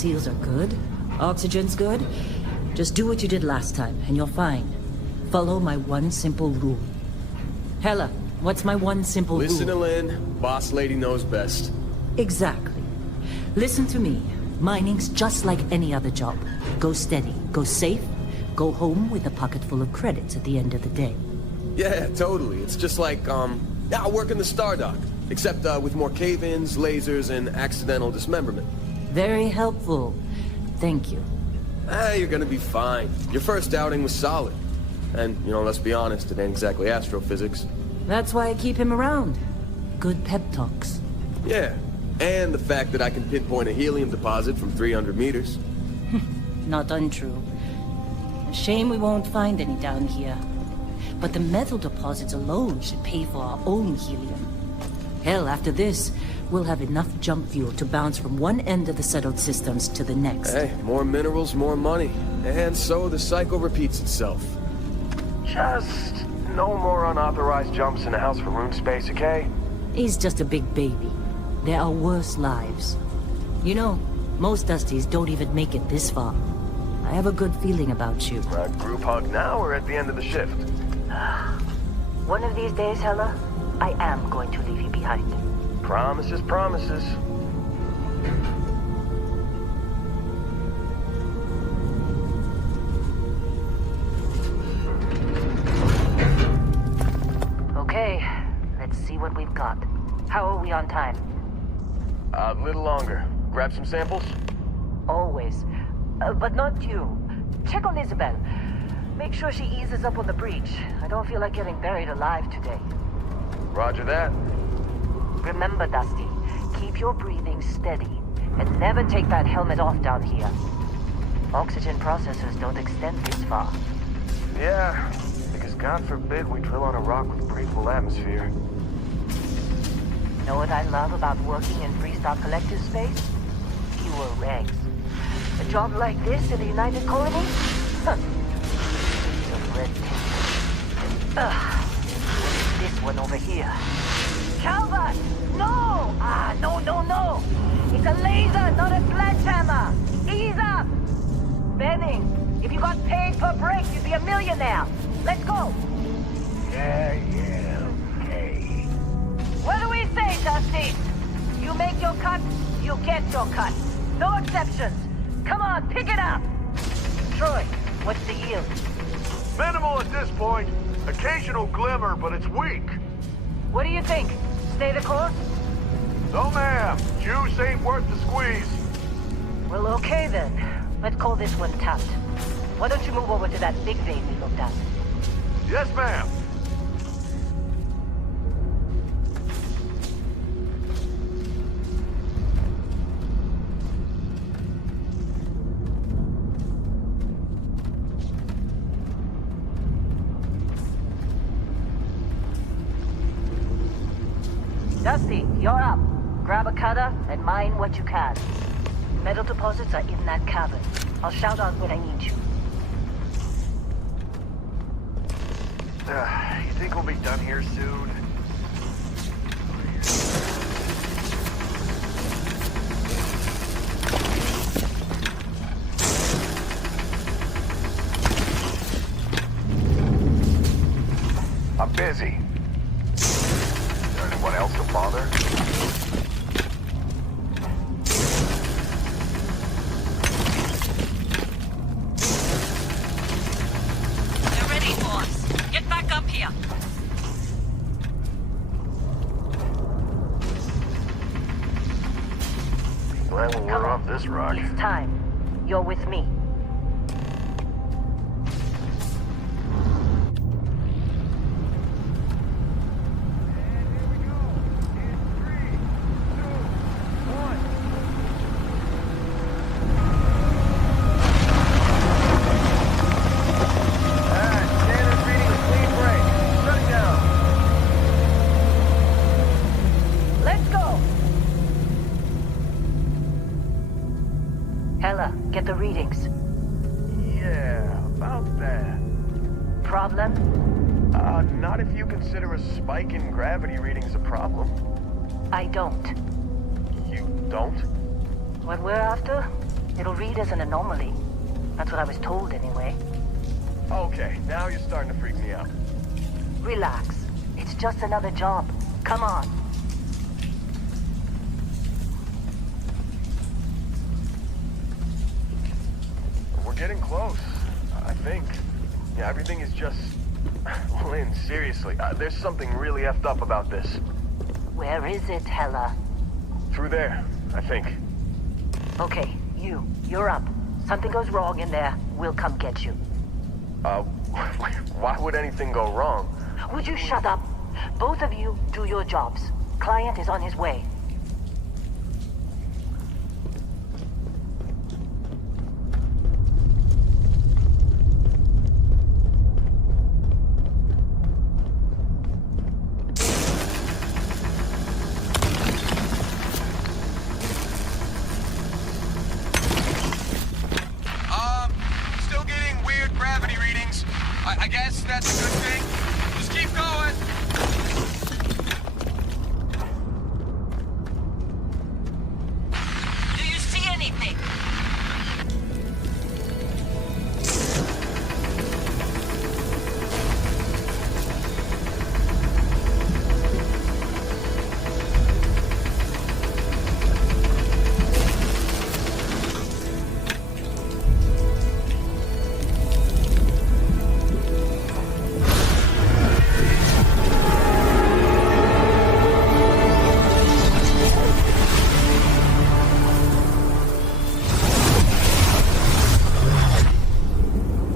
seals are good, oxygen's good, just do what you did last time, and you're fine. Follow my one simple rule. Hella, what's my one simple rule? Listen to Lynn. Boss lady knows best. Exactly. Listen to me. Mining's just like any other job. Go steady, go safe, go home with a pocket full of credits at the end of the day. Yeah, totally. It's just like, I work in the Stardock. Except, with more cave-ins, lasers, and accidental dismemberment. Very helpful. Thank you. You're gonna be fine. Your first outing was solid. And, let's be honest, it ain't exactly astrophysics. That's why I keep him around. Good pep talks. Yeah, and the fact that I can pinpoint a helium deposit from 300 meters. Not untrue. A shame we won't find any down here. But the metal deposits alone should pay for our own helium. Hell, after this, we'll have enough jump fuel to bounce from one end of the settled systems to the next. Hey, more minerals, more money. And so the cycle repeats itself. Just no more unauthorized jumps in the house for room space, okay? He's just a big baby. There are worse lives. Most Dusties don't even make it this far. I have a good feeling about you. Group hug now or at the end of the shift? One of these days, Hella, I am going to leave you behind. Promises, promises. Okay, let's see what we've got. How are we on time? A little longer. Grab some samples? Always. But not you. Check on Isabel. Make sure she eases up on the breach. I don't feel like getting buried alive today. Roger that. Remember, Dusty, keep your breathing steady. And never take that helmet off down here. Oxygen processors don't extend this far. Yeah, because God forbid we drill on a rock with breathable atmosphere. Know what I love about working in Freestock Collective space? Fewer regs. A job like this in the United Colony? Huh. Piece of red tape. This one over here. Calvert! No! No! It's a laser, not a sledgehammer! Ease up! Benning, if you got paid per break, you'd be a millionaire. Let's go! Yeah, okay. What do we say, Dusty? You make your cut, you get your cut. No exceptions. Come on, pick it up! Troy, what's the yield? Minimal at this point. Occasional glimmer, but it's weak. What do you think? Stay the course? No, ma'am. Juice ain't worth the squeeze. Well, okay then. Let's call this one tapped. Why don't you move over to that big vase we looked at? Yes, ma'am. Dusty, you're up. Grab a cutter and mine what you can. Metal deposits are in that cabin. I'll shout out when I need you. You think we'll be done here soon? I'm busy. Is there anyone else to bother? They're ready for us. Get back up here. Glad when we're off this rock. It's time. You're with me. Hella, get the readings. Yeah, about that. Problem? Not if you consider a spike in gravity readings a problem. I don't. You don't? What we're after? It'll read as an anomaly. That's what I was told anyway. Okay, now you're starting to freak me out. Relax. It's just another job. Come on. We're getting close, I think. Yeah, everything is just... Lynn, seriously, there's something really effed up about this. Where is it, Hella? Through there, I think. Okay, you're up. Something goes wrong in there, we'll come get you. Why would anything go wrong? Would you shut up? Both of you do your jobs. Client is on his way. Still getting weird gravity readings. I guess that's a good thing. Just keep going. Do you see anything?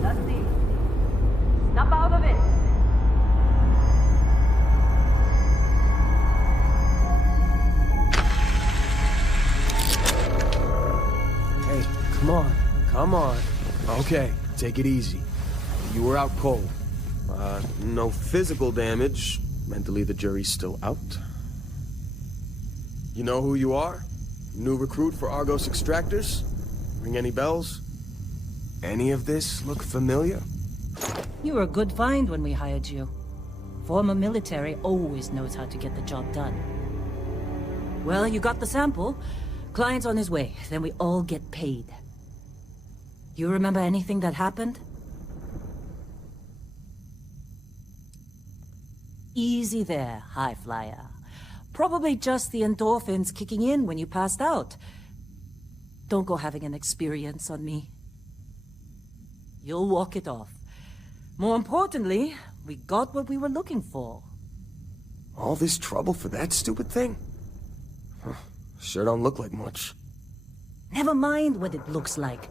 Dusty, snap out of it. Hey, come on. Okay, take it easy. You were out cold. No physical damage. Mentally, the jury's still out. You know who you are? New recruit for Argos Extractors? Ring any bells? Any of this look familiar? You were a good find when we hired you. Former military always knows how to get the job done. Well, you got the sample. Client's on his way, then we all get paid. You remember anything that happened? Easy there, high flyer. Probably just the endorphins kicking in when you passed out. Don't go having an experience on me. You'll walk it off. More importantly, we got what we were looking for. All this trouble for that stupid thing? Huh, sure don't look like much. Never mind what it looks like.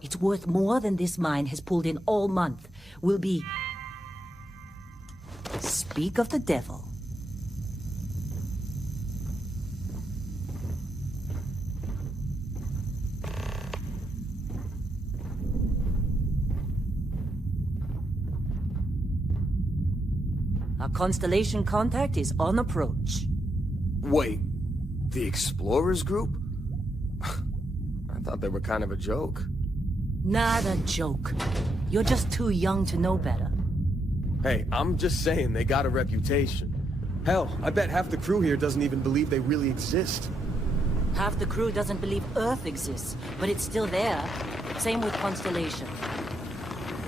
It's worth more than this mine has pulled in all month. We'll be... Speak of the devil. Our Constellation contact is on approach. Wait, the Explorers group? I thought they were kind of a joke. Not a joke. You're just too young to know better. Hey, I'm just saying they got a reputation. Hell, I bet half the crew here doesn't even believe they really exist. Half the crew doesn't believe Earth exists, but it's still there. Same with Constellation.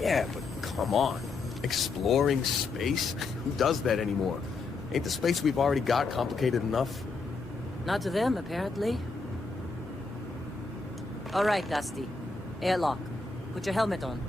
Yeah, but come on. Exploring space? Who does that anymore? Ain't the space we've already got complicated enough? Not to them, apparently. All right, Dusty. Airlock. Put your helmet on.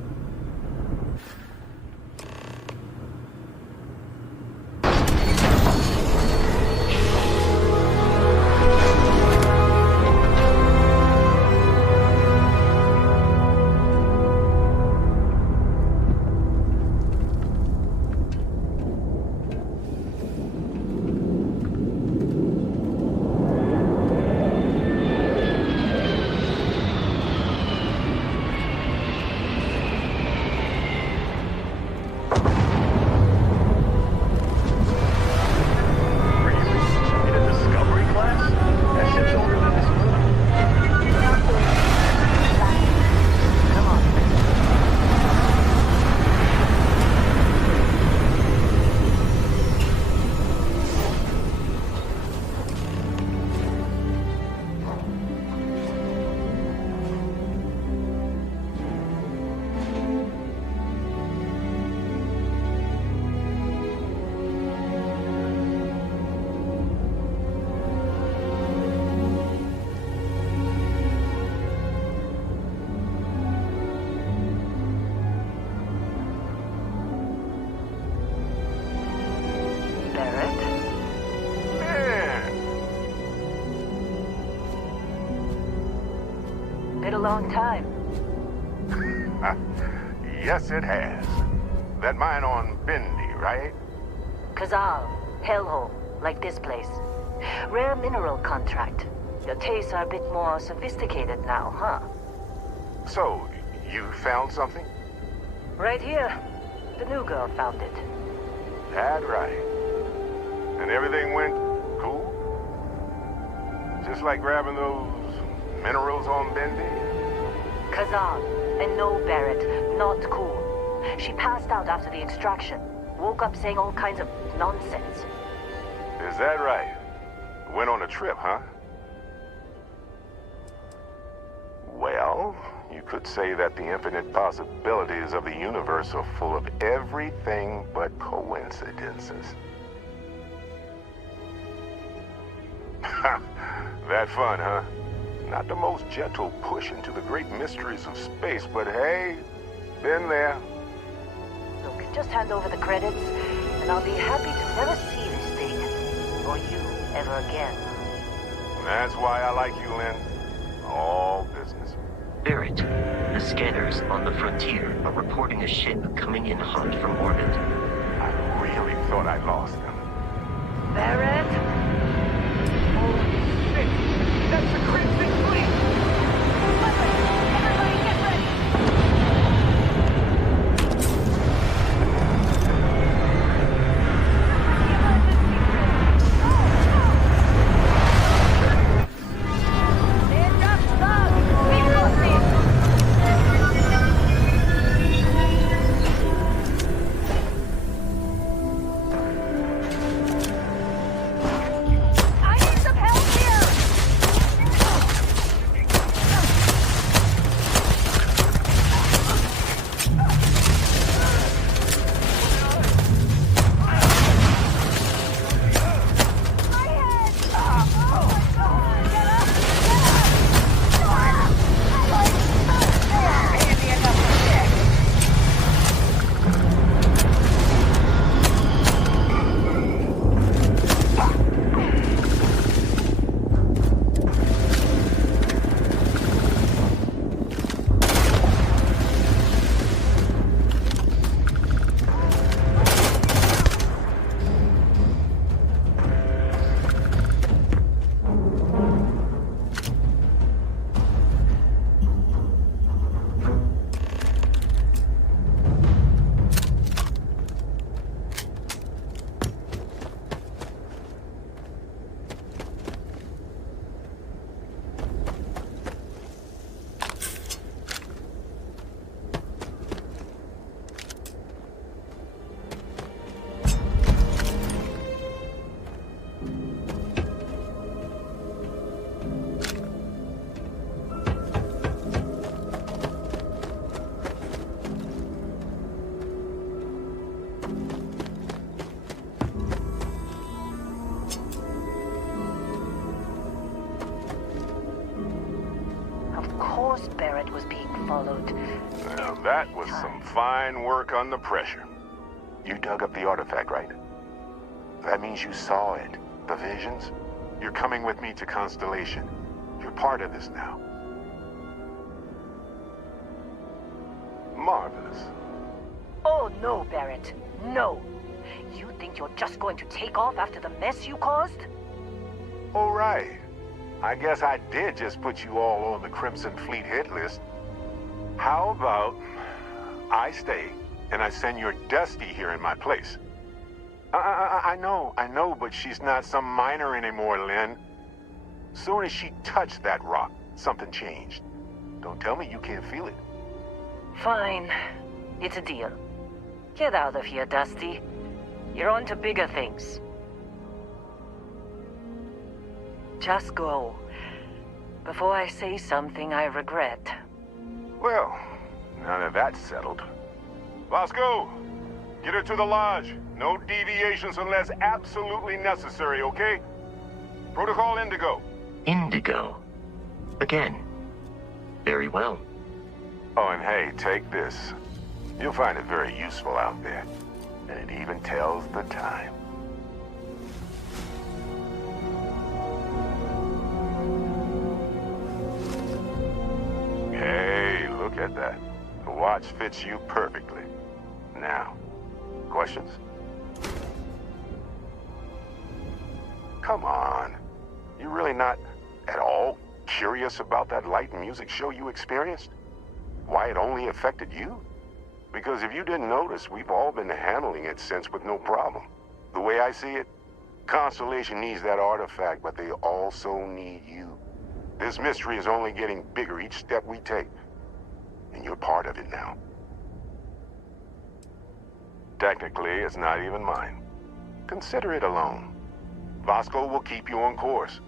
long time. Yes, it has. That mine on Bendy, right? Kazal, hellhole, like this place. Rare mineral contract. Your tastes are a bit more sophisticated now, huh? So, you found something? Right here. The new girl found it. That right. And everything went cool? Just like grabbing those minerals on Bendy? Kazal, and no, Barrett, not cool. She passed out after the extraction. Woke up saying all kinds of nonsense. Is that right? Went on a trip, huh? Well, you could say that the infinite possibilities of the universe are full of everything but coincidences. That fun, huh? Not the most gentle push into the great mysteries of space, but hey, been there. Look, just hand over the credits, and I'll be happy to never see this thing, or you, ever again. That's why I like you, Lynn. All business. Barrett, the scanners on the frontier are reporting a ship coming in hot from orbit. I really thought I lost them. Barrett? Oh, shit! That's the Crimson Fleet! Everybody get ready! Stand up, stop! We lost it! I need some help here! My head! Oh my God! Get up! Handy enough to check. Of course Barrett was being followed. Now that was some fine work under pressure. You dug up the artifact, right? That means you saw it. The visions? You're coming with me to Constellation. You're part of this now. Marvelous. Oh no, Barrett. No. You think you're just going to take off after the mess you caused? All right. I guess I did just put you all on the Crimson Fleet hit list. How about I stay and I send your Dusty here in my place? I know, but she's not some minor anymore, Lynn. Soon as she touched that rock, something changed. Don't tell me you can't feel it. Fine. It's a deal. Get out of here, Dusty. You're on to bigger things. Just go. Before I say something I regret. Well, now that that's settled. Bosco, get her to the lodge. No deviations unless absolutely necessary, okay? Protocol Indigo. Indigo. Again. Very well. Oh, and hey, take this. You'll find it very useful out there. And it even tells the time. at that. The watch fits you perfectly. Now, questions? Come on. You really not at all curious about that light and music show you experienced? Why it only affected you? Because if you didn't notice, we've all been handling it since with no problem. The way I see it, Constellation needs that artifact, but they also need you. This mystery is only getting bigger each step we take. And you're part of it now. Technically, it's not even mine. Consider it a loan. Vasco will keep you on course.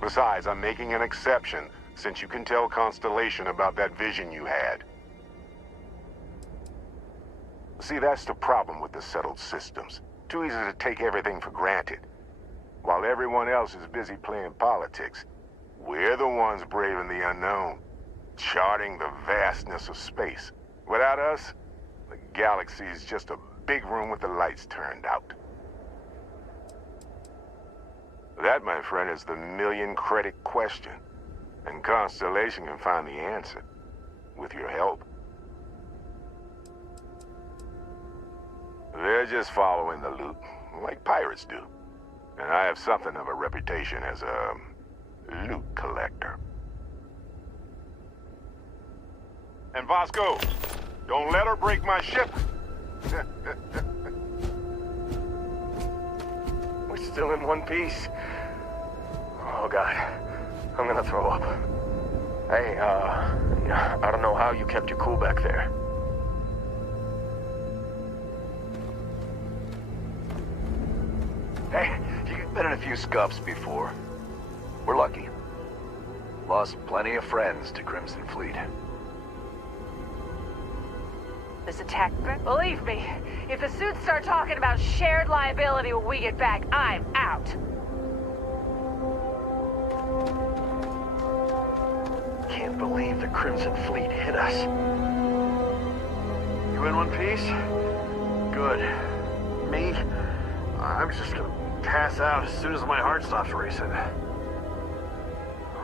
Besides, I'm making an exception since you can tell Constellation about that vision you had. See, that's the problem with the settled systems. Too easy to take everything for granted. While everyone else is busy playing politics, we're the ones braving the unknown, charting the vastness of space. Without us, the galaxy is just a big room with the lights turned out. That, my friend, is the million-credit question. And Constellation can find the answer, with your help. They're just following the loot, like pirates do. And I have something of a reputation as a loot collector. And Vasco, don't let her break my ship. We're still in one piece. Oh, God. I'm gonna throw up. Hey, I don't know how you kept your cool back there. Hey, you've been in a few scuffs before. We're lucky. Lost plenty of friends to Crimson Fleet. This attack, believe me, if the suits start talking about shared liability when we get back, I'm out. Can't believe the Crimson Fleet hit us. You in one piece? Good. Me? I'm just gonna pass out as soon as my heart stops racing.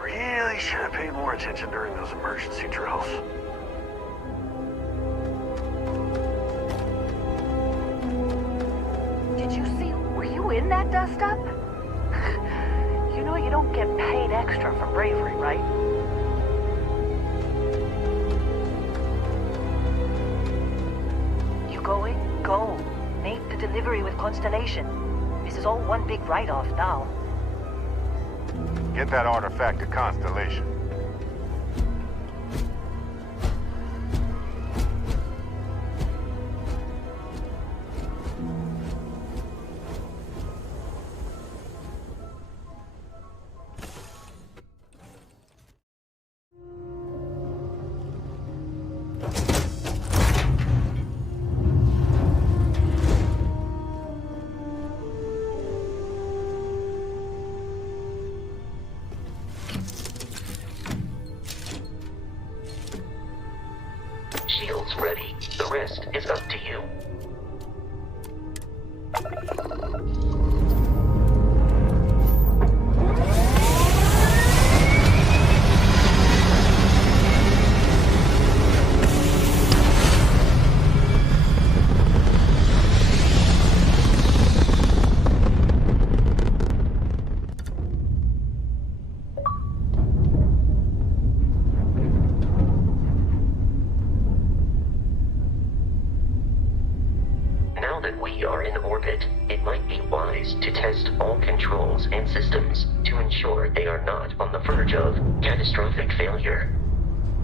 Really should have paid more attention during those emergency drills. Did you see, were you in that dust-up? You know you don't get paid extra for bravery, right? You going? Go. Make the delivery with Constellation. This is all one big write-off now. Get that artifact to Constellation. Shields ready. The rest is up to you. Now that we are in orbit, it might be wise to test all controls and systems to ensure they are not on the verge of catastrophic failure.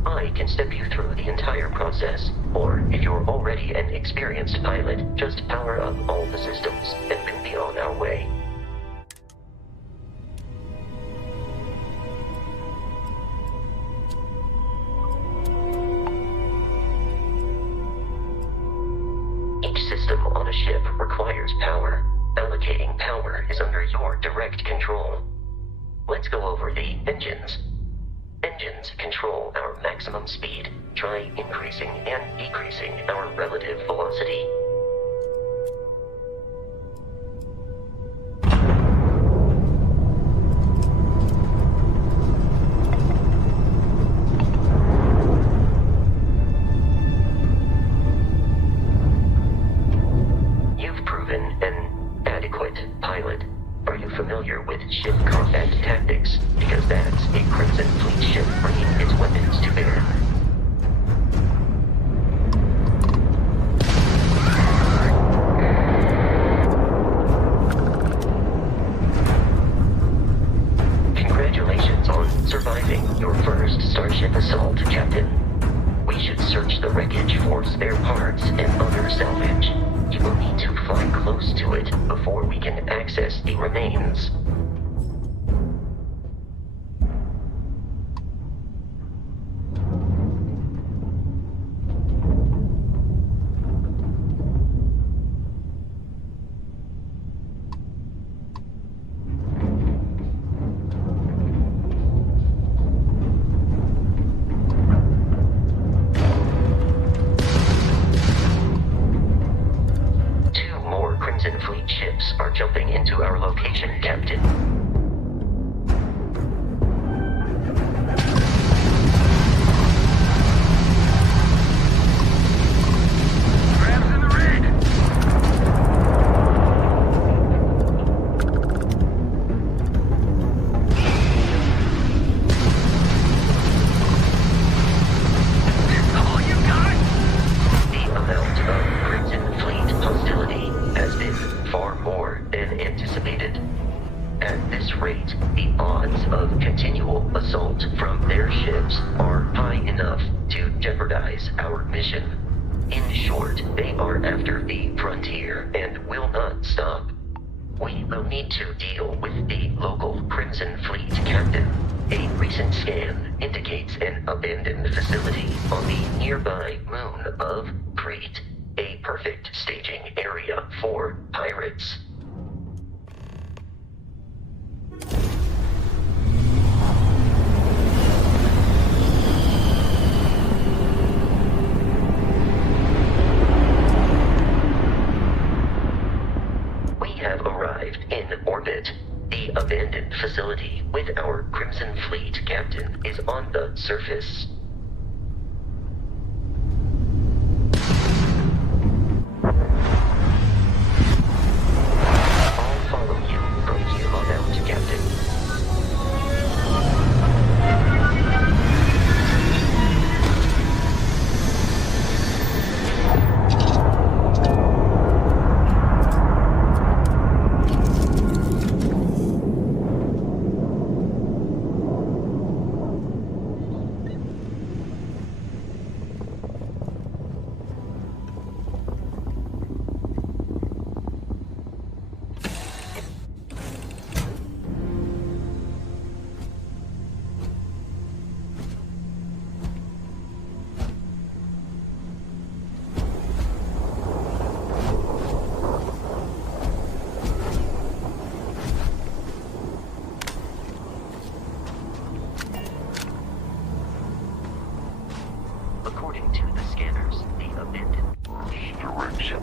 I can step you through the entire process, or if you're already an experienced pilot, just power up all the systems and we'll be on our way. Each system on a ship requires power. Allocating power is under your direct control. Let's go over the engines. Engines control our maximum speed. Try increasing and decreasing our relative velocity. familiar with ship combat tactics, because that's a Crimson Fleet ship bringing its weapons to bear. Congratulations on surviving your first Starship assault, Captain. We should search the wreckage for spare parts and other salvage. You will need to fly close to it before we can access the remains. Ships are jumping into our location, Captain. Crabs in the rig! All you got? The amount of Crimson Fleet hostility has been far more than anticipated. At this rate, the odds of continual assault from their ships are high enough to jeopardize our mission. In short, they are after the frontier and will not stop. We will need to deal with the local Crimson Fleet captain. A recent scan indicates an abandoned facility on the nearby moon of Crete. A perfect staging area for pirates. We have arrived in orbit. The abandoned facility with our Crimson Fleet captain is on the surface. According to the scanners, the abandoned direction.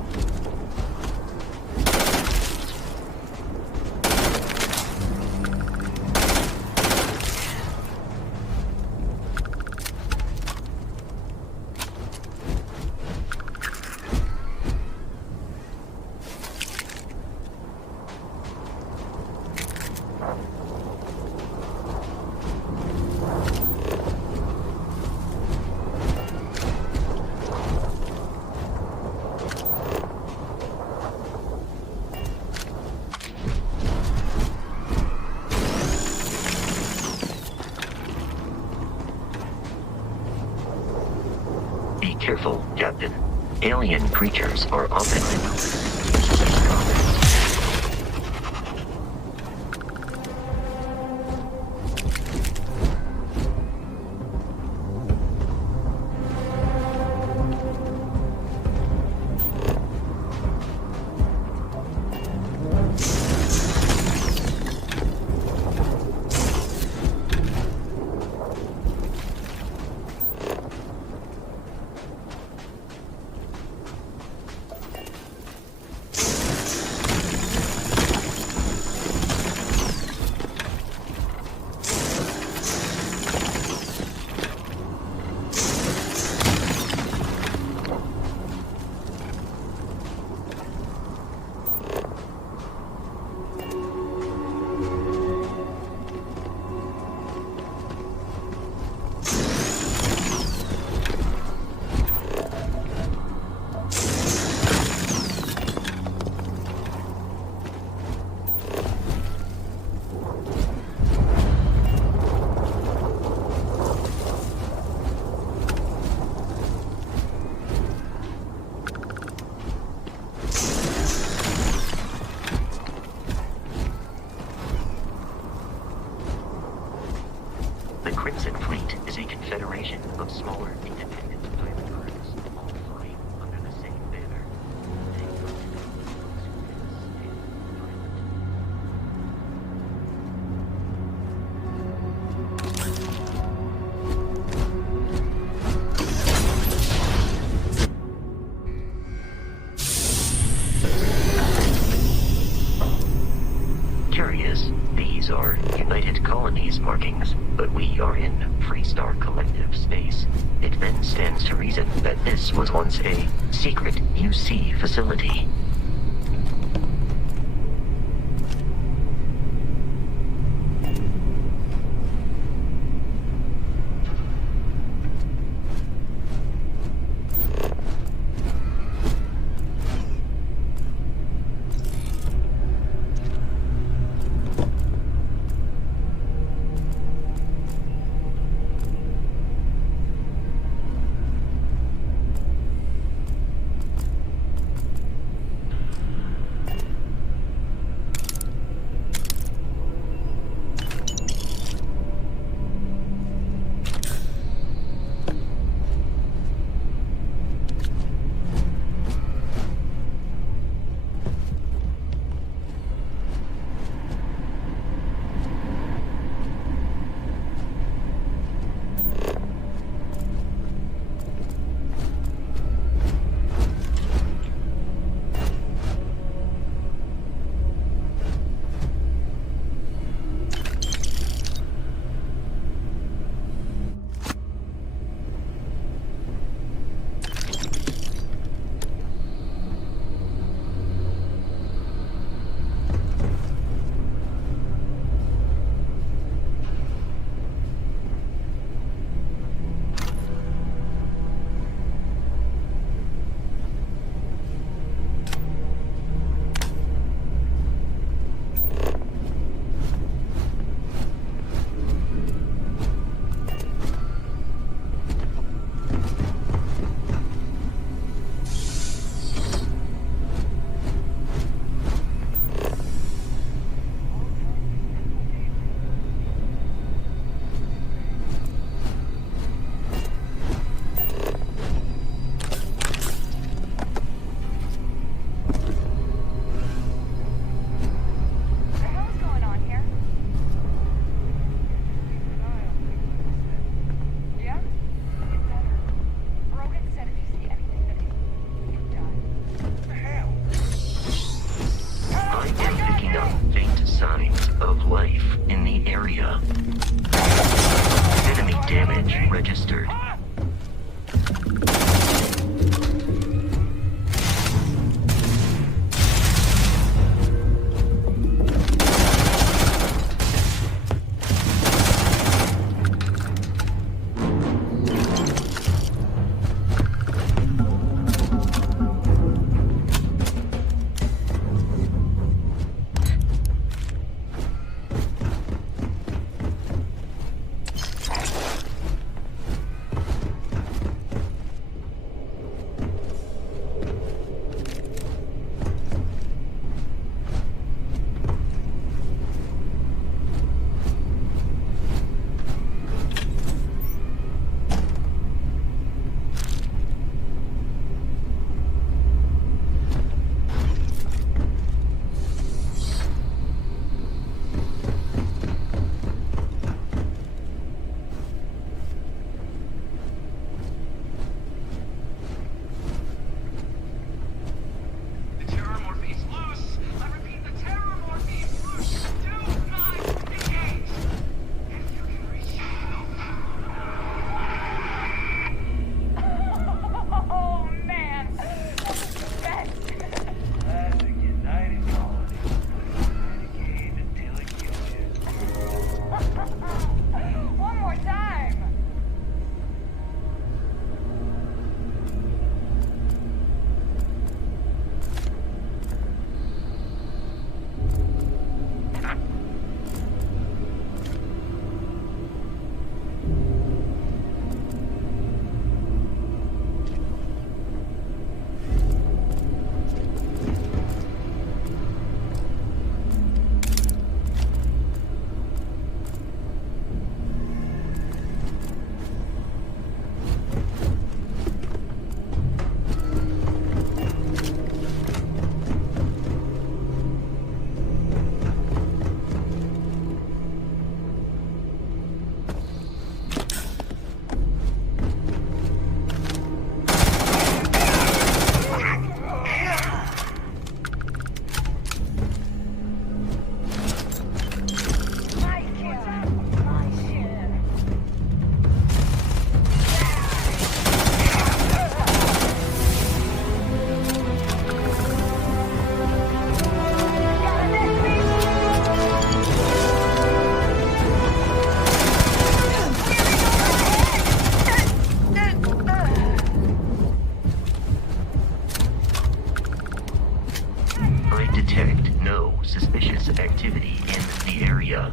Be careful, Captain. Alien creatures are often These are United Colonies markings, but we are in Freestar Collective space. It then stands to reason that this was once a secret UC facility. Registered. I detect no suspicious activity in the area.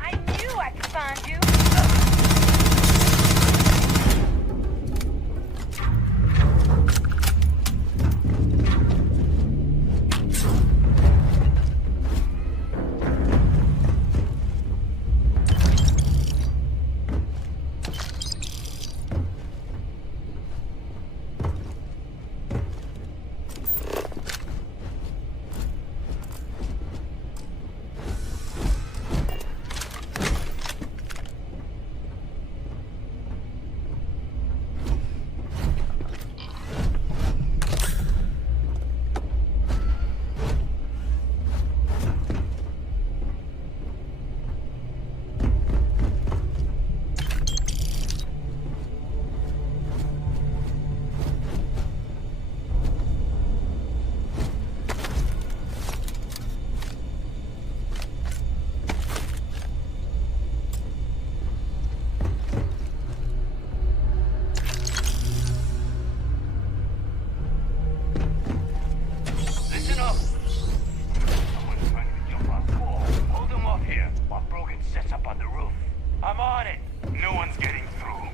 I knew I could find you. Listen up. Someone's trying to jump our wall. Hold them off here while Brogan sets up on the roof. I'm on it. No one's getting through.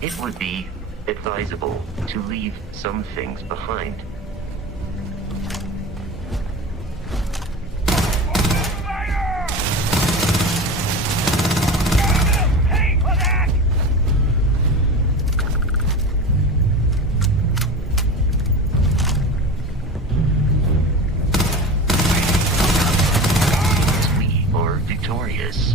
It would be advisable to leave some things behind. Fire! Hey, attack! We are victorious.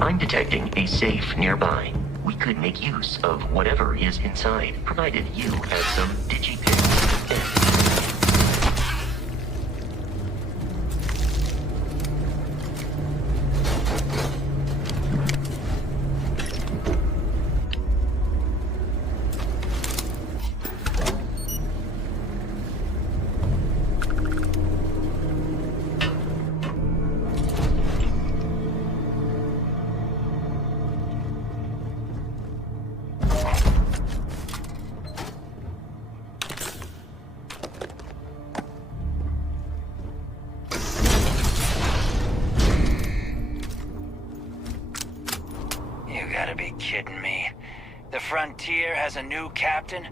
I'm detecting a safe nearby. We could make use of whatever is inside, provided you have some digipins. You gotta be kidding me. The Frontier has a new captain?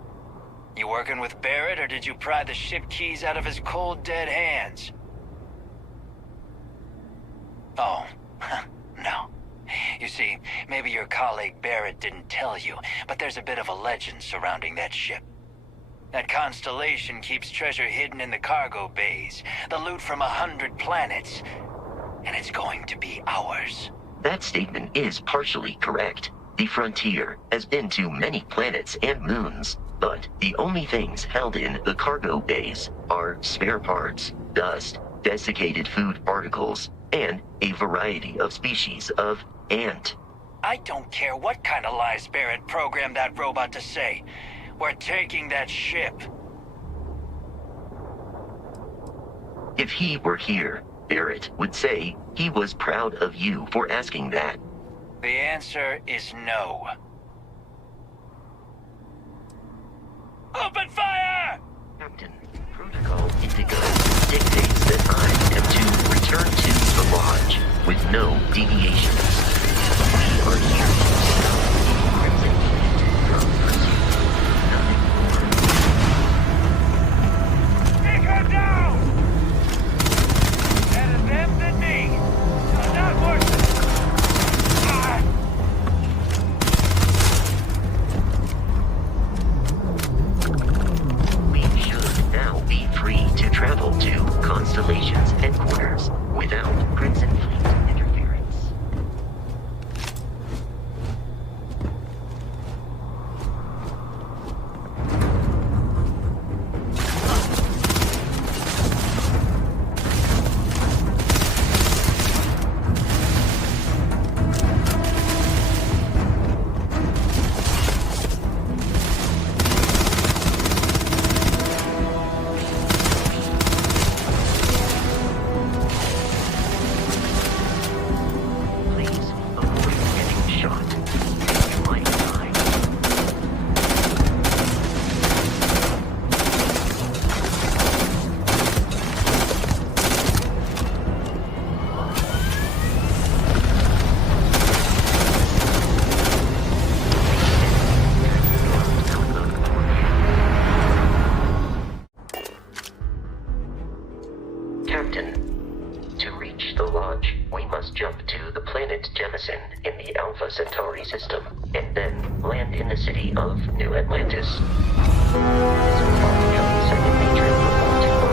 You working with Barrett, or did you pry the ship keys out of his cold, dead hands? Oh, no. You see, maybe your colleague Barrett didn't tell you, but there's a bit of a legend surrounding that ship. That constellation keeps treasure hidden in the cargo bays, the loot from 100 planets, and it's going to be ours. That statement is partially correct. The Frontier has been to many planets and moons, but the only things held in the cargo bays are spare parts, dust, desiccated food particles, and a variety of species of ant. I don't care what kind of lies Barrett programmed that robot to say. We're taking that ship. If he were here, Barrett would say he was proud of you for asking that. The answer is no. Open fire! Captain, Protocol Indigo dictates that I am to return to the lodge with no deviations. We are here to stop and then land in the city of New Atlantis. This will all become second nature before too long.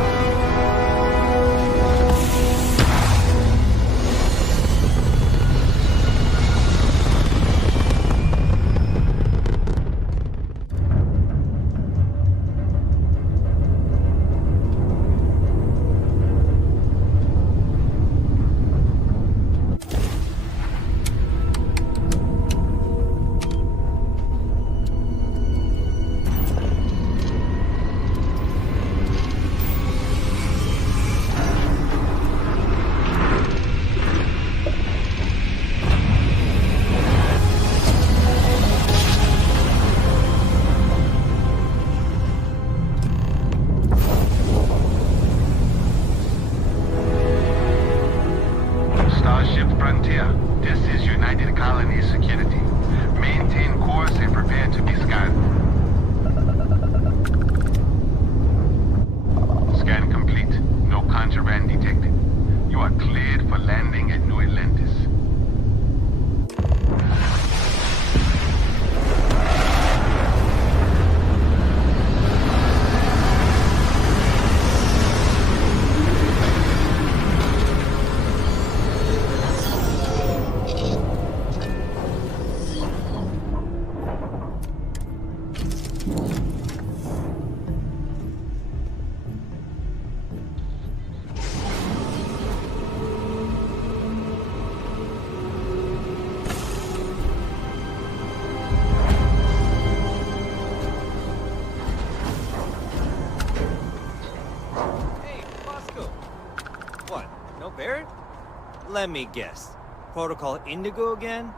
Let me guess. Protocol Indigo again?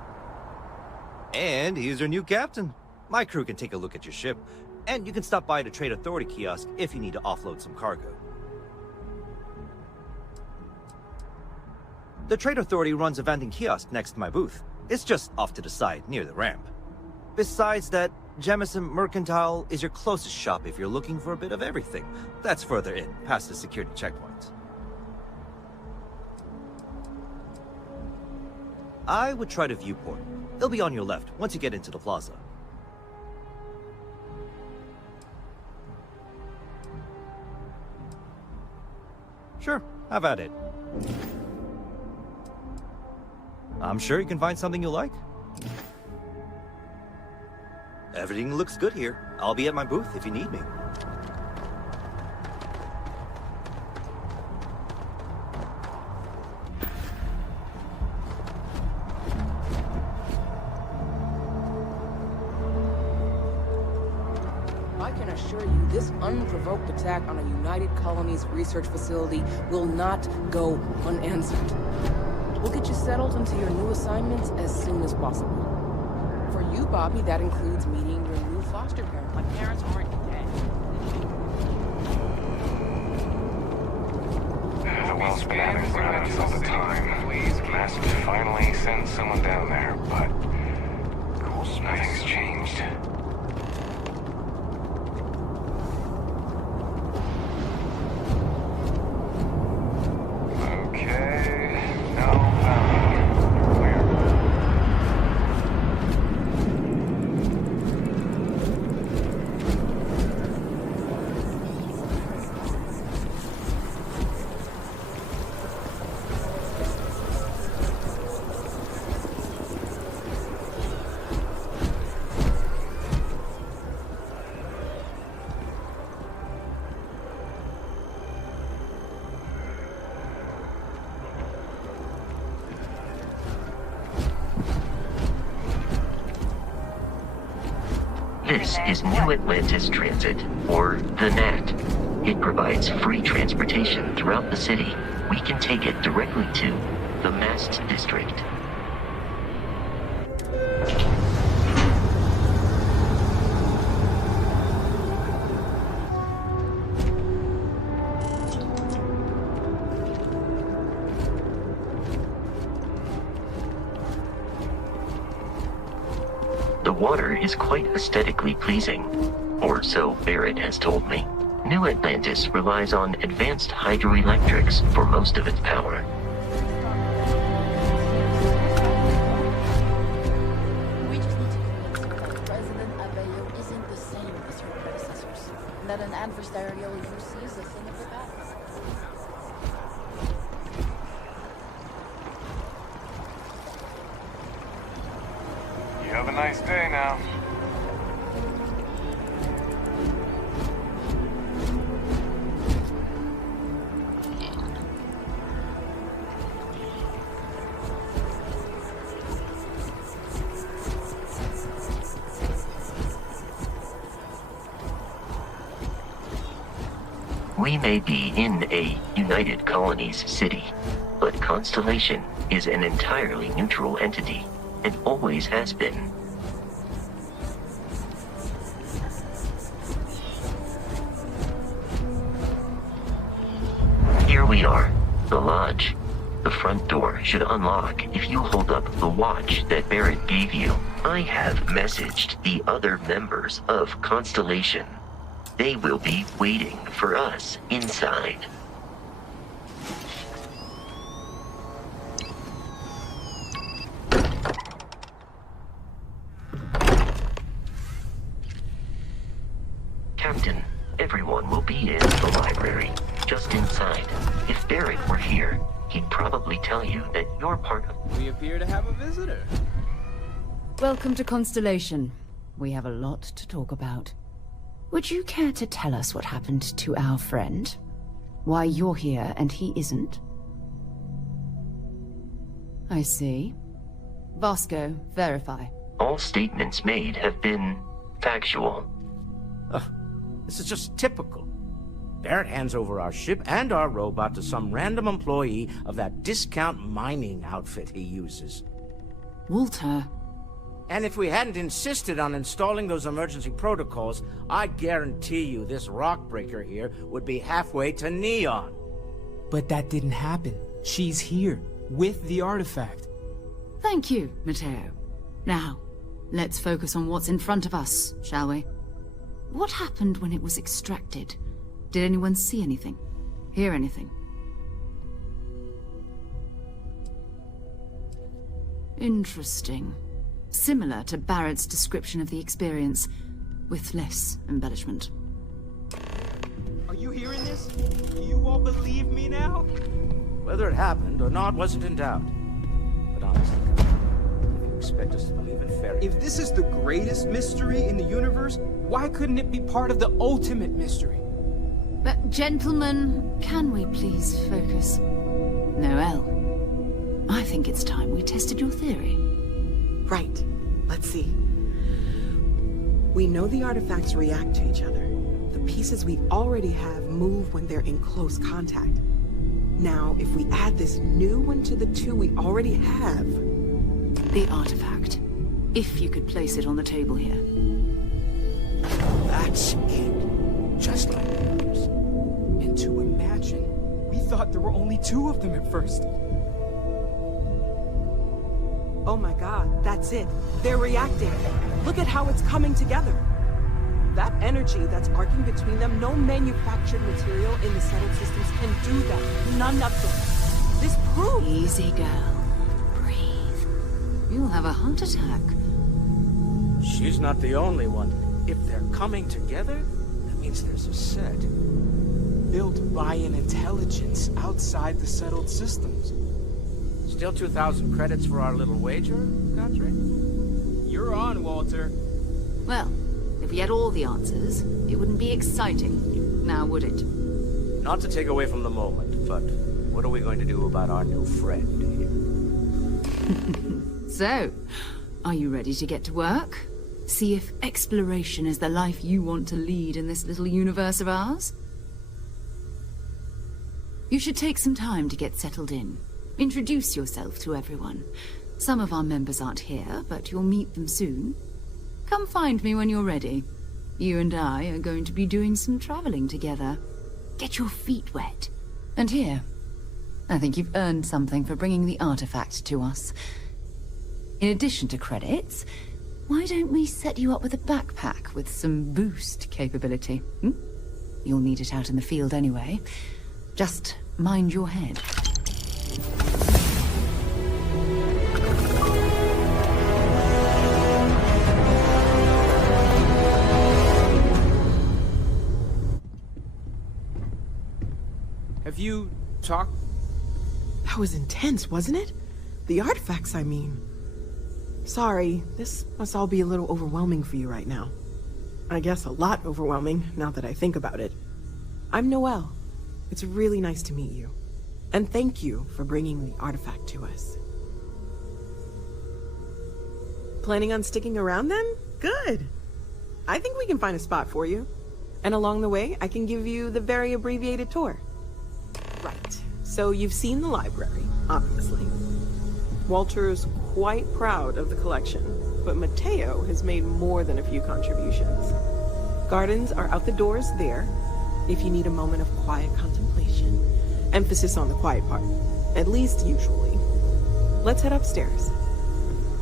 And he's your new captain. My crew can take a look at your ship, and you can stop by the Trade Authority kiosk if you need to offload some cargo. The Trade Authority runs a vending kiosk next to my booth. It's just off to the side, near the ramp. Besides that, Jemison Mercantile is your closest shop if you're looking for a bit of everything. That's further in, past the security checkpoint. I would try the viewport. It'll be on your left once you get into the plaza. Sure, have at it. I'm sure you can find something you like. Everything looks good here. I'll be at my booth if you need me. This unprovoked attack on a United Colonies research facility will not go unanswered. We'll get you settled into your new assignments as soon as possible. For you, Bobby, that includes meeting your new foster parent. My parents aren't dead. Well, spamming around us all the time. Please, Master finally sent someone down there, but nothing's changed. This is New Atlantis Transit, or the NAT. It provides free transportation throughout the city. We can take it directly to the Mast District. The water is quite aesthetically pleasing, or so Barrett has told me. New Atlantis relies on advanced hydroelectrics for most of its power. We just need to that an adversarial UC is a thing of the past. You have a nice day now. We may be in a United Colonies city, but Constellation is an entirely neutral entity, and always has been. Here we are, the lodge. The front door should unlock if you hold up the watch that Barrett gave you. I have messaged the other members of Constellation. They will be waiting for us inside. Captain, everyone will be in the library, just inside. If Barrett were here, he'd probably tell you that you're part of... We appear to have a visitor. Welcome to Constellation. We have a lot to talk about. Would you care to tell us what happened to our friend? Why you're here and he isn't? I see. Vasco, verify. All statements made have been factual. This is just typical. Barrett hands over our ship and our robot to some random employee of that discount mining outfit he uses. Walter. And if we hadn't insisted on installing those emergency protocols, I guarantee you this rock breaker here would be halfway to Neon. But that didn't happen. She's here, with the artifact. Thank you, Matteo. Now, let's focus on what's in front of us, shall we? What happened when it was extracted? Did anyone see anything? Hear anything? Interesting. Similar to Barrett's description of the experience, with less embellishment. Are you hearing this? Do you all believe me now? Whether it happened or not wasn't in doubt. But honestly, if you expect us to believe in fairy... If this is the greatest mystery in the universe, why couldn't it be part of the ultimate mystery? But gentlemen, can we please focus? Noelle, I think it's time we tested your theory. Right. Let's see. We know the artifacts react to each other. The pieces we already have move when they're in close contact. Now, if we add this new one to the two we already have... The artifact. If you could place it on the table here. That's it. Just like the others. And to imagine, we thought there were only two of them at first. Oh my god, that's it. They're reacting. Look at how it's coming together. That energy that's arcing between them, no manufactured material in the settled systems can do that. None of them. This proves... Easy, girl. Breathe. You'll have a heart attack. She's not the only one. If they're coming together, that means there's a set. Built by an intelligence outside the settled systems. Still 2,000 credits for our little wager, Godfrey? You're on, Walter. Well, if we had all the answers, it wouldn't be exciting, now would it? Not to take away from the moment, but what are we going to do about our new friend here? So, are you ready to get to work? See if exploration is the life you want to lead in this little universe of ours? You should take some time to get settled in. Introduce yourself to everyone. Some of our members aren't here, but you'll meet them soon. Come find me when you're ready. You and I are going to be doing some traveling together. Get your feet wet. And here, I think you've earned something for bringing the artifact to us. In addition to credits, why don't we set you up with a backpack with some boost capability? You'll need it out in the field anyway. Just mind your head. Have you talked? That was intense, wasn't it? The artifacts, I mean. Sorry, this must all be a little overwhelming for you right now. I guess a lot overwhelming, now that I think about it. I'm Noelle. It's really nice to meet you. And thank you for bringing the artifact to us. Planning on sticking around then? Good. I think we can find a spot for you. And along the way, I can give you the very abbreviated tour. Right. So you've seen the library, obviously. Walter's quite proud of the collection, but Mateo has made more than a few contributions. Gardens are out the doors there, if you need a moment of quiet contemplation. Emphasis on the quiet part, at least usually. Let's head upstairs.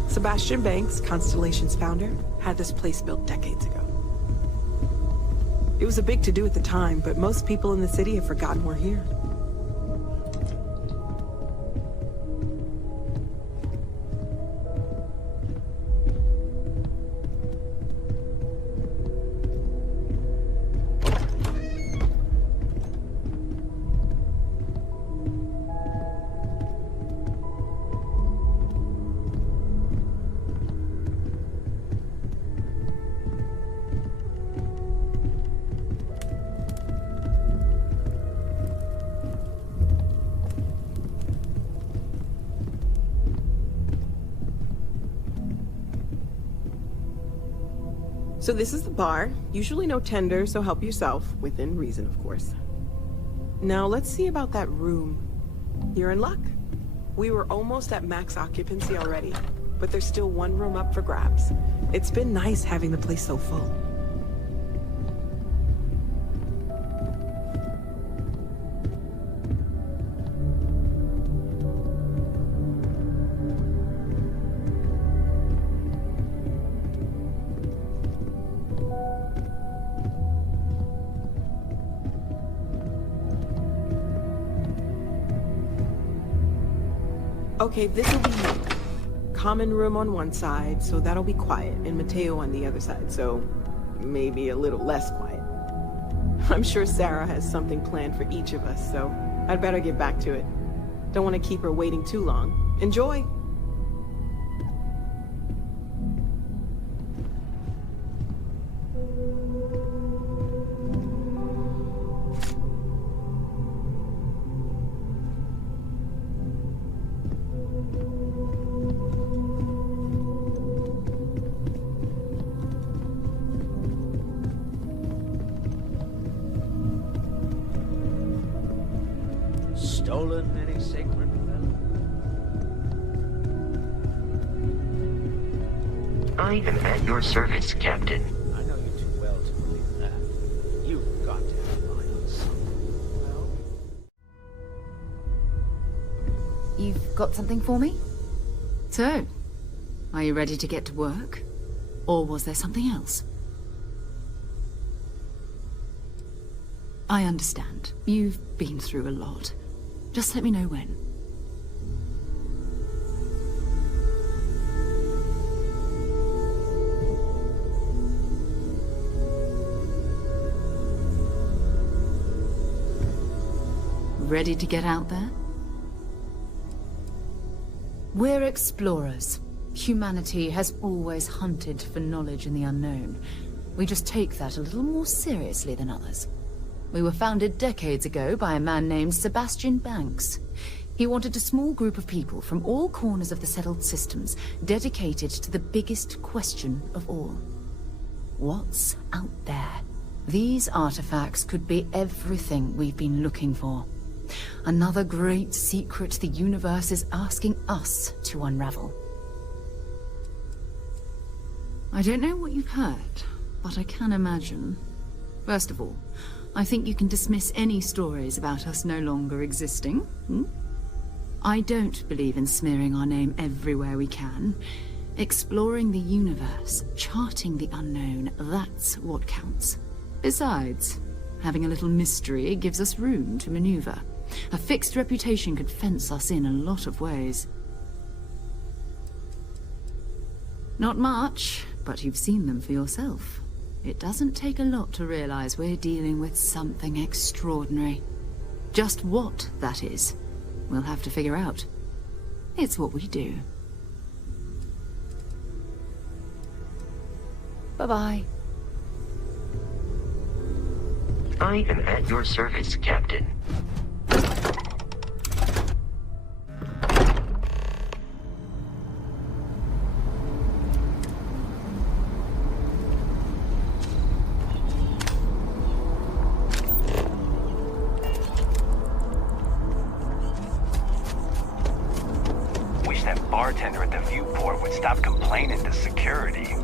Sebastian Banks, Constellation's founder, had this place built decades ago. It was a big to-do at the time, but most people in the city have forgotten we're here. So this is the bar. Usually no tender, so help yourself, within reason, of course. Now let's see about that room. You're in luck. We were almost at max occupancy already, but there's still one room up for grabs. It's been nice having the place so full. Okay, this'll be common room on one side, so that'll be quiet, and Mateo on the other side, so maybe a little less quiet. I'm sure Sarah has something planned for each of us, so I'd better get back to it. Don't want to keep her waiting too long. Enjoy! Stolen any sacred relic? I am at your service, Captain. I know you too well to believe that. You've got to have mine something. Well... You've got something for me? So, are you ready to get to work? Or was there something else? I understand. You've been through a lot. Just let me know when. Ready to get out there? We're explorers. Humanity has always hunted for knowledge in the unknown. We just take that a little more seriously than others. We were founded decades ago by a man named Sebastian Banks. He wanted a small group of people from all corners of the settled systems dedicated to the biggest question of all. What's out there? These artifacts could be everything we've been looking for. Another great secret the universe is asking us to unravel. I don't know what you've heard, but I can imagine. First of all, I think you can dismiss any stories about us no longer existing. I don't believe in smearing our name everywhere we can. Exploring the universe, charting the unknown, that's what counts. Besides, having a little mystery gives us room to maneuver. A fixed reputation could fence us in a lot of ways. Not much, but you've seen them for yourself. It doesn't take a lot to realize we're dealing with something extraordinary. Just what that is, we'll have to figure out. It's what we do. Bye-bye. I am at your service, Captain. Wish that bartender at the viewport would stop complaining to security.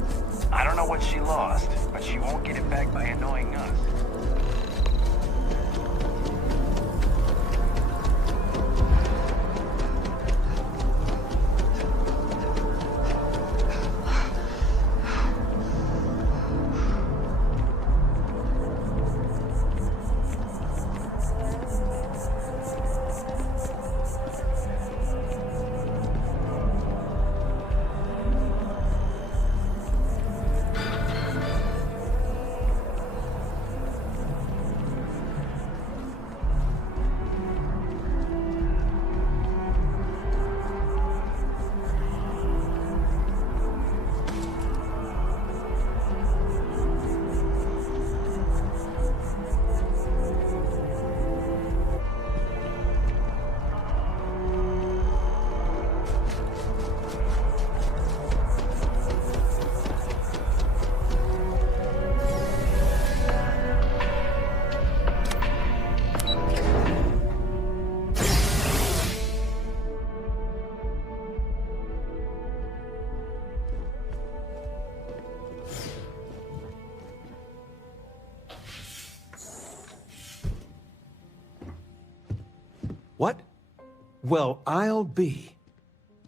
I don't know what she lost, but she won't get it back by annoying us. What? Well, I'll be.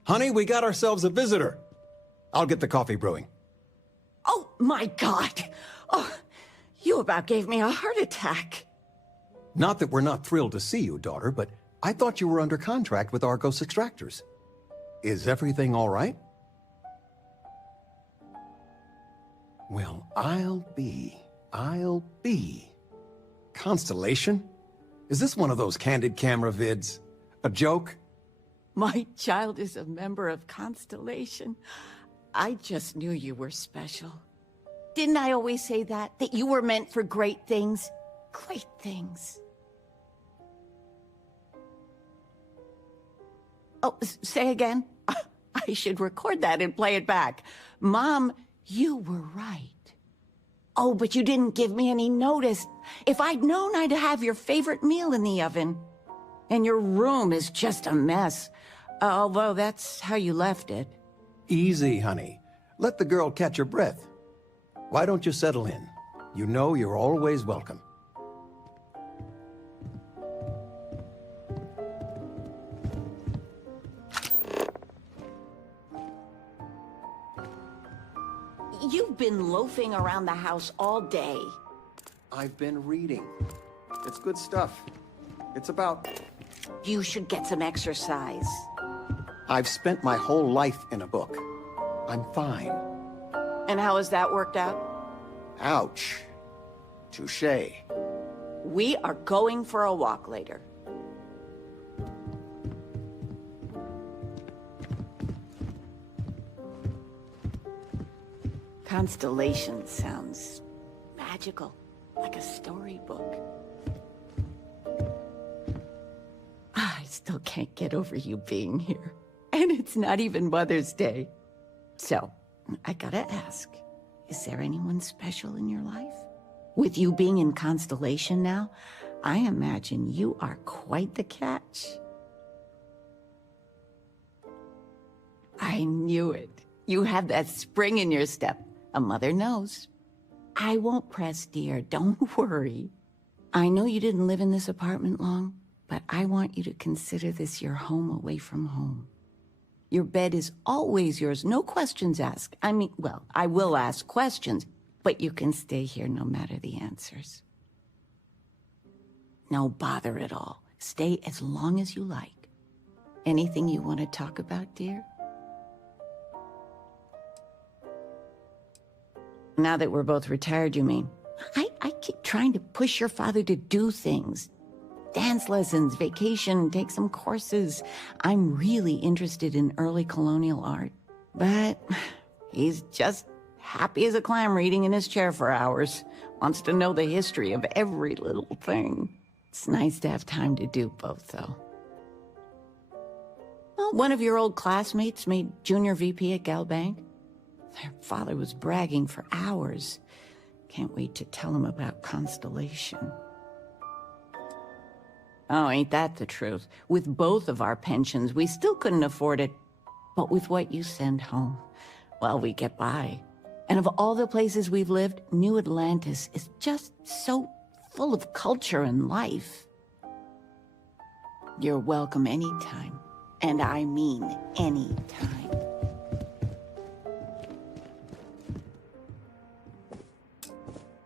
Honey, we got ourselves a visitor. I'll get the coffee brewing. Oh, my God. Oh, you about gave me a heart attack. Not that we're not thrilled to see you, daughter, but I thought you were under contract with Argos Extractors. Is everything all right? Well, I'll be. Constellation? Is this one of those candid camera vids? A joke? My child is a member of Constellation. I just knew you were special. Didn't I always say that? That you were meant for great things? Great things. Oh, say again? I should record that and play it back. Mom, you were right. Oh, but you didn't give me any notice. If I'd known, I'd have your favorite meal in the oven. And your room is just a mess. Although that's how you left it. Easy, honey. Let the girl catch her breath. Why don't you settle in? You know you're always welcome. You've been loafing around the house all day. I've been reading. It's good stuff. It's about... You should get some exercise. I've spent my whole life in a book. I'm fine. And how has that worked out? Ouch. Touché. We are going for a walk later. Constellation sounds magical, like a storybook. I still can't get over you being here. And it's not even Mother's Day. So, I gotta ask, is there anyone special in your life? With you being in Constellation now, I imagine you are quite the catch. I knew it. You have that spring in your step. A mother knows. I won't press, dear. Don't worry. I know you didn't live in this apartment long, but I want you to consider this your home away from home. Your bed is always yours, no questions asked. I mean, well, I will ask questions, but you can stay here no matter the answers. No bother at all. Stay as long as you like. Anything you want to talk about, dear? Now that we're both retired, you mean? I keep trying to push your father to do things. Dance lessons, vacation, take some courses. I'm really interested in early colonial art. But he's just happy as a clam reading in his chair for hours. Wants to know the history of every little thing. It's nice to have time to do both, though. Well, one of your old classmates made junior VP at Galbank. Their father was bragging for hours. Can't wait to tell him about Constellation. Oh, ain't that the truth? With both of our pensions, we still couldn't afford it. But with what you send home, well, we get by. And of all the places we've lived, New Atlantis is just so full of culture and life. You're welcome anytime. And I mean anytime.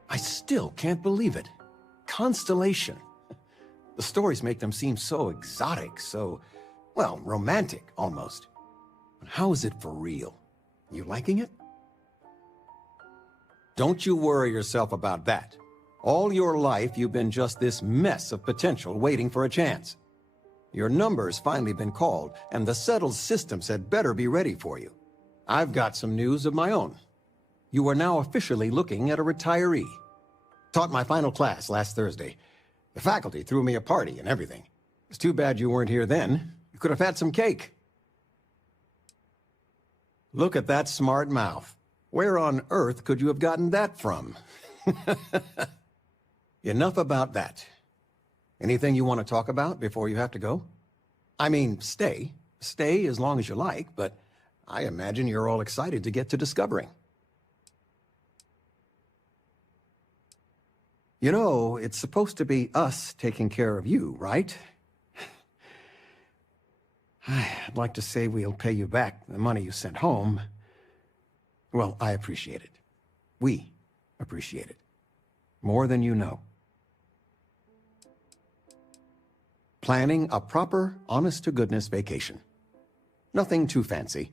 I still can't believe it. Constellation. The stories make them seem so exotic, so, well, romantic, almost. But how is it for real? You liking it? Don't you worry yourself about that. All your life, you've been just this mess of potential waiting for a chance. Your number's finally been called, and the settled systems had better be ready for you. I've got some news of my own. You are now officially looking at a retiree. Taught my final class last Thursday. The faculty threw me a party and everything. It's too bad you weren't here then. You could have had some cake. Look at that smart mouth. Where on earth could you have gotten that from? Enough about that. Anything you want to talk about before you have to go? I mean, stay. Stay as long as you like, but I imagine you're all excited to get to discovering. You know, it's supposed to be us taking care of you, right? I'd like to say we'll pay you back the money you sent home. Well, I appreciate it. We appreciate it. More than you know. Planning a proper, honest-to-goodness vacation. Nothing too fancy.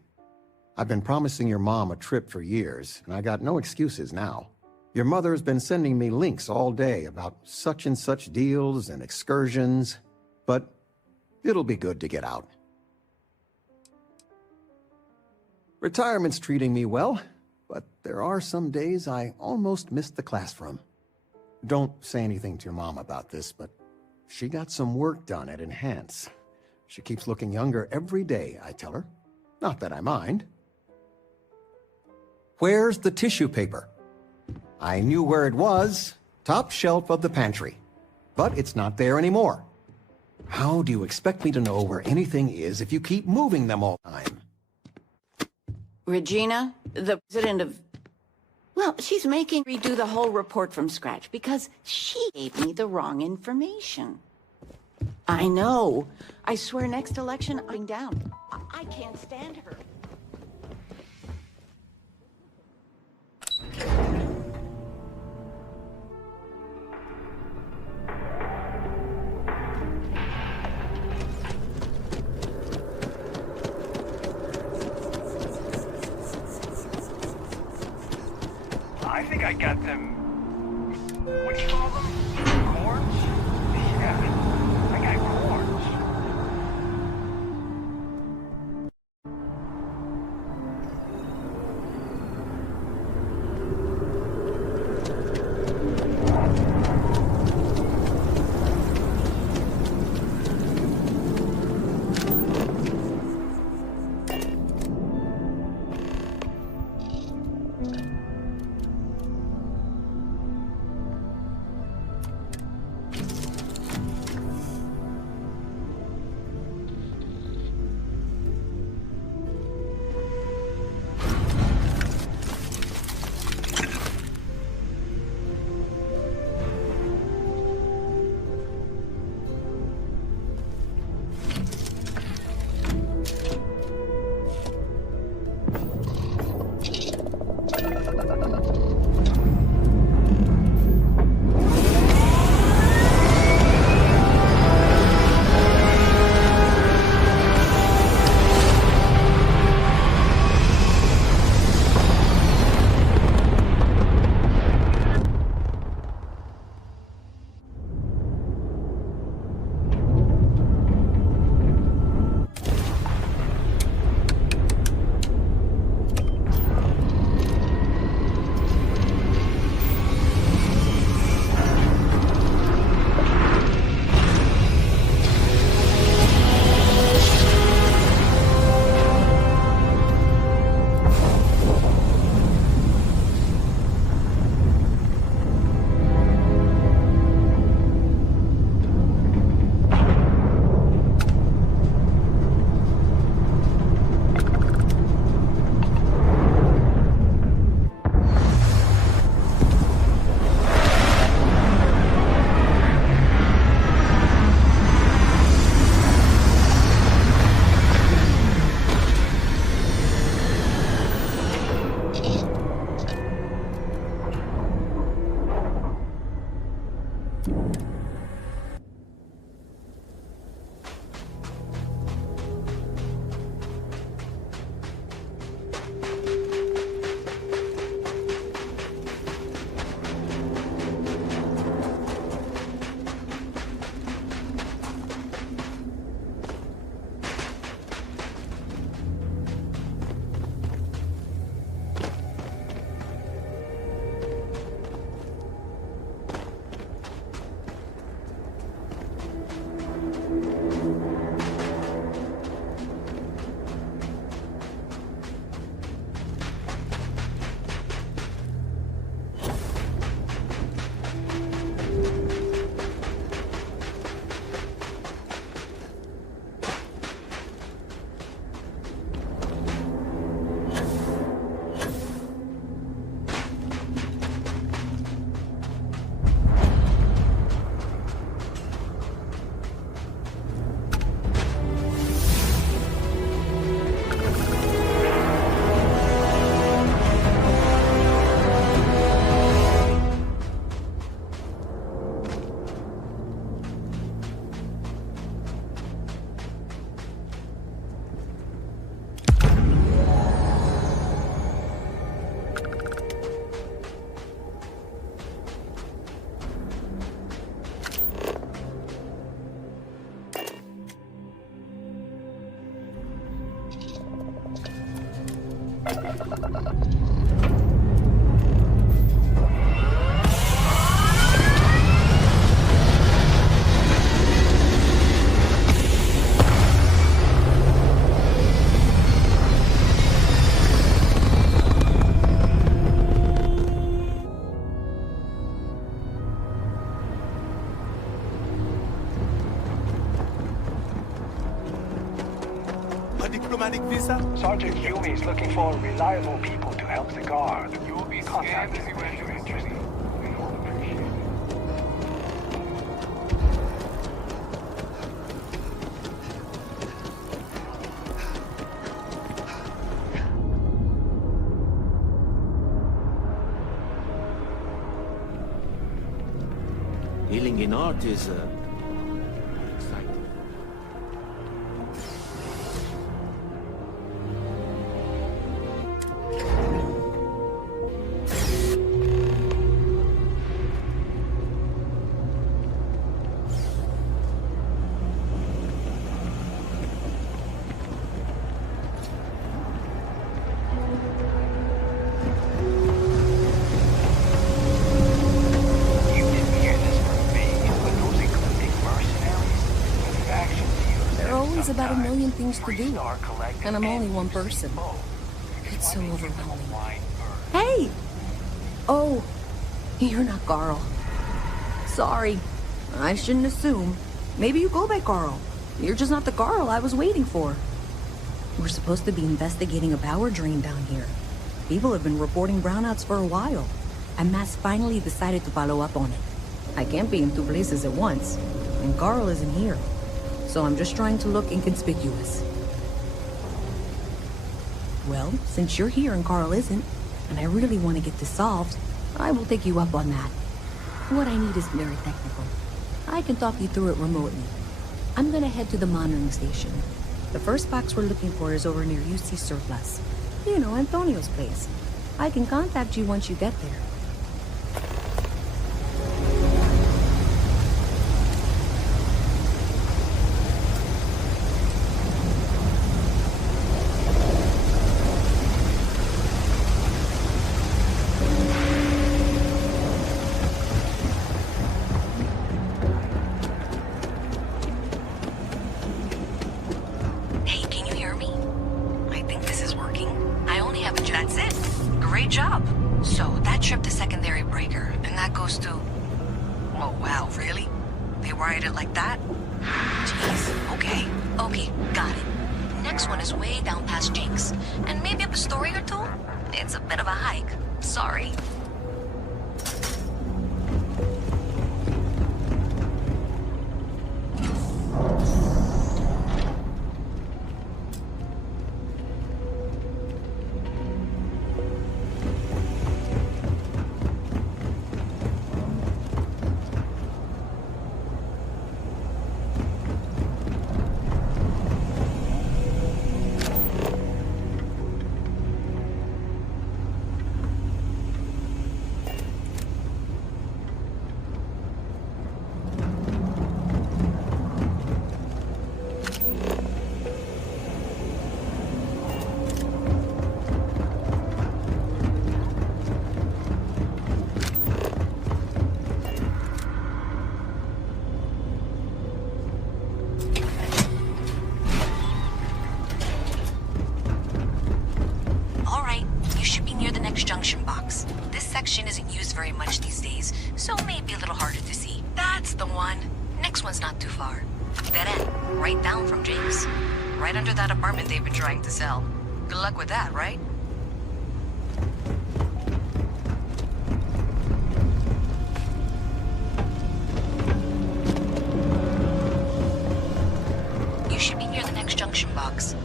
I've been promising your mom a trip for years, and I got no excuses now. Your mother's been sending me links all day about such and such deals and excursions, but it'll be good to get out. Retirement's treating me well, but there are some days I almost missed the class from. Don't say anything to your mom about this, but she got some work done at Enhance. She keeps looking younger every day, I tell her. Not that I mind. Where's the tissue paper? I knew where it was, top shelf of the pantry. But it's not there anymore. How do you expect me to know where anything is if you keep moving them all the time? Regina, the president of... Well, she's making me redo the whole report from scratch because she gave me the wrong information. I know. I swear next election, I'm down. I can't stand her. I think I got them. What do you call them? Corns? Yeah, I got corns. diplomatic visa? Sergeant Yumi is looking for reliable people to help the guard. You will be contacted if you're interested. We all appreciate it. ，Dealing in art is exciting. About a million things to do, and I'm only one person. It's so overwhelming. Hey! Oh, you're not Carl. Sorry, I shouldn't assume. Maybe you go by Carl. You're just not the Carl I was waiting for. We're supposed to be investigating a power drain down here. People have been reporting brownouts for a while, and Mass finally decided to follow up on it. I can't be in two places at once, and Carl isn't here. So I'm just trying to look inconspicuous. Well, since you're here and Carl isn't, and I really want to get this solved, I will take you up on that. What I need is very technical. I can talk you through it remotely. I'm gonna head to the monitoring station. The first box we're looking for is over near UC Surplus. You know, Antonio's place. I can contact you once you get there. junction box. This section isn't used very much these days, so it may be a little harder to see. That's the one. Next one's not too far. Dead end, right down from James. Right under that apartment they've been trying to sell. Good luck with that, right? You should be near the next junction box.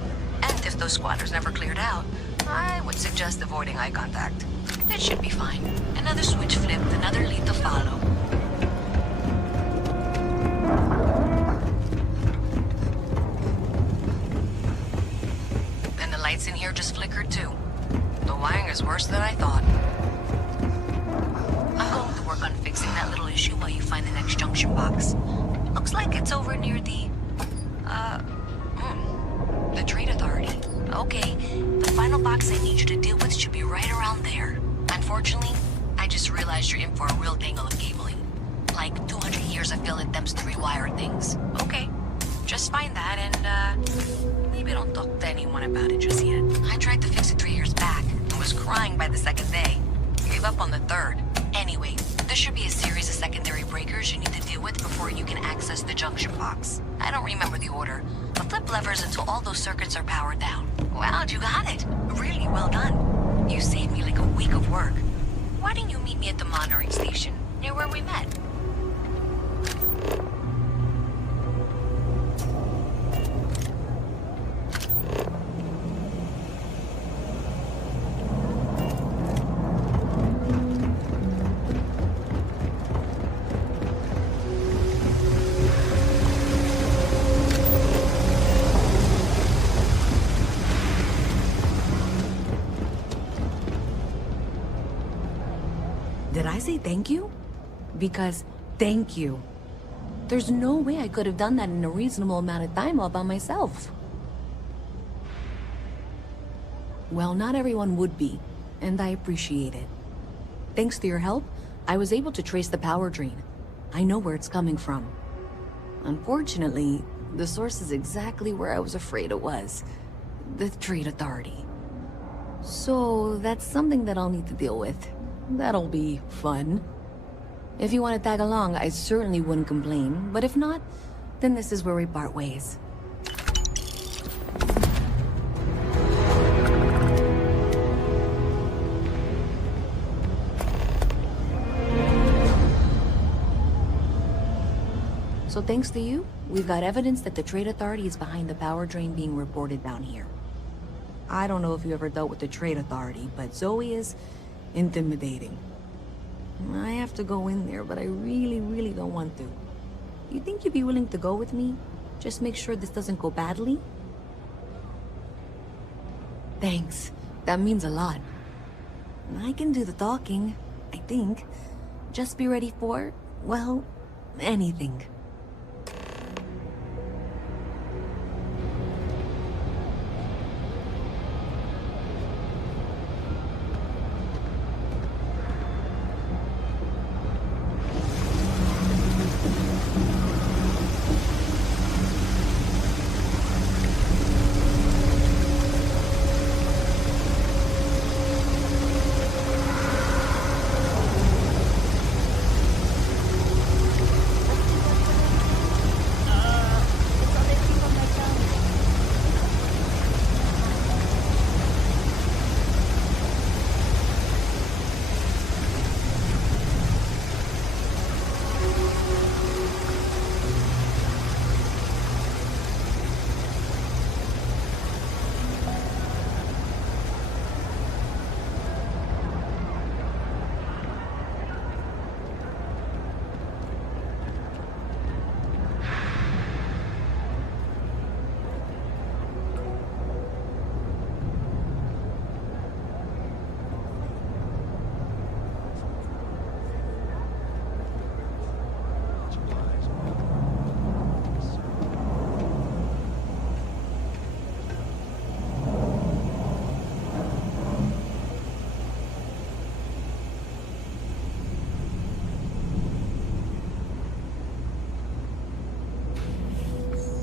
And if those squatters never cleared out, I would suggest avoiding eye contact. It should be fine. Another switch flipped, another lead to follow. And the lights in here just flickered too. The wiring is worse than I thought. I'm going to work on fixing that little issue while you find the next junction box. Looks like it's over near the Trade Authority. Okay, the final box I need you to deal with should be right around there. Unfortunately, I just realized you're in for a real tangle of cabling. Like 200 years of filling them's three-wire things. Okay, just find that and, maybe don't talk to anyone about it just yet. I tried to fix it 3 years back and was crying by the second day. Gave up on the third. Anyway, there should be a series of secondary breakers you need to deal with before you can access the junction box. I don't remember the order, Flip levers until all those circuits are powered down. Wow, you got it. Really well done. You saved me like a week of work. Why didn't you meet me at the monitoring station, near where we met? Did I say thank you? Because thank you. There's no way I could have done that in a reasonable amount of time all by myself. Well, not everyone would be, and I appreciate it. Thanks to your help, I was able to trace the power drain. I know where it's coming from. Unfortunately, the source is exactly where I was afraid it was. The Trade Authority. So that's something that I'll need to deal with. That'll be fun. If you want to tag along, I certainly wouldn't complain, but if not, then this is where we part ways. So thanks to you, we've got evidence that the Trade Authority is behind the power drain being reported down here. I don't know if you ever dealt with the Trade Authority, but Zoe is intimidating. I have to go in there, but I really don't want to. You think you'd be willing to go with me? Just make sure this doesn't go badly? Thanks. That means a lot. I can do the talking, I think. Just be ready for, well, anything.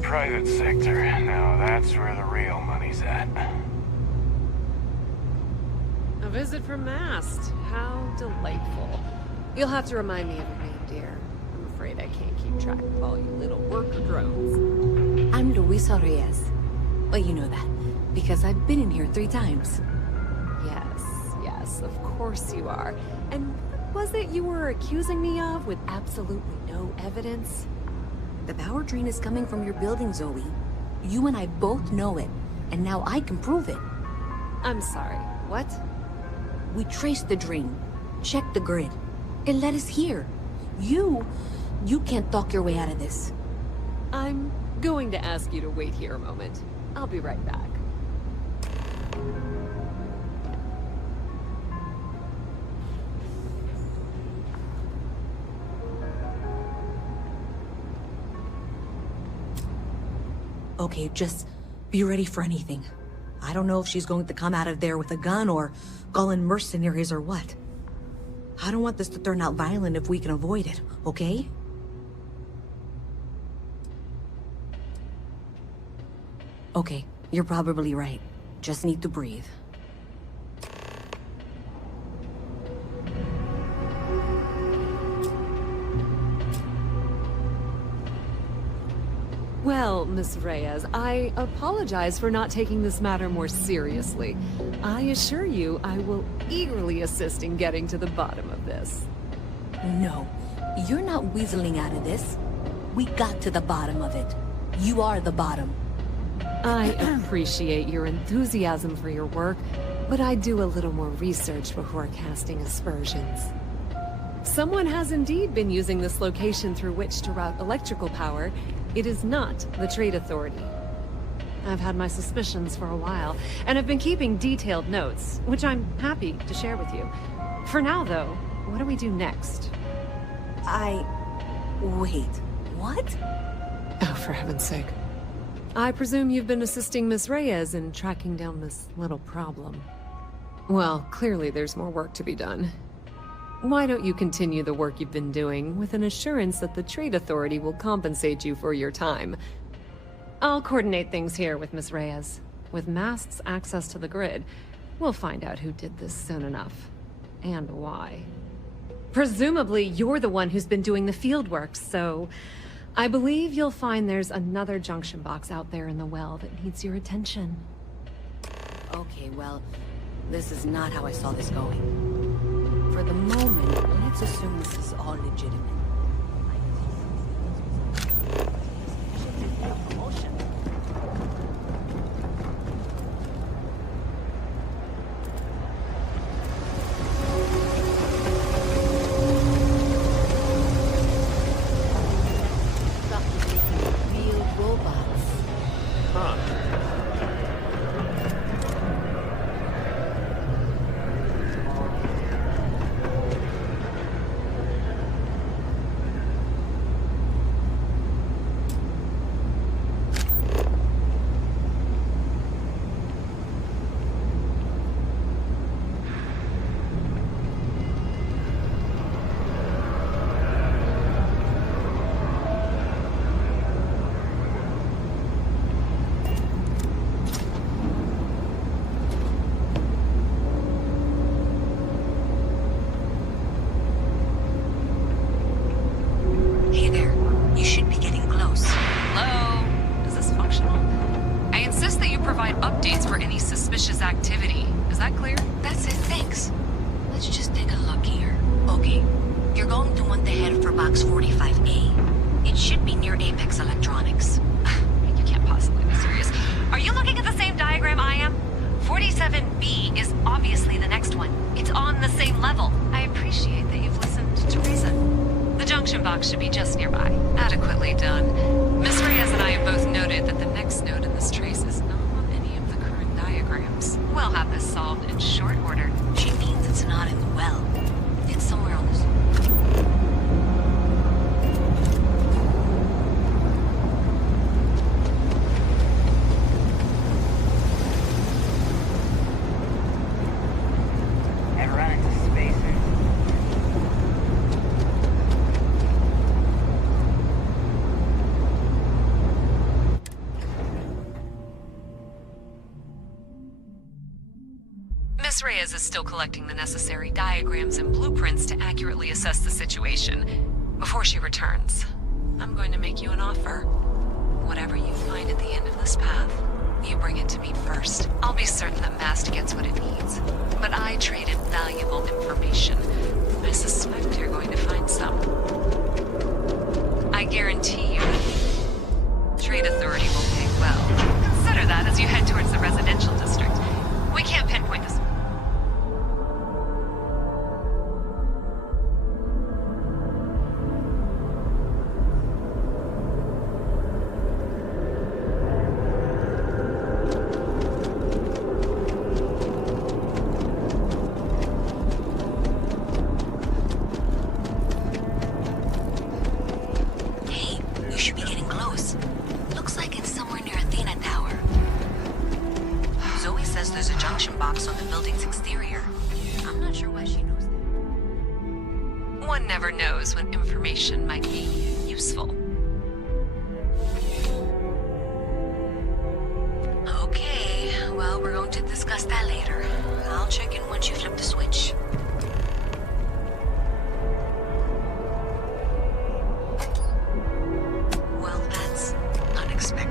Private sector. Now that's where the real money's at. A visit from Mast. How delightful. You'll have to remind me of your name, dear. I'm afraid I can't keep track of all you little worker drones. I'm Luisa Reyes. Well, you know that, because I've been in here 3 times. Yes, of course you are. And what was it you were accusing me of with absolutely no evidence? The power drain is coming from your building, Zoe. You and I both know it, and now I can prove it. I'm sorry, what? We traced the drain, checked the grid. It led us here. You can't talk your way out of this. I'm going to ask you to wait here a moment. I'll be right back. Okay, just be ready for anything. I don't know if she's going to come out of there with a gun or call in mercenaries or what. I don't want this to turn out violent if we can avoid it, okay? Okay, you're probably right. Just need to breathe. Well, Well, Miss Reyes, I apologize for not taking this matter more seriously. I assure you I will eagerly assist in getting to the bottom of this. No, you're not weaseling out of this. We got to the bottom of it. You are the bottom. I appreciate your enthusiasm for your work, but I do a little more research before casting aspersions. Someone has indeed been using this location through which to route electrical power. It is not the Trade Authority. I've had my suspicions for a while, and have been keeping detailed notes, which I'm happy to share with you. For now, though, what do we do next? Wait, what? Oh, for heaven's sake. I presume you've been assisting Miss Reyes in tracking down this little problem. Well, clearly there's more work to be done. Why don't you continue the work you've been doing with an assurance that the Trade Authority will compensate you for your time? I'll coordinate things here with Miss Reyes. With Mast's access to the grid, we'll find out who did this soon enough. And why. Presumably, you're the one who's been doing the field work, so I believe you'll find there's another junction box out there in the well that needs your attention. Okay, well, this is not how I saw this going. For the moment, let's assume this is all legitimate. Real robots. Huh. Hey there. You should be getting close. Hello? Is this functional? I insist that you provide updates for any suspicious activity. Is that clear? That's it, thanks. Let's just take a look here. Okay, you're going to want to head for box 45A. It should be near Apex Electronics. You can't possibly be serious. Are you looking at the same diagram I am? 47B is obviously the next one. It's on the same level. I appreciate that you've listened to reason. The junction box should be just nearby. Adequately done. Miss Reyes and I have both noted that the next node in this trace is not on any of the current diagrams. We'll have this solved in short order. She means it's not in the well. It's somewhere on this. Ever run into spacers? Miss Reyes is still collecting the necessary diagrams and blueprints to accurately assess the situation. Before she returns, I'm going to make you an offer. Whatever you find at the end of this path, you bring it to me first. I'll be certain that Mast gets what it needs. But I traded valuable information. I suspect you're going to find some. I guarantee you, Trade Authority will pay well. Consider that as you head towards the residential district. We can't pinpoint this. Hey, you should be getting close. Looks like it's somewhere near Athena Tower. Zoe says there's a junction box on the building's exterior. I'm not sure why she knows that. One never knows when information might be useful. Okay, well, we're going to discuss that later. I'll check in once you flip the switch. Well, that's unexpected.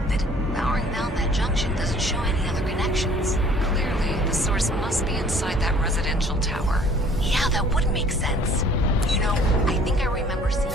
sense. You know, I think I remember seeing...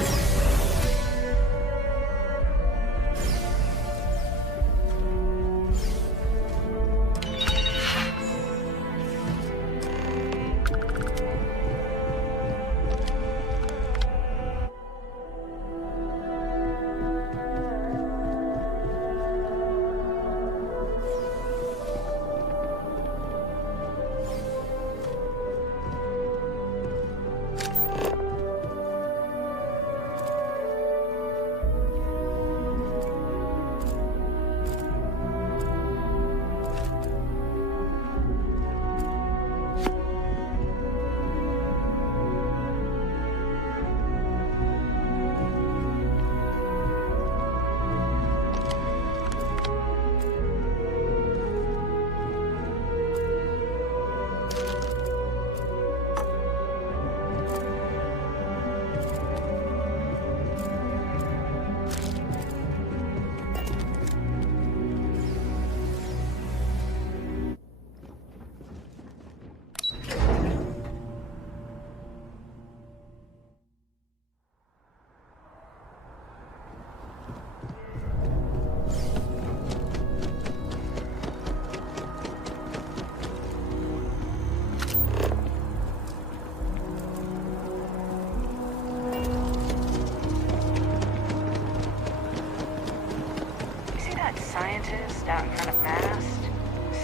Scientist out in front of mast,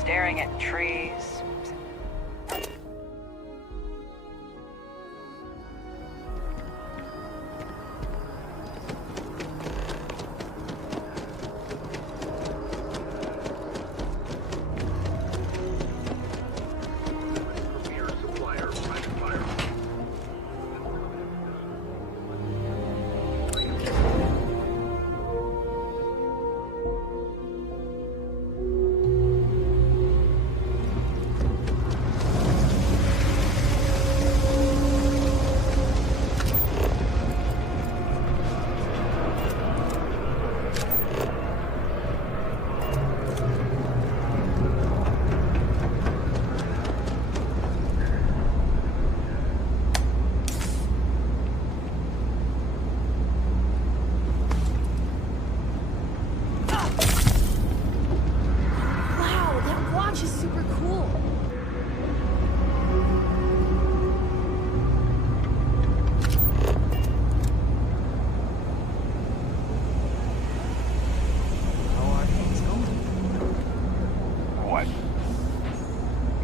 staring at trees.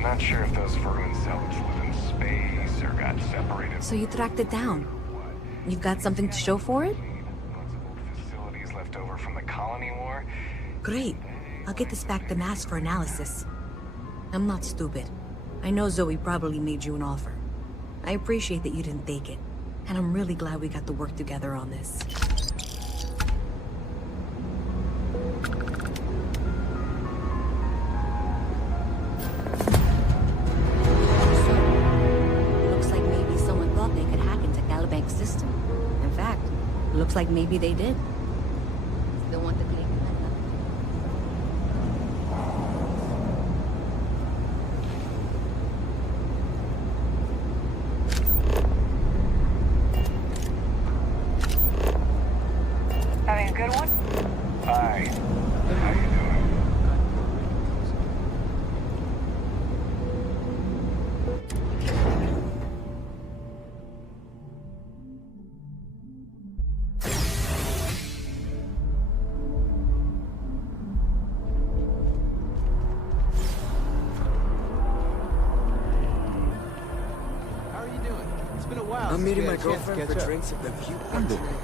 Not sure if those vermin salvage live in space or got separated. So you tracked it down. You've got something to show for it? Lots of old facilities left over from the colony war. Great. I'll get this back to Mass for analysis. I'm not stupid. I know Zoe probably made you an offer. I appreciate that you didn't take it. And I'm really glad we got to work together on this. Looks like maybe they did. Still want to take Having a good one? Hi. How you doing? I'm meeting my girlfriend for drinks at the viewpoint tonight.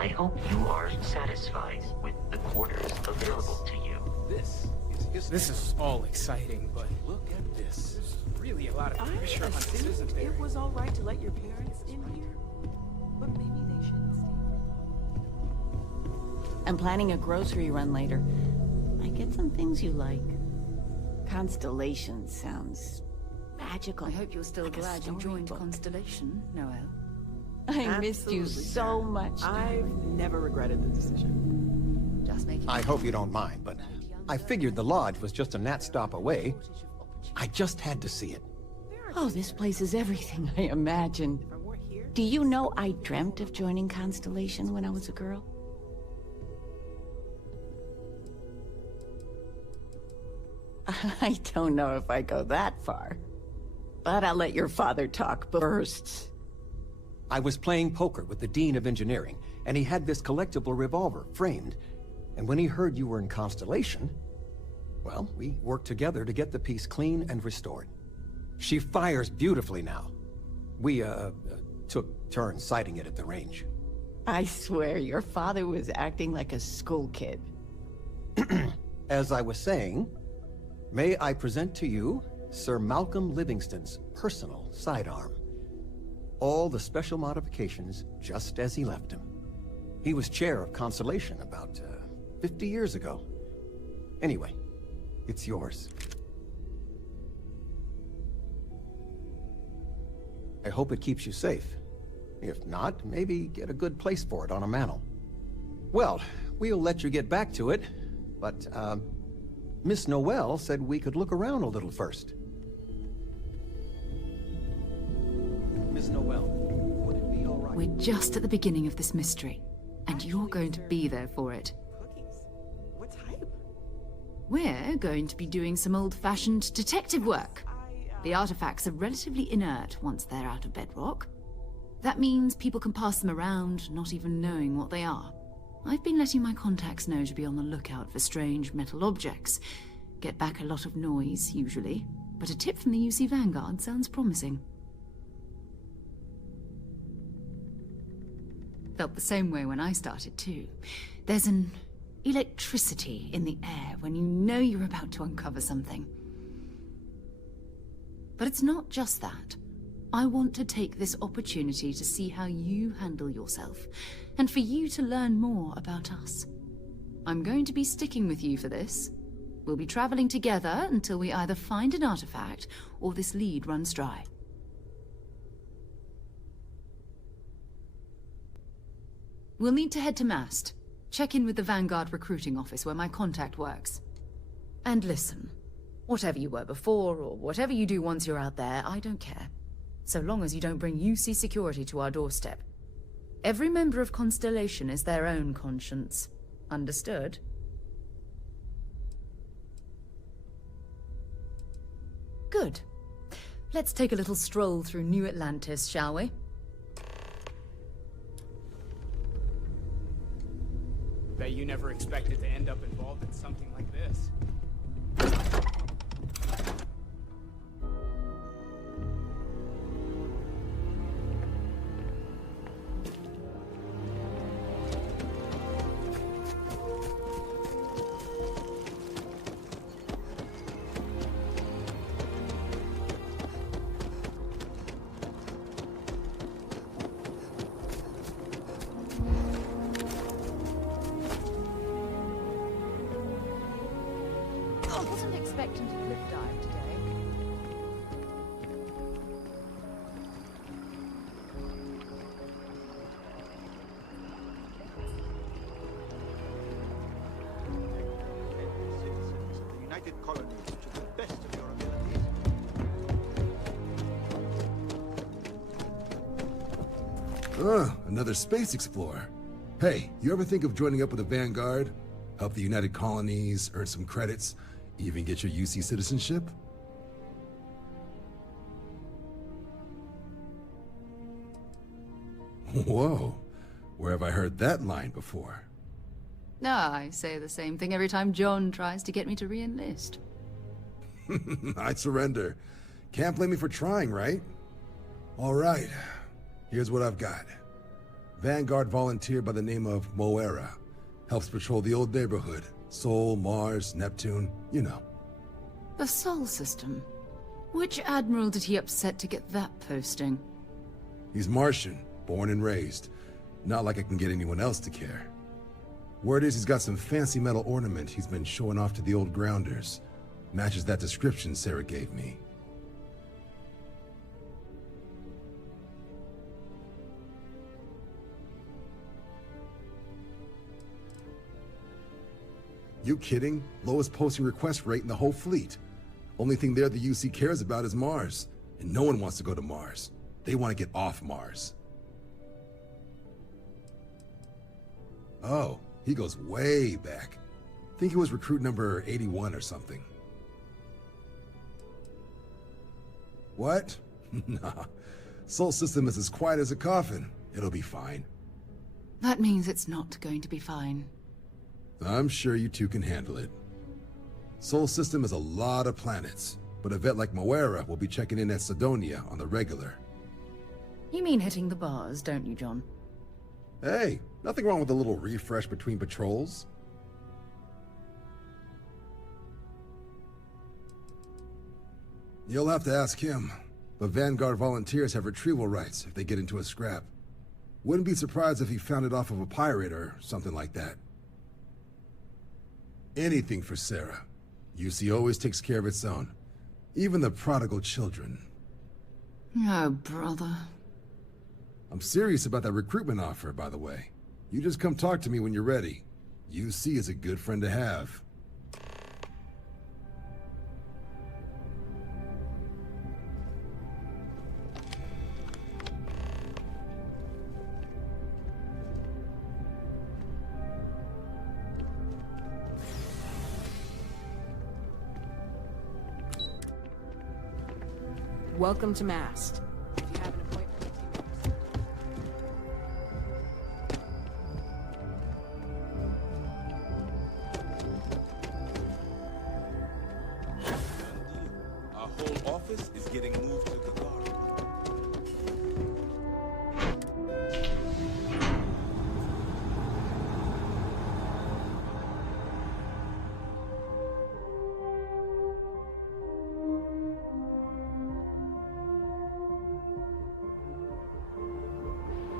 I hope you are satisfied with the quarters available to you. This is all exciting, but look at this. There's really a lot of pressure on this, isn't there? It was all right to let your parents in here, but maybe they shouldn't stay. I'm planning a grocery run later. I get some things you like. Constellation sounds magical. I hope you're still glad you joined Constellation, Noel. I missed you so much. I've never regretted the decision. Just making. I hope you don't mind, but I figured the lodge was just a gnat stop away. I just had to see it. Oh, this place is everything I imagined. Do you know I dreamt of joining Constellation when I was a girl? I don't know if I go that far. But I'll let your father talk first. I was playing poker with the Dean of Engineering, and he had this collectible revolver framed. And when he heard you were in Constellation, well, we worked together to get the piece clean and restored. She fires beautifully now. We, took turns sighting it at the range. I swear, your father was acting like a school kid. As I was saying, may I present to you Sir Malcolm Livingston's personal sidearm. All the special modifications just as he left him. He was chair of Constellation about 50 years ago. Anyway, it's yours. I hope it keeps you safe. If not, maybe get a good place for it on a mantle. Well, we'll let you get back to it, but, Miss Noel said we could look around a little first. Miss Noel, would it be all right? We're just at the beginning of this mystery, and you're going to be there for it. Cookies? What type? We're going to be doing some old-fashioned detective work. The artifacts are relatively inert once they're out of bedrock. That means people can pass them around, not even knowing what they are. I've been letting my contacts know to be on the lookout for strange metal objects. Get back a lot of noise, usually, but a tip from the UC Vanguard sounds promising. Felt the same way when I started, too. There's an electricity in the air when you know you're about to uncover something. But it's not just that. I want to take this opportunity to see how you handle yourself, and for you to learn more about us. I'm going to be sticking with you for this. We'll be traveling together until we either find an artifact or this lead runs dry. We'll need to head to Mast. Check in with the Vanguard recruiting office where my contact works. And listen, whatever you were before or whatever you do once you're out there, I don't care. So long as you don't bring UC security to our doorstep. Every member of Constellation is their own conscience. Understood? Good. Let's take a little stroll through New Atlantis, shall we? Bet you never expected to end up involved in something like this. I wasn't expecting to cliff dive today. United Colonies to the best of your abilities. Another space explorer. Hey, you ever think of joining up with the Vanguard? Help the United Colonies, earn some credits, even get your UC citizenship? Whoa, where have I heard that line before? I say the same thing every time John tries to get me to re-enlist. I surrender. Can't blame me for trying, right? All right, here's what I've got. Vanguard volunteer by the name of Moera. Helps patrol the old neighborhood. Sol, Mars, Neptune, you know. The Sol system. Which admiral did he upset to get that posting? He's Martian, born and raised. Not like I can get anyone else to care. Word is he's got some fancy metal ornament he's been showing off to the old grounders. Matches that description Sarah gave me. You kidding? Lowest posting request rate in the whole fleet. Only thing there the UC cares about is Mars. And no one wants to go to Mars. They want to get off Mars. Oh, he goes way back. Think he was recruit number 81 or something. What? Nah. Sol system is as quiet as a coffin. It'll be fine. That means it's not going to be fine. I'm sure you two can handle it. Sol system is a lot of planets, but a vet like Moera will be checking in at Sidonia on the regular. You mean hitting the bars, don't you, John? Hey, nothing wrong with a little refresh between patrols. You'll have to ask him, but Vanguard volunteers have retrieval rights if they get into a scrap. Wouldn't be surprised if he found it off of a pirate or something like that. Anything for Sarah. UC always takes care of its own. Even the prodigal children. Oh, brother. I'm serious about that recruitment offer, by the way. You just come talk to me when you're ready. UC is a good friend to have. Welcome to Mast. If you have an appointment Our whole office is getting moved to Qatar.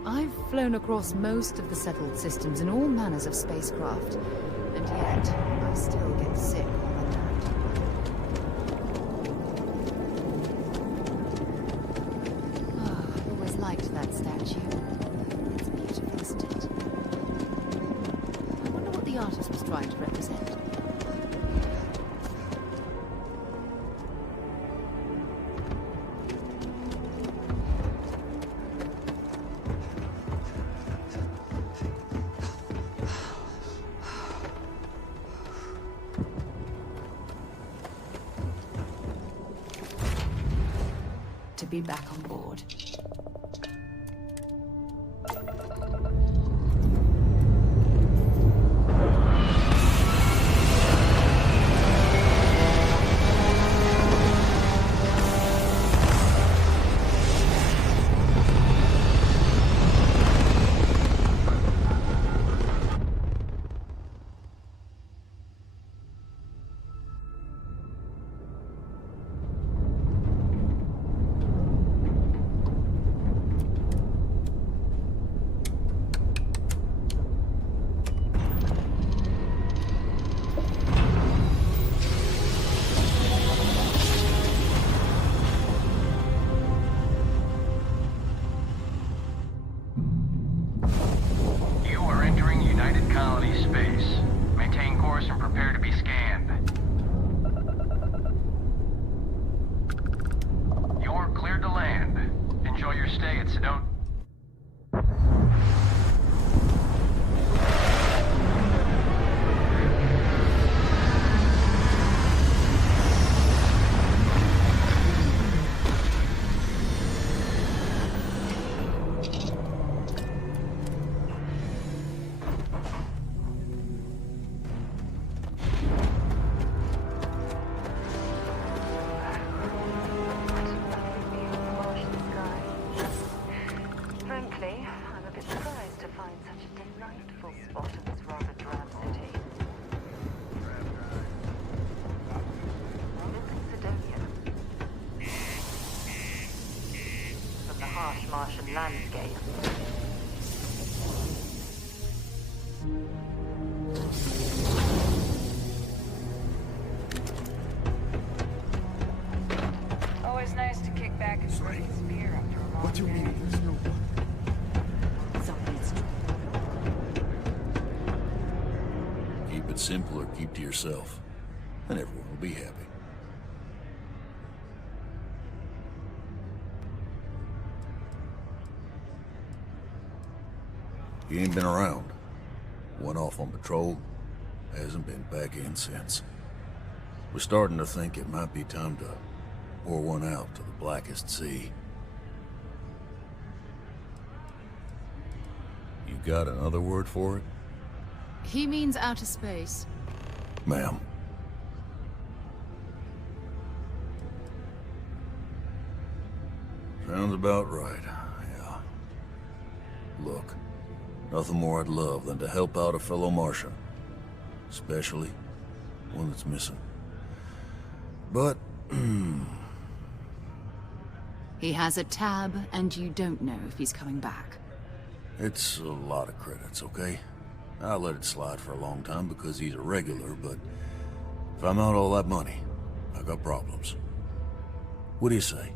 I've flown across most of the settled systems in all manners of spacecraft, and yet I still get sick on the land. Ah, I've always liked that statue. It's beautiful, isn't it? I wonder what the artist was trying to represent. To be back on board. Delightful spot in this rather drab city. From the harsh Martian landscape. Always nice to kick back and breathe beer after a long What do you mean there's no one? Keep it simple or keep to yourself, and everyone will be happy. He ain't been around. Went off on patrol. Hasn't been back in since. We're starting to think it might be time to pour one out to the blackest sea. You got another word for it? He means outer space. Ma'am. Sounds about right, yeah. Look, nothing more I'd love than to help out a fellow Martian. Especially one that's missing. But, He has a tab, and you don't know if he's coming back. it's a lot of credits, okay? I let it slide for a long time because he's a regular, but if I'm out all that money, I got problems. What do you say?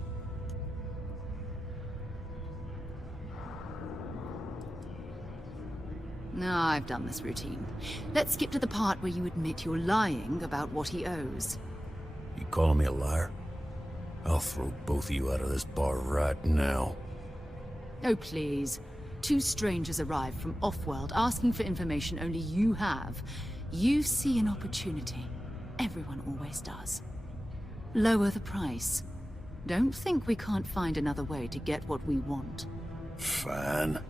No, I've done this routine. Let's skip to the part where you admit you're lying about what he owes. You calling me a liar? I'll throw both of you out of this bar right now. Oh, please. Two strangers arrive from off-world asking for information only you have. You see an opportunity. Everyone always does. Lower the price. Don't think we can't find another way to get what we want. Fine.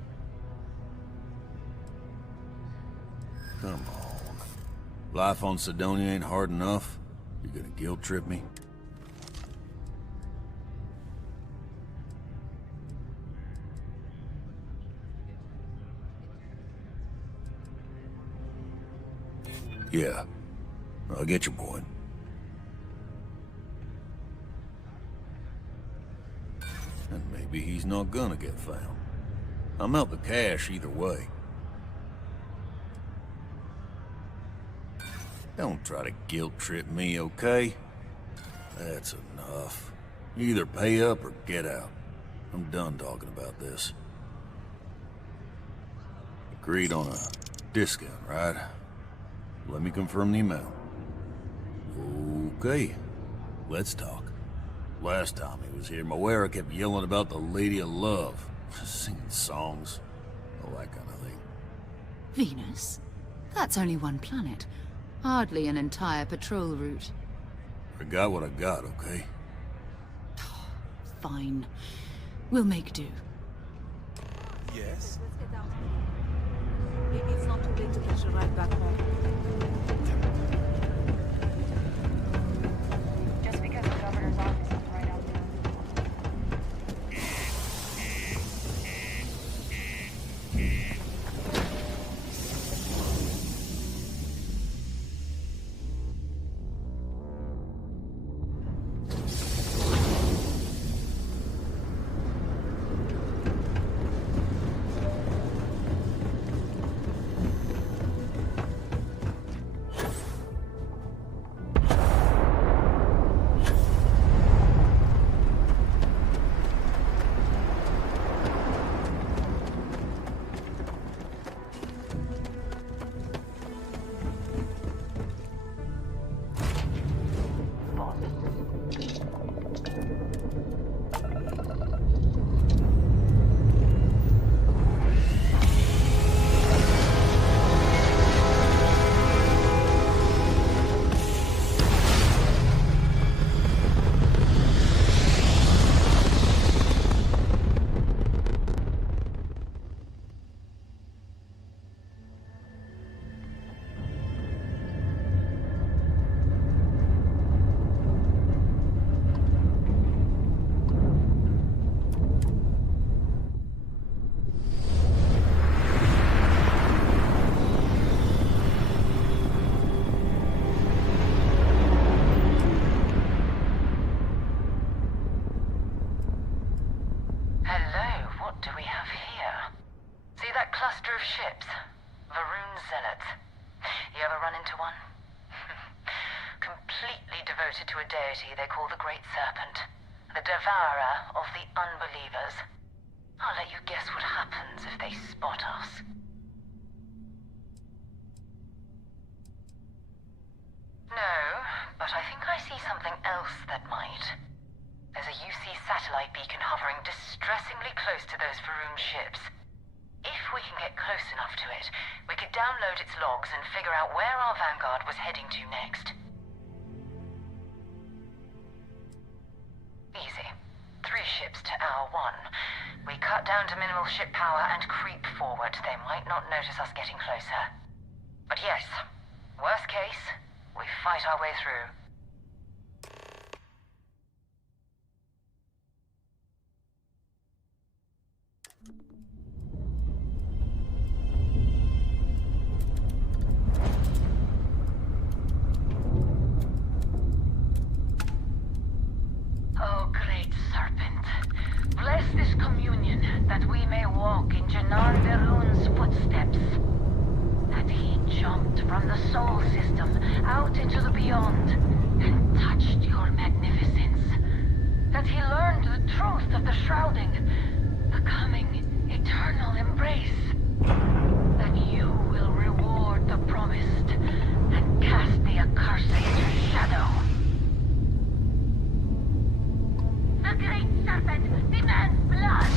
Come on. Life on Sidonia ain't hard enough. You gonna guilt trip me? Yeah, I get your point. And maybe he's not gonna get found. I'm out the cash either way. Don't try to guilt trip me, okay? That's enough. You either pay up or get out. I'm done talking about this. Agreed on a discount, right? Let me confirm the amount. Okay, let's talk. Last time he was here, Moira kept yelling about the Lady of Love, singing songs, all that kind of thing. Venus? That's only one planet. Hardly an entire patrol route. I got what I got, okay? Fine. We'll make do. Yes? Let's get down. Maybe it's not too late to catch a ride back home. Just because the governor's office is right out there. Varun Zealots. You ever run into one? Completely devoted to a deity they call the Great Serpent. The devourer of the unbelievers. I'll let you guess what happens if they spot us. No, but I think I see something else that might. There's a UC satellite beacon hovering distressingly close to those Varun ships. If we can get close enough to it, we could download its logs and figure out where our vanguard was heading to next. Easy. 3 ships to our 1. We cut down to minimal ship power and creep forward. They might not notice us getting closer. But yes, worst case, we fight our way through. Oh, great serpent, bless this communion that we may walk in Janar Verun's footsteps. That he jumped from the soul system out into the beyond and touched your magnificence. That he learned the truth of the shrouding, the coming eternal embrace. That you will reward the promised and cast the accursed into shadow. The great serpent demands blood!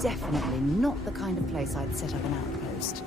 Definitely not the kind of place I'd set up an outpost.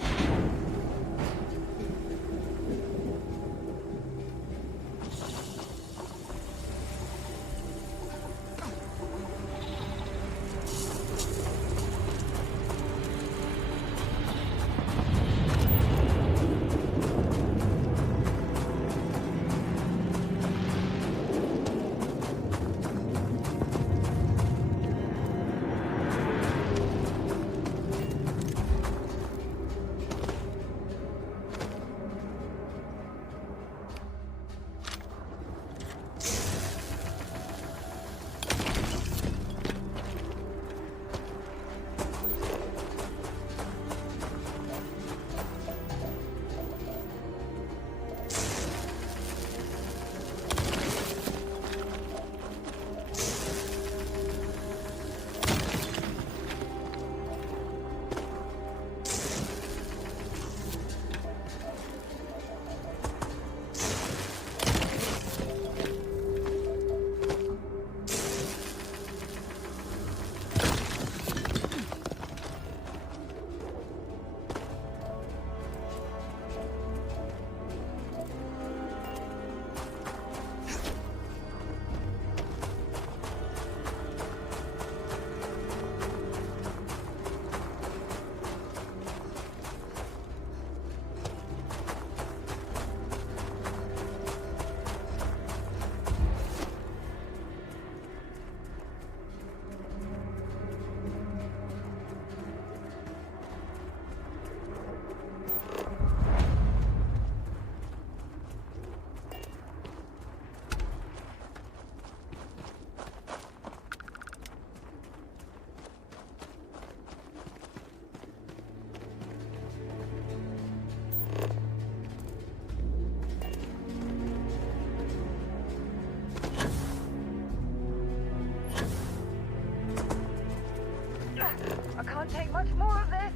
can't take much more of this.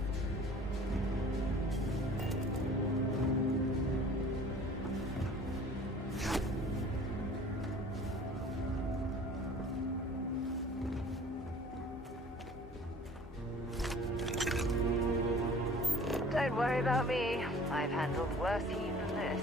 Don't worry about me. I've handled worse heat than this.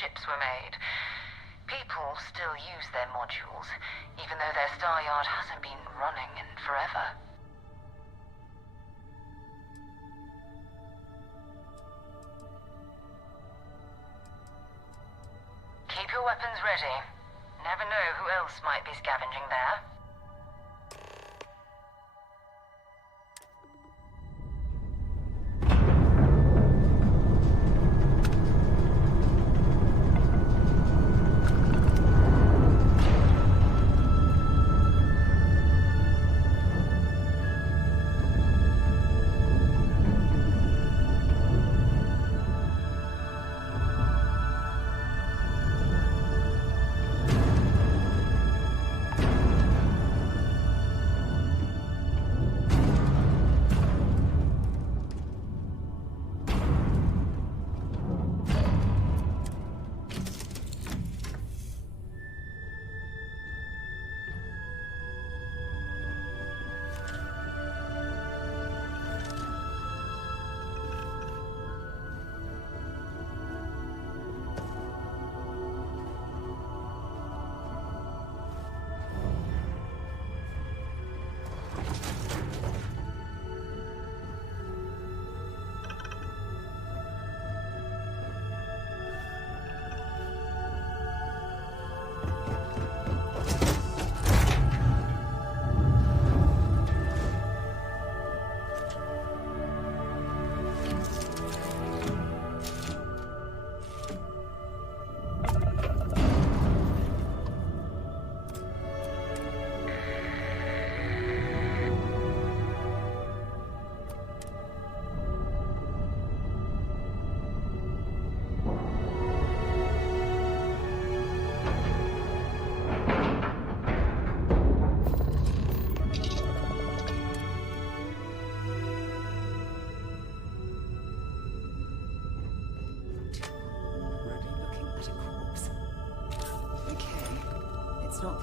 Ships were made. People still use their modules, even though their star yard hasn't been running in forever. Keep your weapons ready. Never know who else might be scavenging there.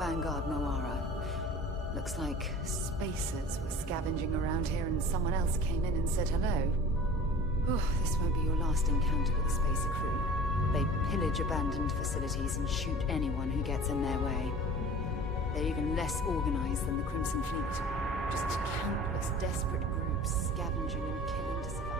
Vanguard Moara. Looks like spacers were scavenging around here and someone else came in and said hello. Oh, this won't be your last encounter with a spacer crew. They pillage abandoned facilities and shoot anyone who gets in their way. They're even less organized than the Crimson Fleet. Just countless desperate groups scavenging and killing to survive.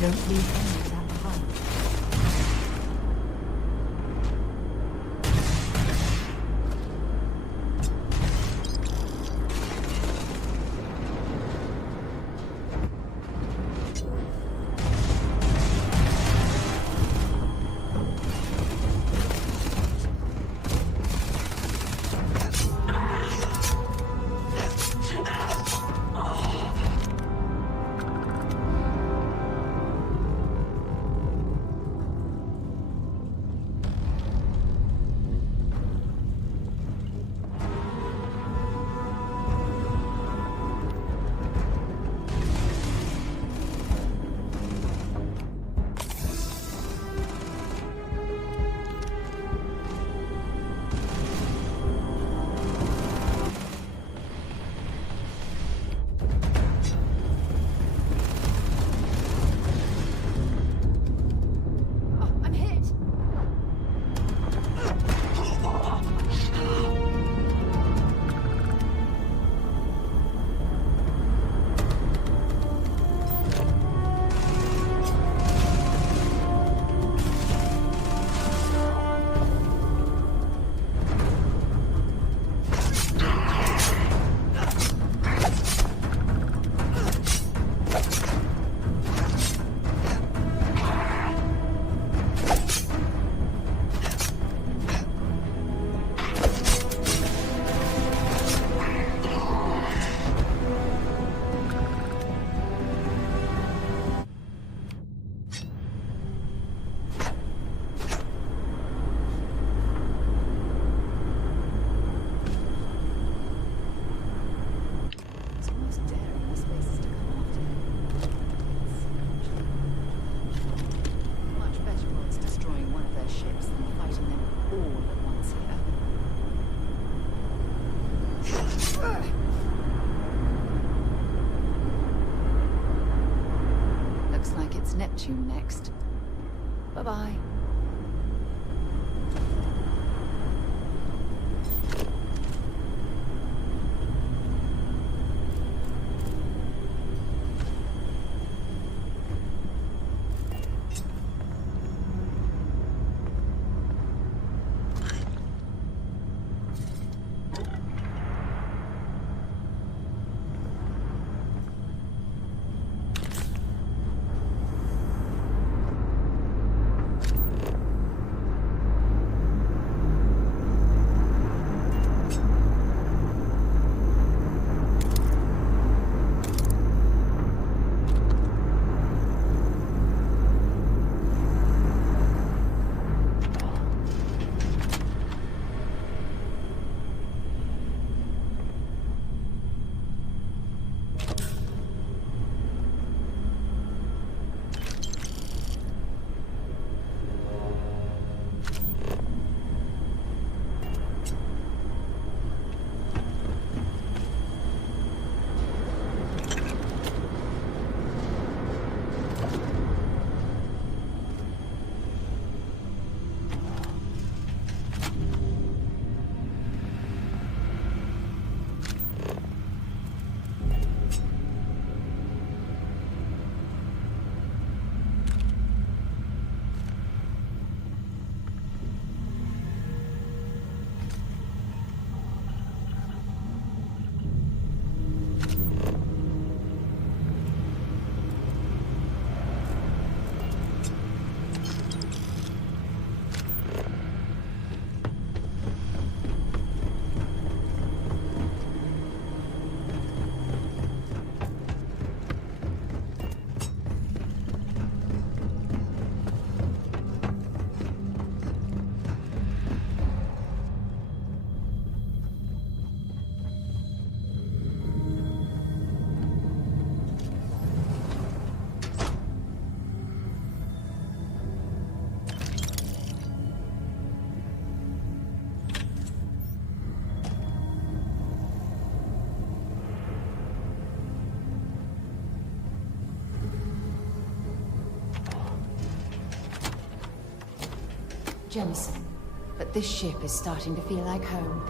Don't leave any of that behind. Neptune next. Bye-bye. Jemison, but this ship is starting to feel like home.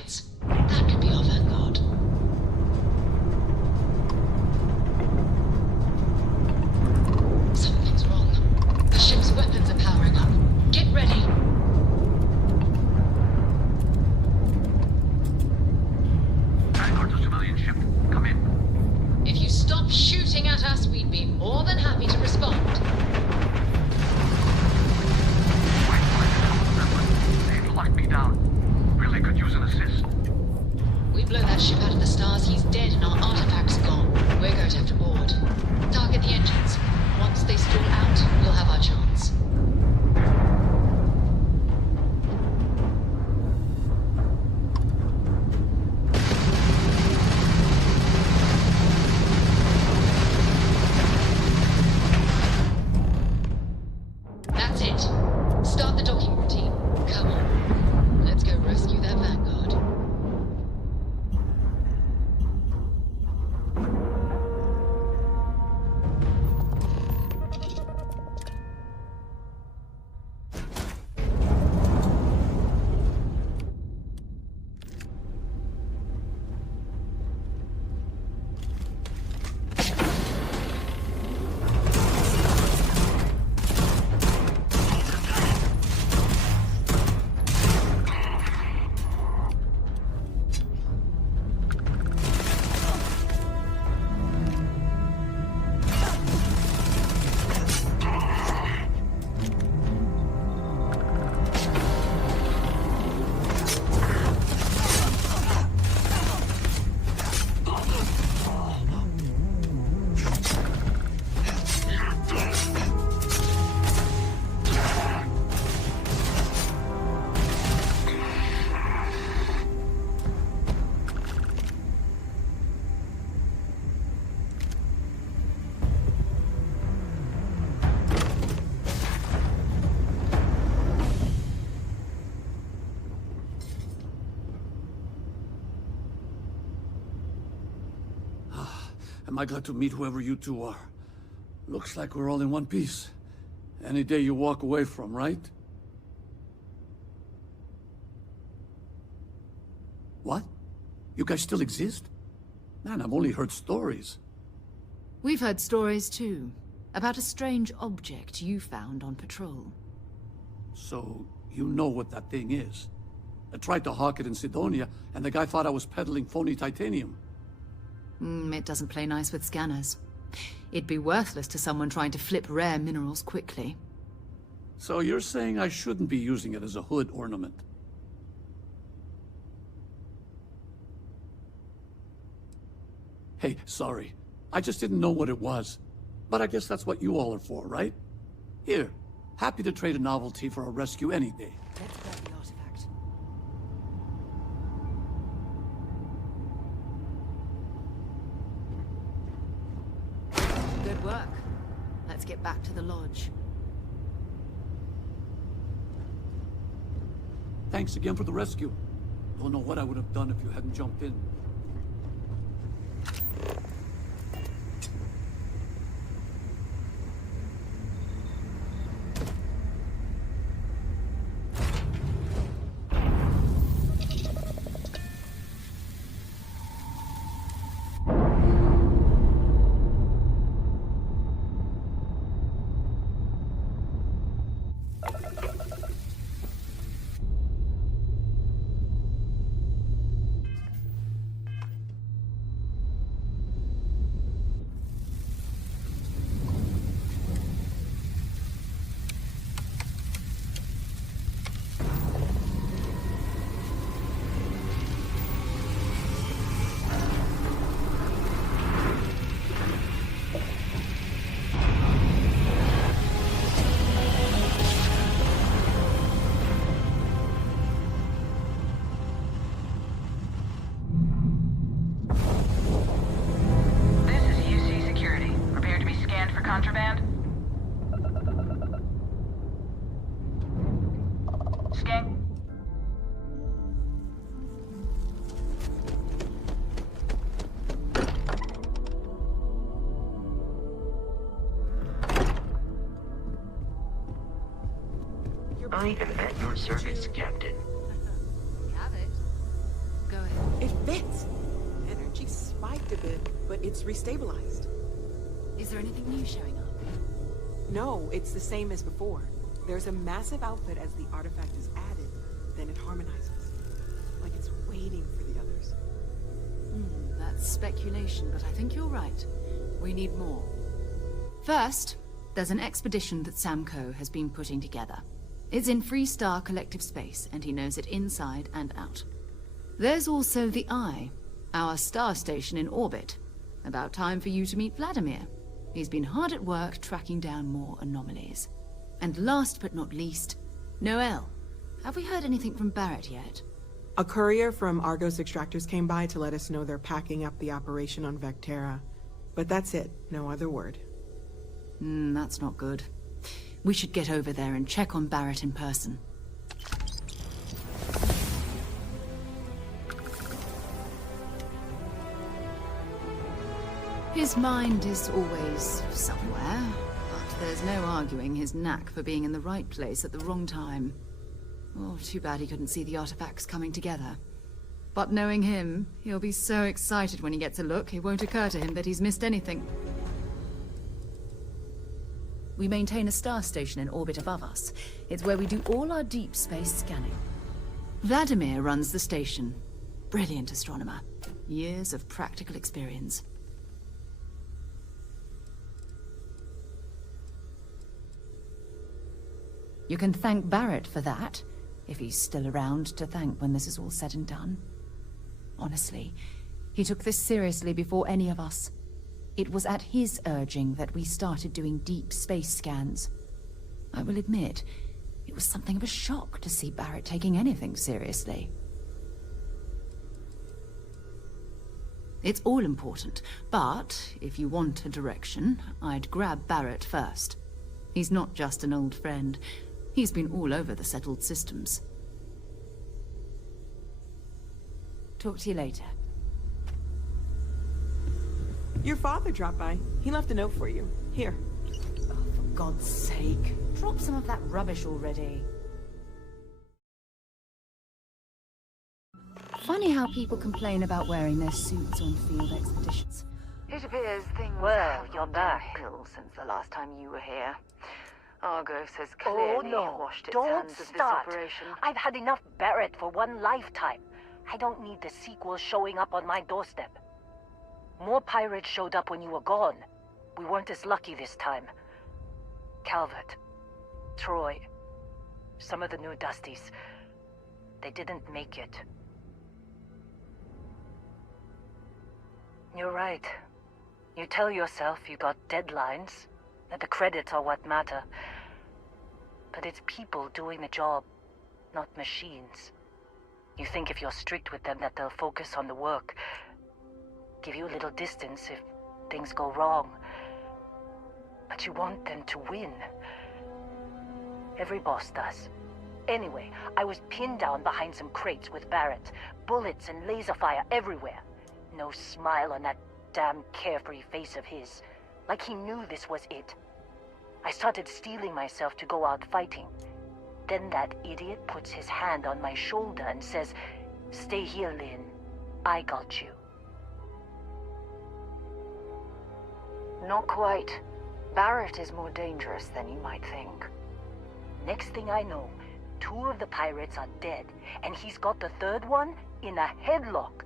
sights. That could be our vanguard. Something's wrong. The ship's weapons are powering up. Get ready. Vanguard to civilian ship. Come in. If you stop shooting at us, we'd be more than happy to respond. They've locked me down. Really could use an assist. We blow that ship out of the stars, he's dead and our artifacts are gone. We're going to have to board. Target the engines. Once they stall out, we'll have our chance. That's it. Start the docking routine. Come on. Let's go rescue that vanguard. Am I glad to meet whoever you two are. Looks like we're all in one piece. Any day you walk away from, right? What? You guys still exist? Man, I've only heard stories. We've heard stories too, about a strange object you found on patrol. So, you know what that thing is. I tried to hawk it in Sidonia, and the guy thought I was peddling phony titanium. It doesn't play nice with scanners. It'd be worthless to someone trying to flip rare minerals quickly. So you're saying I shouldn't be using it as a hood ornament? Hey, sorry. I just didn't know what it was. But I guess that's what you all are for, right? Here, happy to trade a novelty for a rescue any day. Let's grab the artifact. Good work. Let's get back to the lodge. Thanks again for the rescue. Don't know what I would have done if you hadn't jumped in. Contraband? Skank? I am at your service, Captain. We have it. bits. Energy spiked a bit, but it's restabilized. Is there anything new showing up? No, it's the same as before. There's a massive output as the artifact is added, then it harmonizes. Like it's waiting for the others. That's speculation, but I think you're right. We need more. First, there's an expedition that Samco has been putting together. It's in Freestar Collective Space, and he knows it inside and out. There's also the Eye, our star station in orbit. About time for you to meet Vladimir. He's been hard at work tracking down more anomalies. And last but not least, Noel. Have we heard anything from Barrett yet? A courier from Argos Extractors came by to let us know they're packing up the operation on Vectera. But that's it, no other word. That's not good. We should get over there and check on Barrett in person. His mind is always somewhere, but there's no arguing his knack for being in the right place at the wrong time. Oh, too bad he couldn't see the artifacts coming together. But knowing him, he'll be so excited when he gets a look, it won't occur to him that he's missed anything. We maintain a star station in orbit above us. It's where we do all our deep space scanning. Vladimir runs the station. Brilliant astronomer. Years of practical experience. You can thank Barrett for that, if he's still around to thank when this is all said and done. Honestly, he took this seriously before any of us. It was at his urging that we started doing deep space scans. I will admit, it was something of a shock to see Barrett taking anything seriously. It's all important, but if you want a direction, I'd grab Barrett first. He's not just an old friend. He's been all over the settled systems. Talk to you later. Your father dropped by. He left a note for you. Here. Oh, for God's sake. Drop some of that rubbish already. Funny how people complain about wearing their suits on field expeditions. It appears things well, you're back since the last time you were here. Argos has clearly washed its hands of this operation. I've had enough Barrett for one lifetime. I don't need the sequel showing up on my doorstep. More pirates showed up when you were gone. We weren't as lucky this time. Calvert, Troy, some of the new Dusties, they didn't make it. You're right. You tell yourself you got deadlines, that the credits are what matter. But it's people doing the job, not machines. You think if you're strict with them that they'll focus on the work, give you a little distance if things go wrong. But you want them to win. Every boss does. Anyway, I was pinned down behind some crates with Barrett. Bullets and laser fire everywhere. No smile on that damn carefree face of his. Like he knew this was it. I started steeling myself to go out fighting. Then that idiot puts his hand on my shoulder and says, "Stay here, Lynn. I got you." Not quite. Barrett is more dangerous than you might think. Next thing I know, 2 of the pirates are dead, and he's got the 3rd one in a headlock.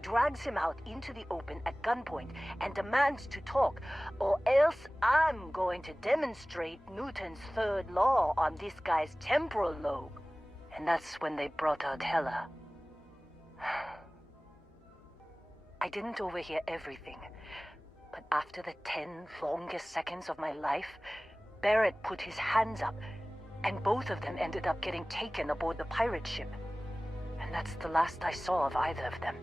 Drags him out into the open at gunpoint and demands to talk, or else I'm going to demonstrate Newton's 3rd law on this guy's temporal lobe. And that's when they brought out Hela. I didn't overhear everything, but after the 10 longest seconds of my life, Barrett put his hands up, and both of them ended up getting taken aboard the pirate ship. And that's the last I saw of either of them.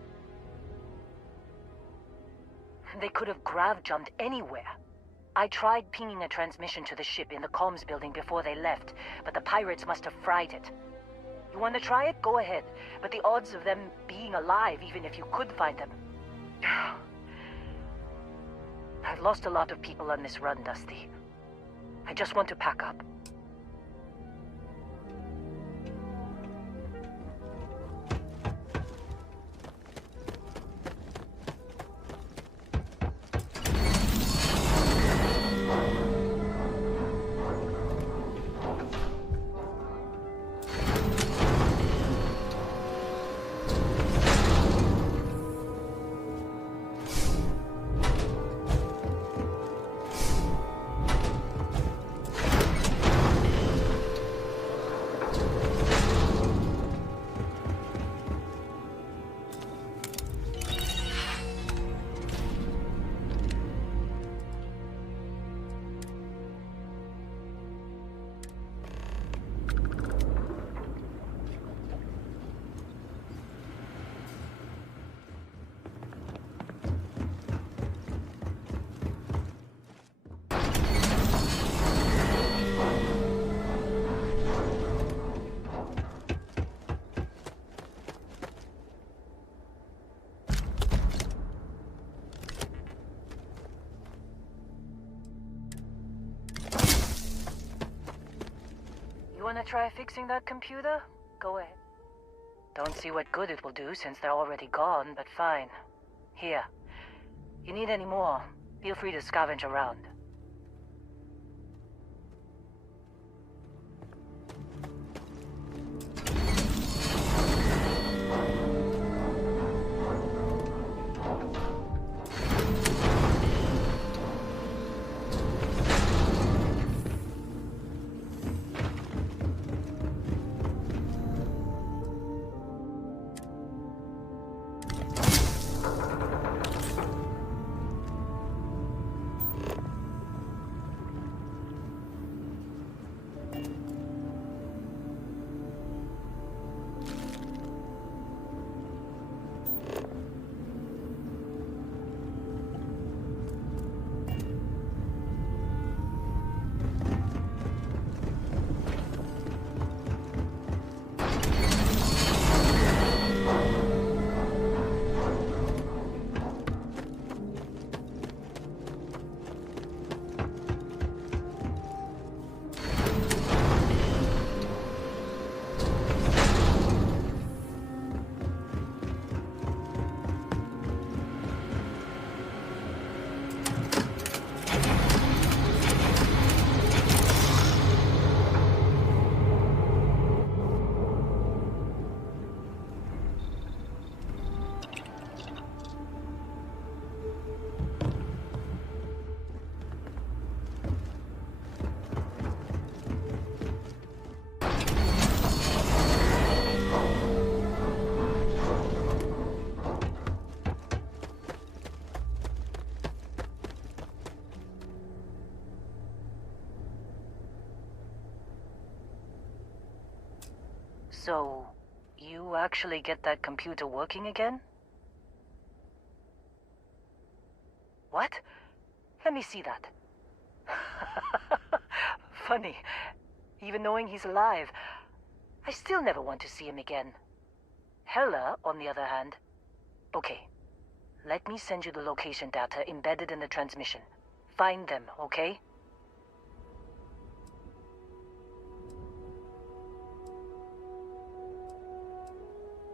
They could have grav-jumped anywhere. I tried pinging a transmission to the ship in the comms building before they left, but the pirates must have fried it. You want to try it? Go ahead. But the odds of them being alive, even if you could find them... I've lost a lot of people on this run, Dusty. I just want to pack up. wanna try fixing that computer? Go ahead. Don't see what good it will do since they're already gone, but fine. Here. You need any more, feel free to scavenge around. So, you actually get that computer working again? What? Let me see that. Funny. Even knowing he's alive, I still never want to see him again. Hella, on the other hand. Okay. Let me send you the location data embedded in the transmission. Find them, okay?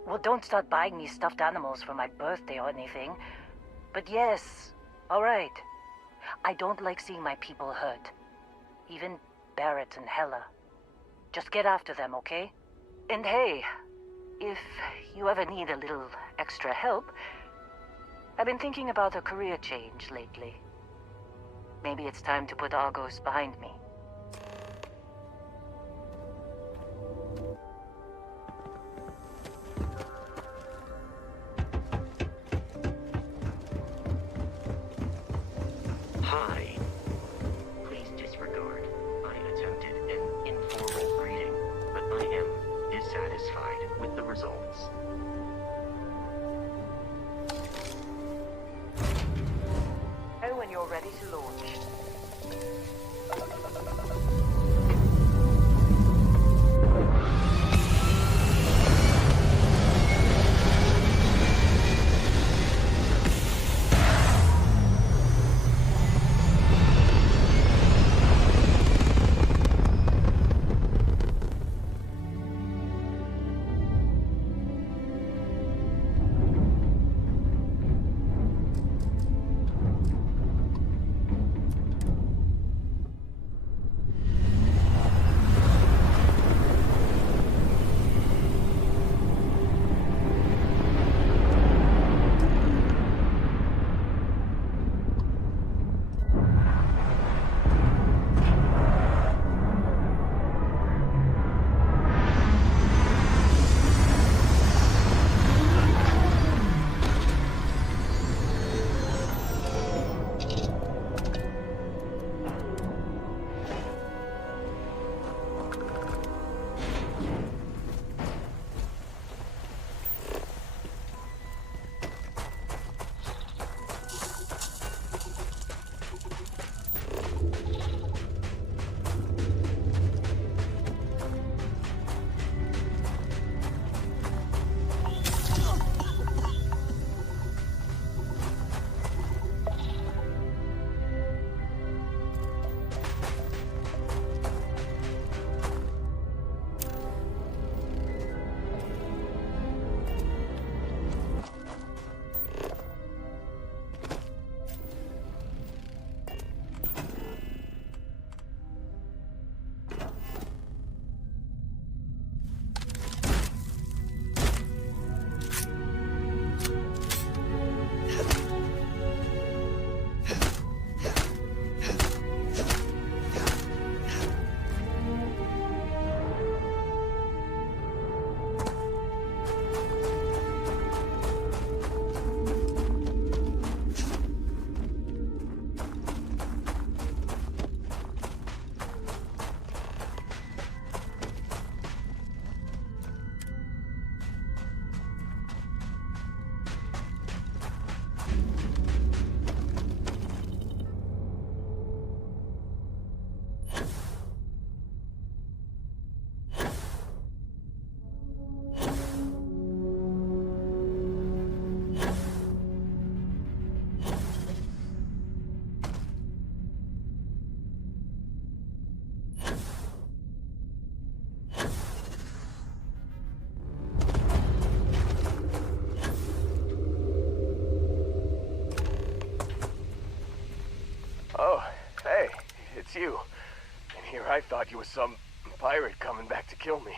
Well, don't start buying me stuffed animals for my birthday or anything. But yes, alright. I don't like seeing my people hurt. Even Barrett and Hella. Just get after them, okay? And hey, if you ever need a little extra help, I've been thinking about a career change lately. Maybe it's time to put Argos behind me. Hi. Please disregard. I attempted an informal greeting, but I am dissatisfied with the results. And when you're ready to launch. Oh, hey, it's you. And here I thought you were some pirate coming back to kill me.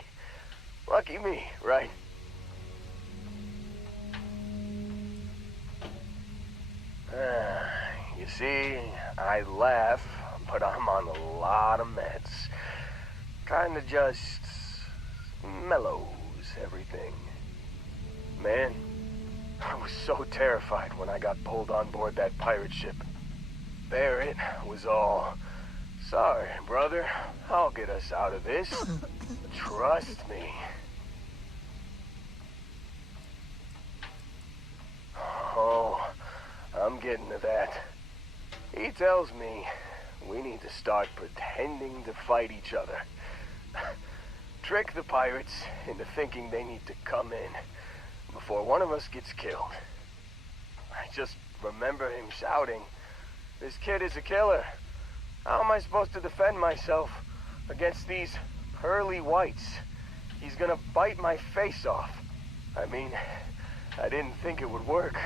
Lucky me, right? You see, I laugh, but I'm on a lot of meds. Kinda just mellows everything. Man, I was so terrified when I got pulled on board that pirate ship. Barrett was all, "Sorry, brother, I'll get us out of this. Trust me." Oh, I'm getting to that. He tells me we need to start pretending to fight each other. Trick the pirates into thinking they need to come in before one of us gets killed. I just remember him shouting, "This kid is a killer. How am I supposed to defend myself against these pearly whites? He's gonna bite my face off." I mean, I didn't think it would work,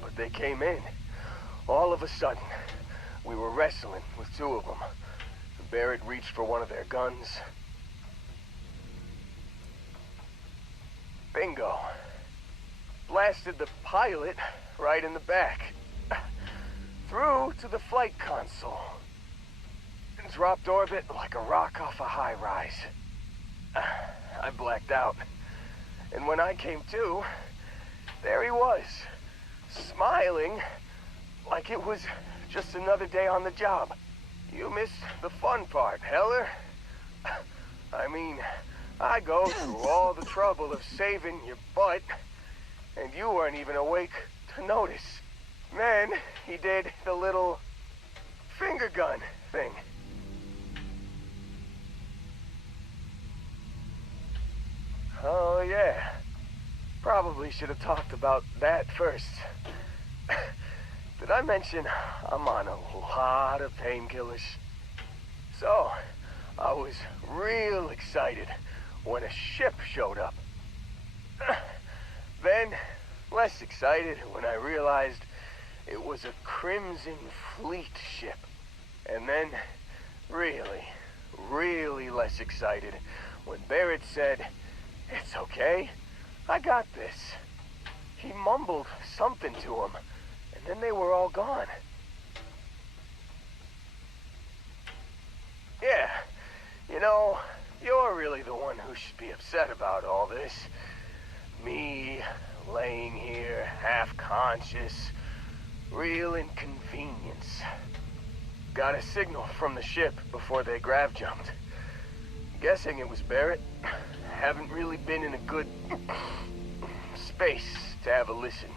but they came in. All of a sudden, we were wrestling with two of them. Barrett reached for one of their guns. Bingo. Blasted the pilot right in the back. Through to the flight console. And dropped orbit like a rock off a high rise. I blacked out. And when I came to, there he was, smiling like it was just another day on the job. You missed the fun part, Heller. I mean, I go through all the trouble of saving your butt, and you weren't even awake to notice. Then he did the little finger gun thing. Oh yeah, probably should have talked about that first. Did I mention I'm on a lot of painkillers? So, I was real excited when a ship showed up. Then, less excited when I realized it was a Crimson Fleet ship. And then, really less excited when Barrett said, "It's okay, I got this." He mumbled something to him, and then they were all gone. Yeah, you know, you're really the one who should be upset about all this. Me, laying here, half-conscious, real inconvenience. Got a signal from the ship before they grav-jumped. Guessing it was Barrett. Haven't really been in a good space to have a listen.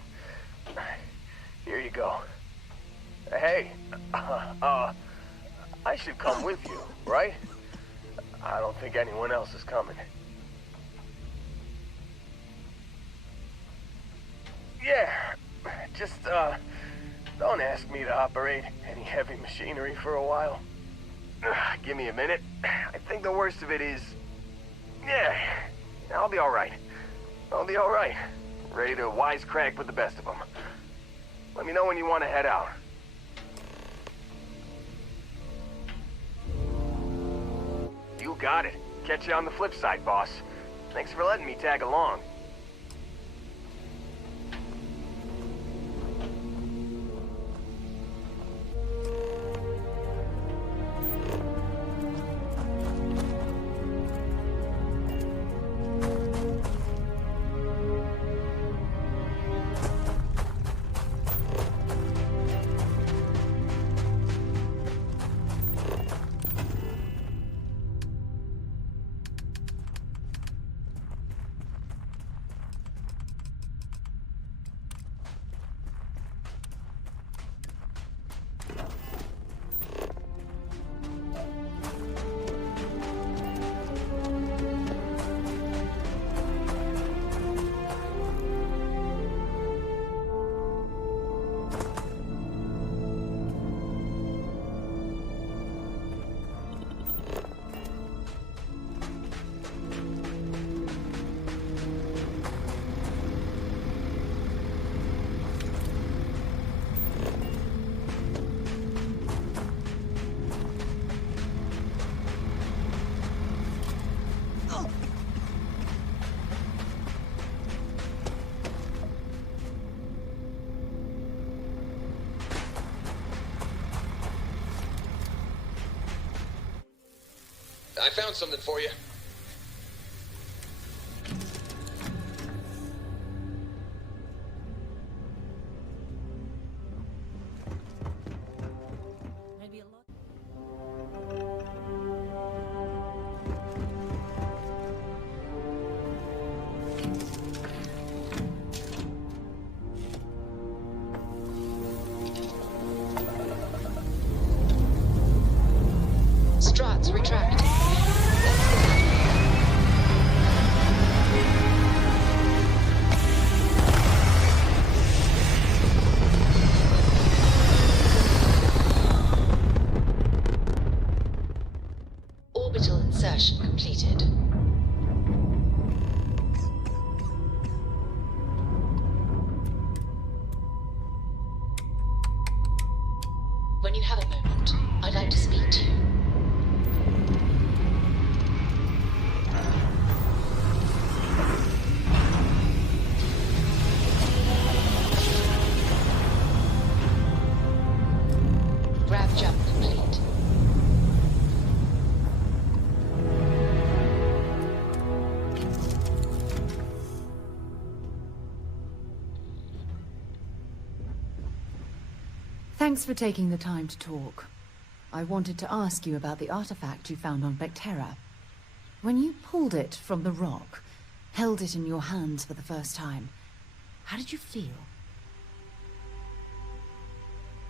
Here you go. Hey, I should come with you, right? I don't think anyone else is coming. Yeah, just, don't ask me to operate any heavy machinery for a while. Give me a minute. I think the worst of it is... Yeah, I'll be alright. I'll be alright. Ready to wisecrack with the best of them. Let me know when you want to head out. You got it. Catch you on the flip side, boss. Thanks for letting me tag along. I found something for you. Struts retract. Orbital insertion completed. When you have a moment, I'd like to speak to you. Grab jump complete. Thanks for taking the time to talk. I wanted to ask you about the artifact you found on Bethesda. When you pulled it from the rock, held it in your hands for the first time, how did you feel?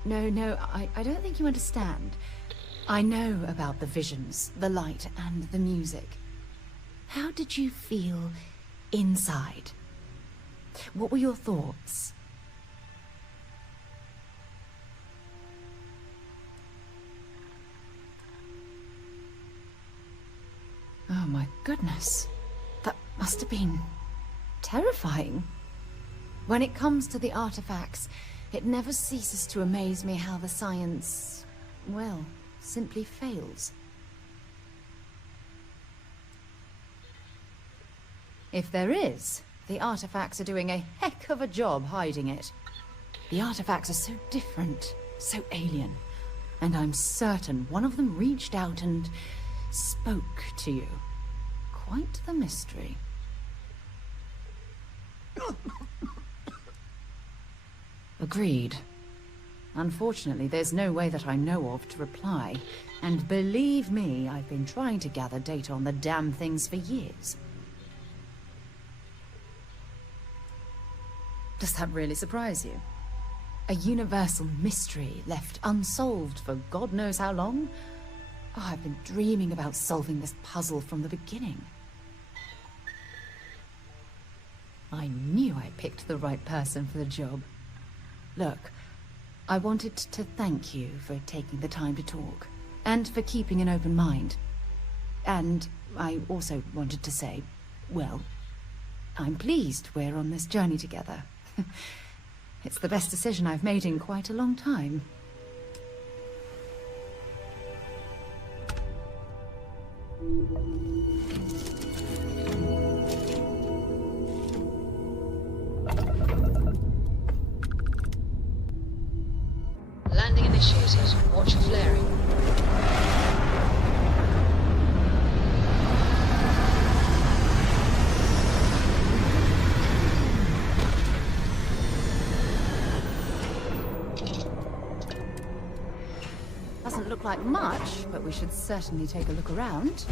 No, I don't think you understand. I know about the visions, the light, and the music. How did you feel inside? What were your thoughts? Oh my goodness. That must have been terrifying. When it comes to the artifacts, it never ceases to amaze me how the science, well, simply fails. If there is, the artifacts are doing a heck of a job hiding it. The artifacts are so different, so alien, and I'm certain one of them reached out and spoke to you. Quite the mystery. Agreed. Unfortunately, there's no way that I know of to reply. And believe me, I've been trying to gather data on the damn things for years. Does that really surprise you? A universal mystery left unsolved for God knows how long? Oh, I've been dreaming about solving this puzzle from the beginning. I knew I picked the right person for the job. Look, I wanted to thank you for taking the time to talk, and for keeping an open mind. And I also wanted to say, well, I'm pleased we're on this journey together. It's the best decision I've made in quite a long time. Landing initiated. Watch for flaring. Doesn't look like much, but we should certainly take a look around.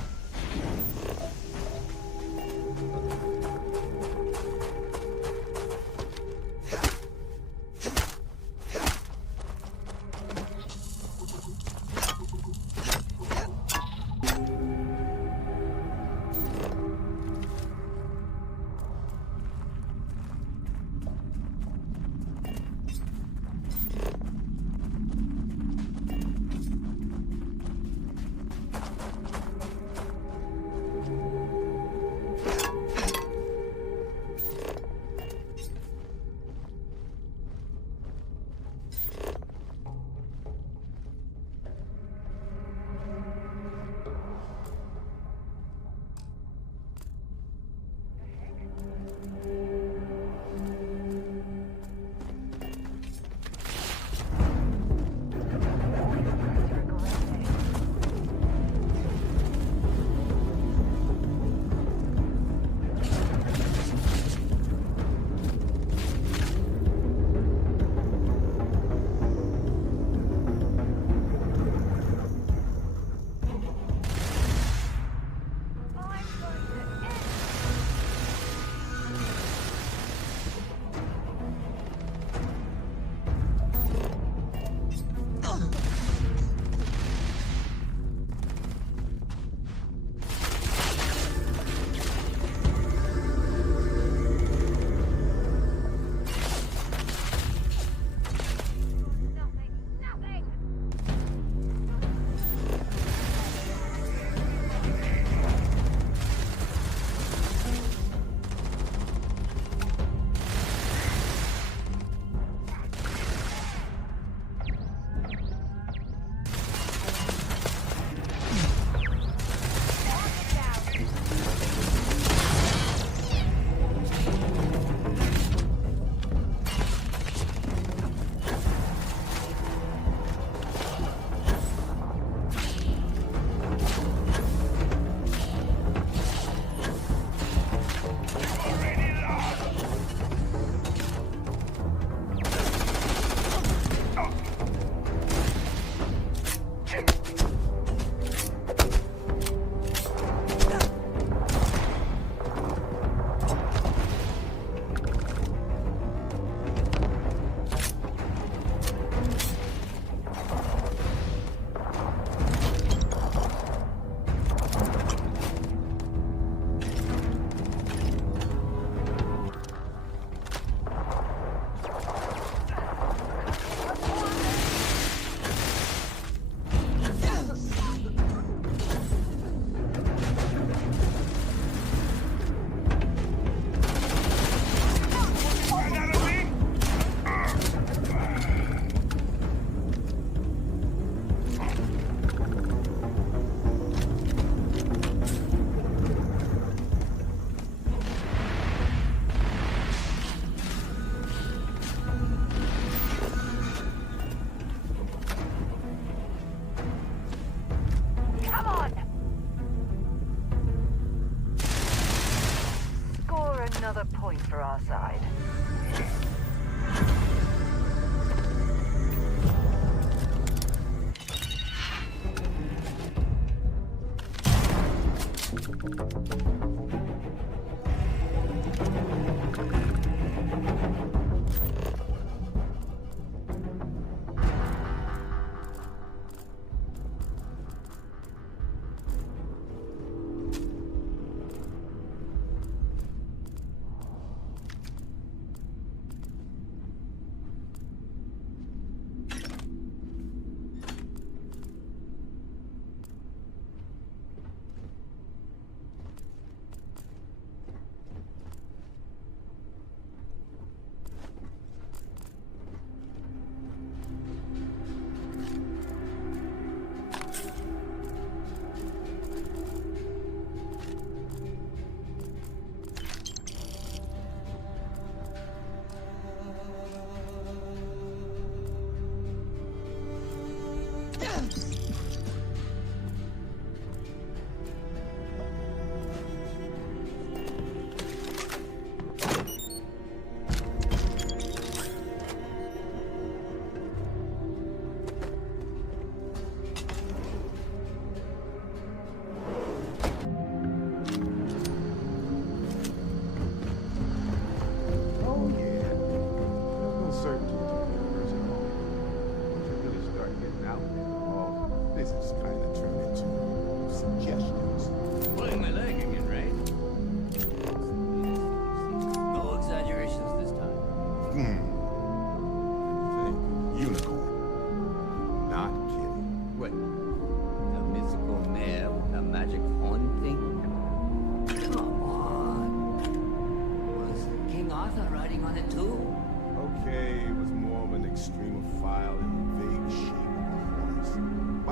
point for our side.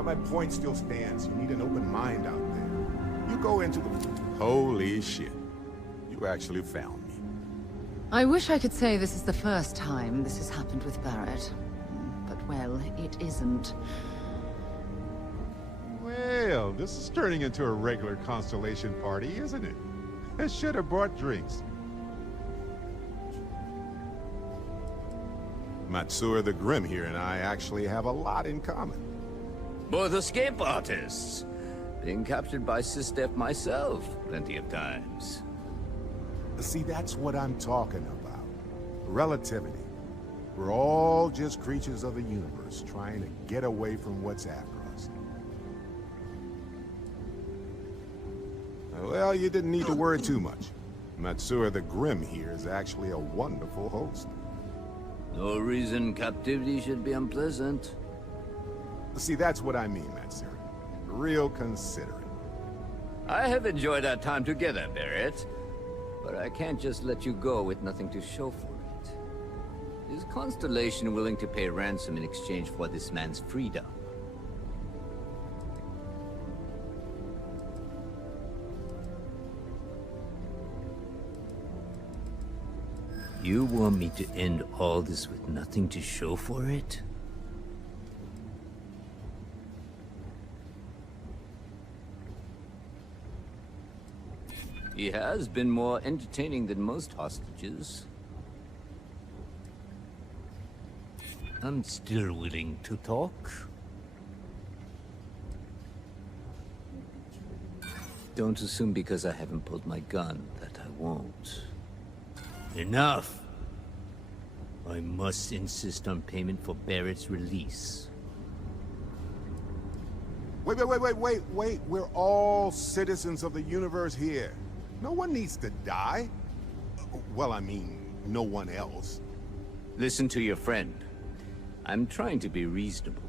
My point still stands. You need an open mind out there. You go into the... Holy shit. You actually found me. I wish I could say this is the first time this has happened with Barrett. But, well, it isn't. Well, this is turning into a regular Constellation party, isn't it? I should have brought drinks. Matsura the Grim here and I actually have a lot in common. Both escape artists. Being captured by SysDef myself plenty of times. See, that's what I'm talking about. Relativity. We're all just creatures of the universe, trying to get away from what's after us. Well, you didn't need to worry too much. Matsura the Grim here is actually a wonderful host. No reason captivity should be unpleasant. See, that's what I mean, Matsura. Real considerate. I have enjoyed our time together, Barrett. But I can't just let you go with nothing to show for it. Is Constellation willing to pay ransom in exchange for this man's freedom? You want me to end all this with nothing to show for it? He has been more entertaining than most hostages. I'm still willing to talk. Don't assume because I haven't pulled my gun that I won't. Enough! I must insist on payment for Barrett's release. Wait. We're all citizens of the universe here. No one needs to die. Well, I mean, no one else. Listen to your friend. I'm trying to be reasonable.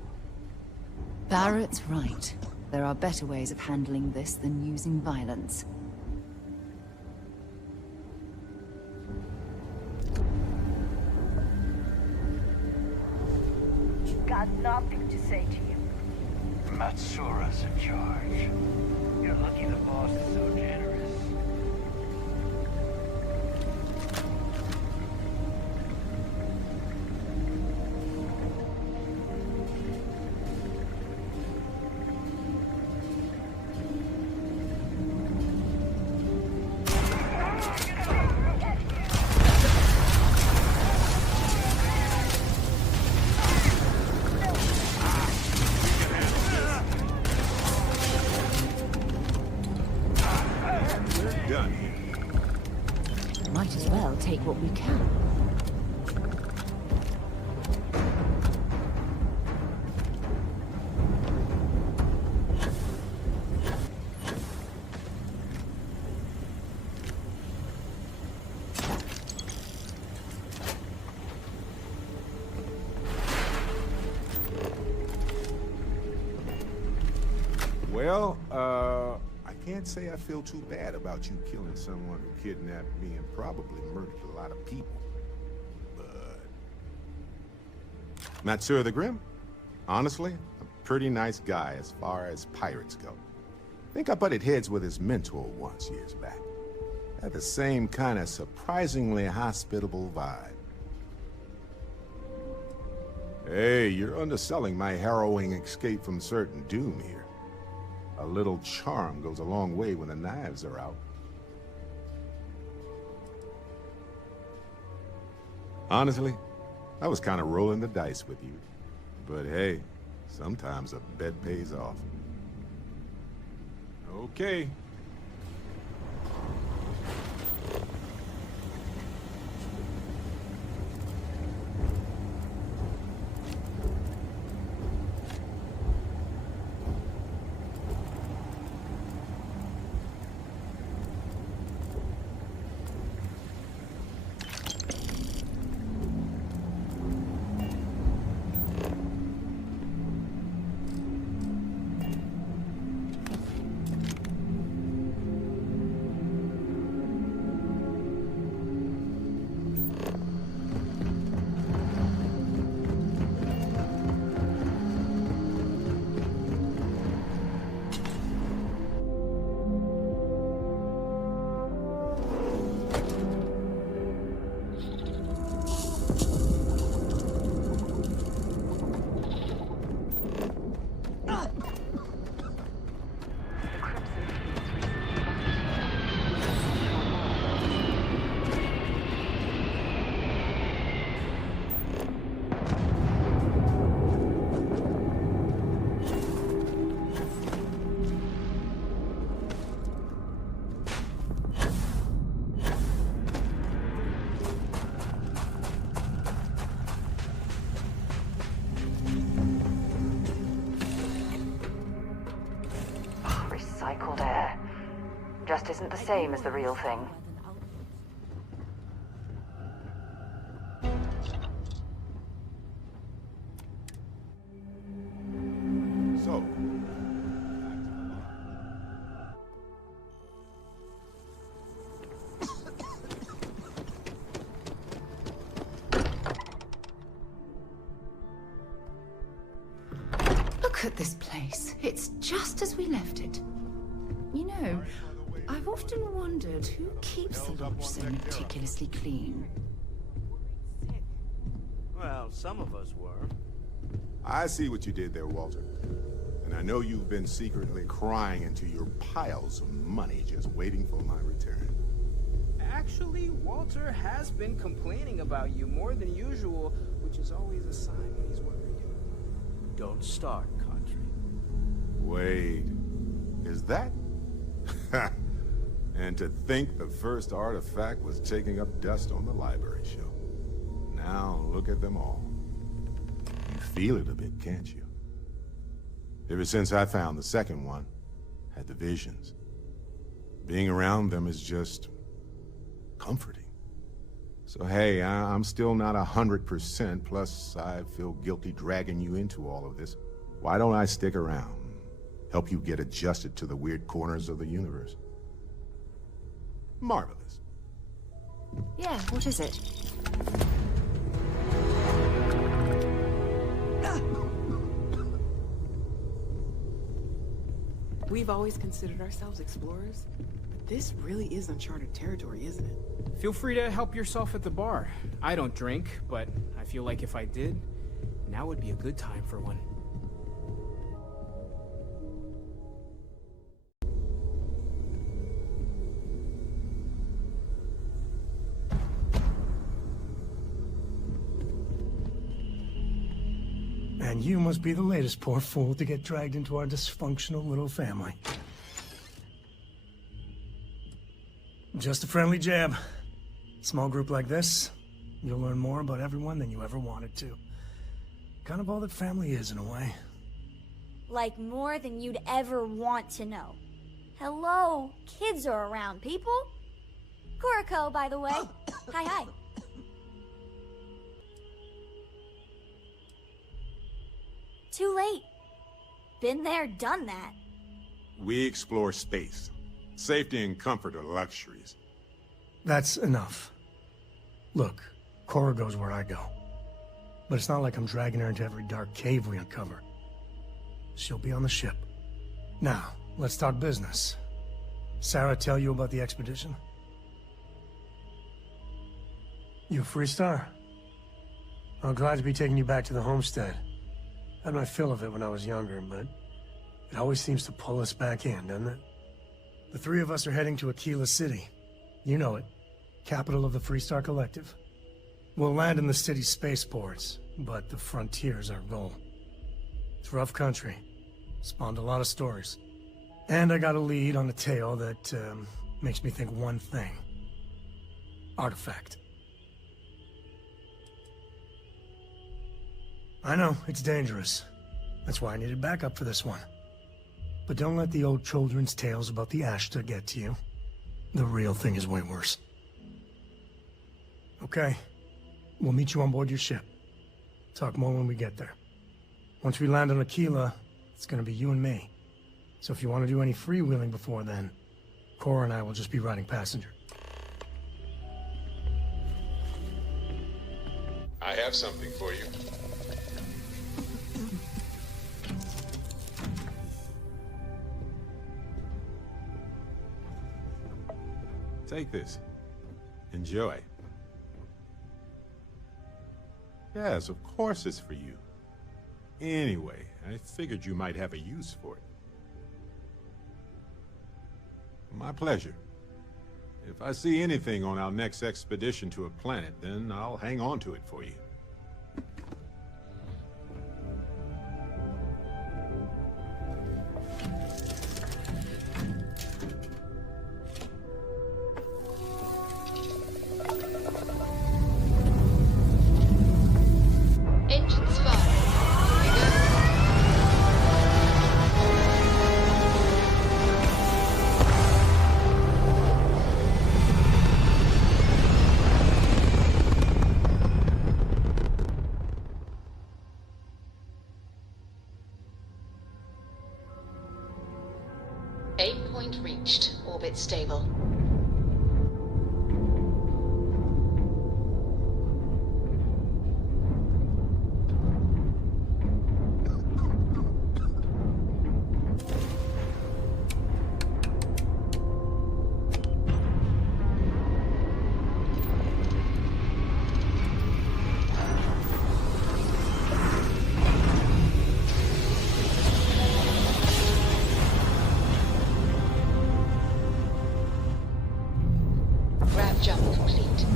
Barrett's right. There are better ways of handling this than using violence. Got nothing to say to you. Matsura's in charge. You're lucky the boss is so generous. take what we can. Well, I can't say I feel too bad about you killing someone who kidnapped me and probably murdered a lot of people. But... Matsura the Grim? Honestly, a pretty nice guy as far as pirates go. Think I butted heads with his mentor once years back. Had the same kind of surprisingly hospitable vibe. Hey, you're underselling my harrowing escape from certain doom here. A little charm goes a long way when the knives are out. Honestly, I was kind of rolling the dice with you. But hey, sometimes a bet pays off. Okay. Recycled air. Just isn't the same as the real thing. So... Look at this place. It's just as we left it. You know, I've often wondered who keeps the lodge so meticulously clean. Well, some of us were. I see what you did there, Walter. And I know you've been secretly crying into your piles of money just waiting for my return. Actually, Walter has been complaining about you more than usual, which is always a sign when he's worried. Don't start, country. Wait, is that? And to think the first artifact was taking up dust on the library shelf. Now look at them all. You feel it a bit, can't you? Ever since I found the second one, had the visions. Being around them is just comforting. So hey, I'm still not 100%, plus I feel guilty dragging you into all of this. Why don't I stick around? Help you get adjusted to the weird corners of the universe. Marvelous. Yeah, what is it? We've always considered ourselves explorers, but this really is uncharted territory, isn't it? Feel free to help yourself at the bar. I don't drink, but I feel like if I did, now would be a good time for one. And you must be the latest poor fool to get dragged into our dysfunctional little family. Just a friendly jab. Small group like this, you'll learn more about everyone than you ever wanted to. Kind of all that family is in a way. Like more than you'd ever want to know. Hello, kids are around, people. Kuriko, by the way. Hi. Too late. Been there, done that. We explore space. Safety and comfort are luxuries. That's enough. Look, Cora goes where I go. But it's not like I'm dragging her into every dark cave we uncover. She'll be on the ship. Now, let's talk business. Sarah tell you about the expedition? You a Freestar? I'm glad to be taking you back to the homestead. Had my fill of it when I was younger, but it always seems to pull us back in, doesn't it? The three of us are heading to Aquila City. You know it. Capital of the Freestar Collective. We'll land in the city's spaceports, but the frontier's our goal. It's rough country. Spawned a lot of stories. And I got a lead on a tale that makes me think one thing. Artifact. I know, it's dangerous. That's why I needed backup for this one. But don't let the old children's tales about the Ashta get to you. The real thing is way worse. Okay. We'll meet you on board your ship. Talk more when we get there. Once we land on Aquila, it's gonna be you and me. So if you want to do any freewheeling before then, Cora and I will just be riding passenger. I have something for you. Take this. Enjoy. Yes, of course it's for you. Anyway, I figured you might have a use for it. My pleasure. If I see anything on our next expedition to a planet, then I'll hang on to it for you. Engines firing. Aim point reached. Orbit stable. Grab jump complete.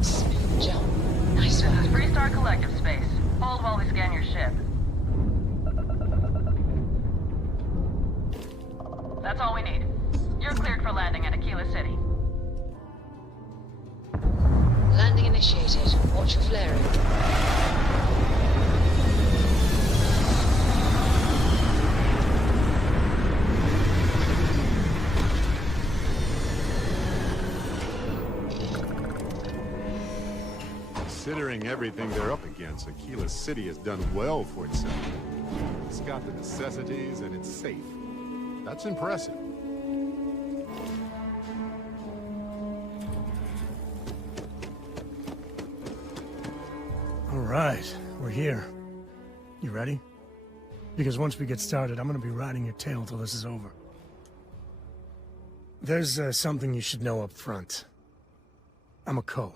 Smooth jump. Nice This work. is Freestar Collective Space. Hold while we scan your ship. That's all we need. You're cleared for landing at Aquila City. Landing initiated. Watch your flaring. Considering everything they're up against, Aquila City has done well for itself. It's got the necessities and it's safe. That's impressive. right, we're here. You ready? Because once we get started, I'm gonna be riding your tail till this is over. There's something you should know up front. I'm a Ko.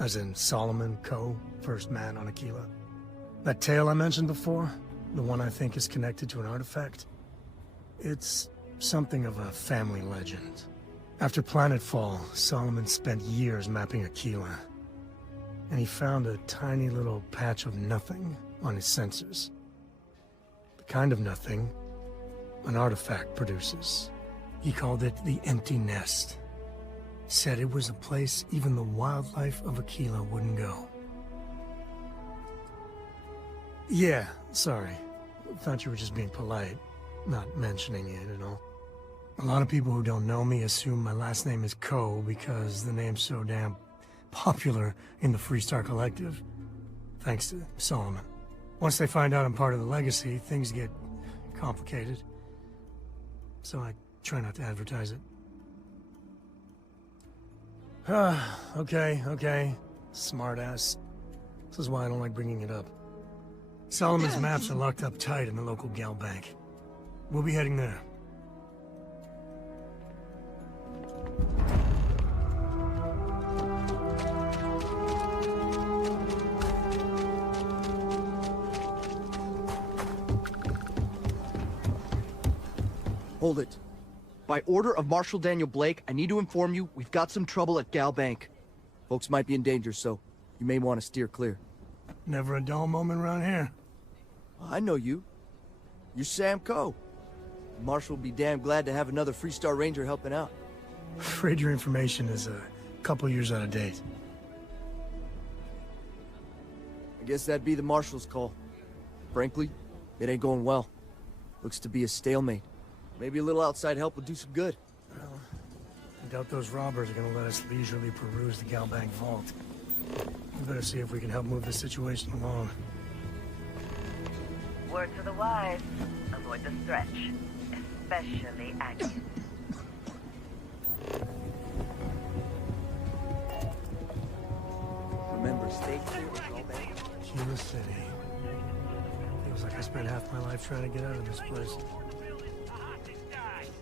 As in Solomon Ko, first man on Aquila. That tale I mentioned before, the one I think is connected to an artifact, it's something of a family legend. After planetfall, Solomon spent years mapping Aquila, and he found a tiny little patch of nothing on his sensors. The kind of nothing an artifact produces. He called it the Empty Nest. Said it was a place even the wildlife of Aquila wouldn't go. Yeah, sorry. Thought you were just being polite, not mentioning it at all. A lot of people who don't know me assume my last name is Ko because the name's so damn popular in the Freestar Collective, thanks to Solomon. Once they find out I'm part of the Legacy, things get complicated. So I try not to advertise it. Okay. Smartass. This is why I don't like bringing it up. Solomon's maps are locked up tight in the local gal bank. We'll be heading there. Hold it. By order of Marshal Daniel Blake, I need to inform you we've got some trouble at Gal Bank. Folks might be in danger, so you may want to steer clear. Never a dull moment around here. I know you. You're Sam Ko. Marshal will be damn glad to have another Freestar Ranger helping out. Afraid your information is a couple years out of date. I guess that'd be the Marshal's call. Frankly, it ain't going well. Looks to be a stalemate. Maybe a little outside help would do some good. Well, I doubt those robbers are gonna let us leisurely peruse the Galbank vault. We better see if we can help move the situation along. Word to the wise, avoid the stretch, especially Aggie. Remember, stay clear of Galbank. Kila City. Feels like I spent half my life trying to get out of this place.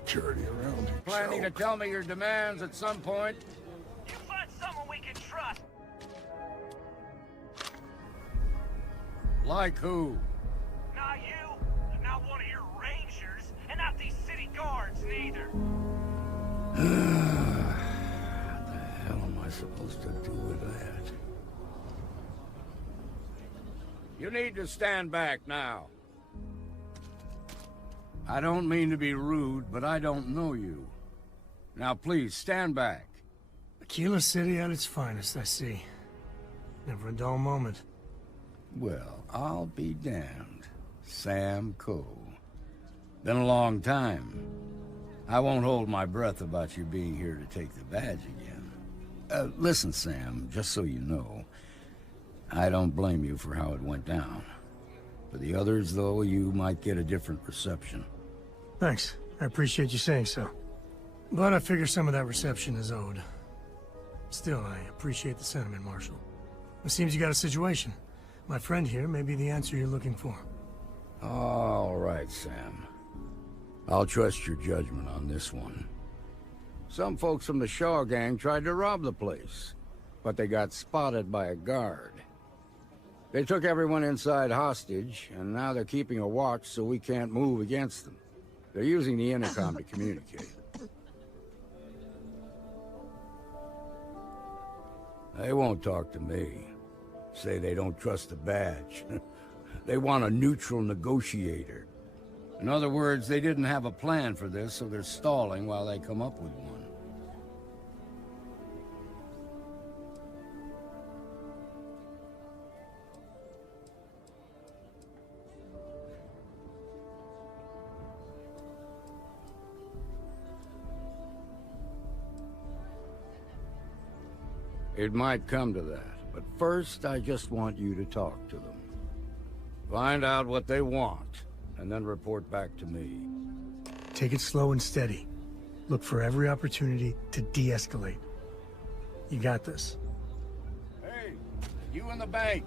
Security around. Planning to tell me your demands at some point? You find someone we can trust. Like who? Not you, not one of your rangers, and not these city guards neither. What the hell am I supposed to do with that? You need to stand back now. I don't mean to be rude, but I don't know you. Now please, stand back. Aquila City at its finest, I see. Never a dull moment. Well, I'll be damned. Sam Ko. Been a long time. I won't hold my breath about you being here to take the badge again. Listen, Sam, just so you know, I don't blame you for how it went down. For the others, though, you might get a different reception. Thanks. I appreciate you saying so. But I figure some of that reception is owed. Still, I appreciate the sentiment, Marshal. It seems you got a situation. My friend here may be the answer you're looking for. All right, Sam. I'll trust your judgment on this one. Some folks from the Shaw gang tried to rob the place, but they got spotted by a guard. They took everyone inside hostage, and now they're keeping a watch so we can't move against them. They're using the intercom to communicate. They won't talk to me. Say they don't trust the badge. They want a neutral negotiator. In other words, they didn't have a plan for this, so they're stalling while they come up with one. It might come to that, but first I just want you to talk to them. Find out what they want, and then report back to me. Take it slow and steady. Look for every opportunity to de-escalate. You got this. Hey, you in the bank.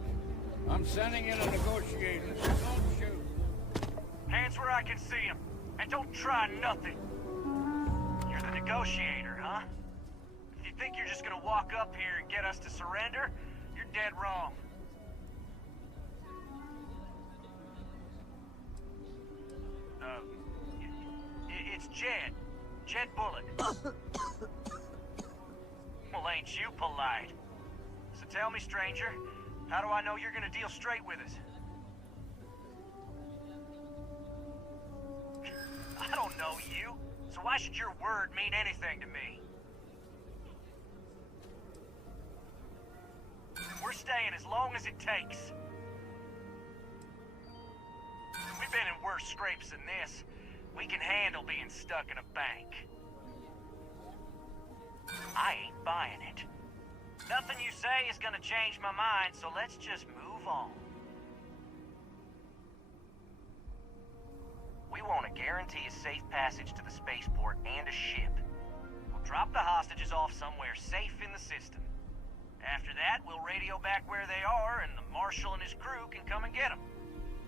I'm sending in a negotiator, so don't shoot. Hands where I can see them. And don't try nothing. You're the negotiator, huh? If you think you're just gonna walk up here and get us to surrender, you're dead wrong. It's Jed. Jed Bullock. Well, ain't you polite? So tell me, stranger, how do I know you're gonna deal straight with us? I don't know you, so why should your word mean anything to me? We're staying as long as it takes. We've been in worse scrapes than this. We can handle being stuck in a bank. I ain't buying it. Nothing you say is gonna change my mind, so let's just move on. We want to guarantee a safe passage to the spaceport and a ship. We'll drop the hostages off somewhere safe in the system. After that, we'll radio back where they are, and the Marshal and his crew can come and get them.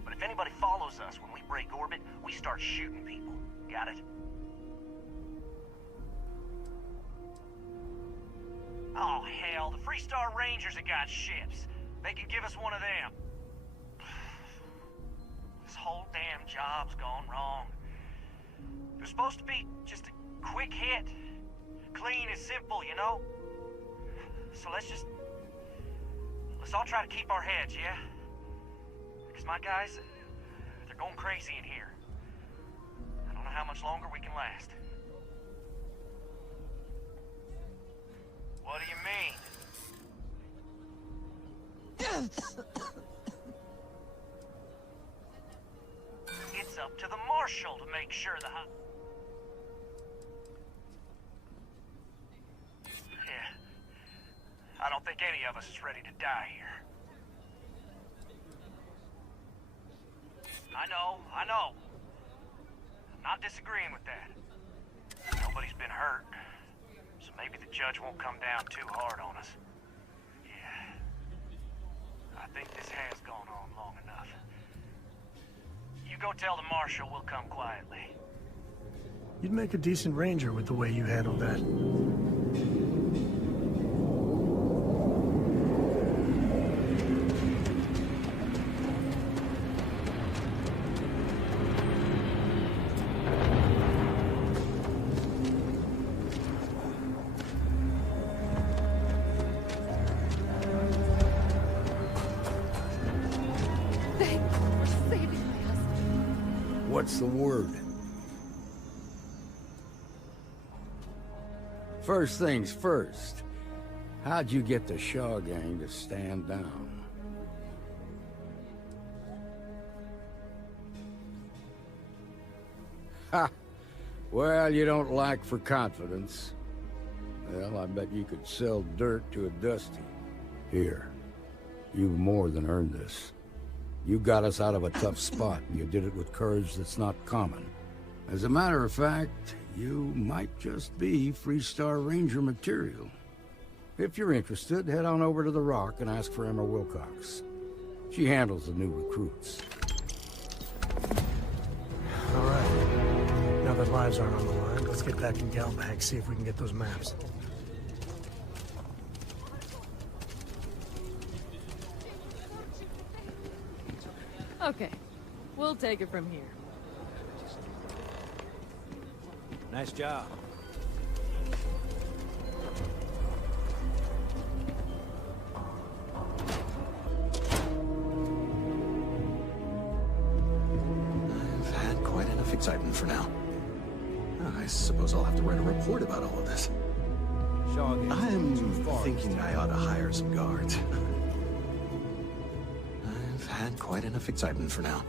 But if anybody follows us when we break orbit, we start shooting people. Got it? Oh, hell, the Freestar Rangers have got ships. They can give us one of them. This whole damn job's gone wrong. It was supposed to be just a quick hit. Clean and simple, you know? So let's all try to keep our heads, yeah? Because my guys, they're going crazy in here. I don't know how much longer we can last. What do you mean? It's up to the Marshal to make sure the Yeah. I don't think any of us is ready to die here. I know. I'm not disagreeing with that. Nobody's been hurt, so maybe the judge won't come down too hard on us. Yeah. I think this has gone on long enough. You go tell the Marshal we'll come quietly. You'd make a decent ranger with the way you handled that. What's the word? First things first. How'd you get the Shaw gang to stand down? Ha! Well, you don't lack for confidence. Well, I bet you could sell dirt to a Dusty. Here. You've more than earned this. You got us out of a tough spot, and you did it with courage that's not common. As a matter of fact, you might just be Freestar Ranger material. If you're interested, head on over to the Rock and ask for Emma Wilcox. She handles the new recruits. All right. Now that lives aren't on the line, let's get back in Galbank, see if we can get those maps. Okay, we'll take it from here. Nice job. I've had quite enough excitement for now. I suppose I'll have to write a report about all of this. I'm thinking I ought to hire some guards. I've had quite enough excitement for now.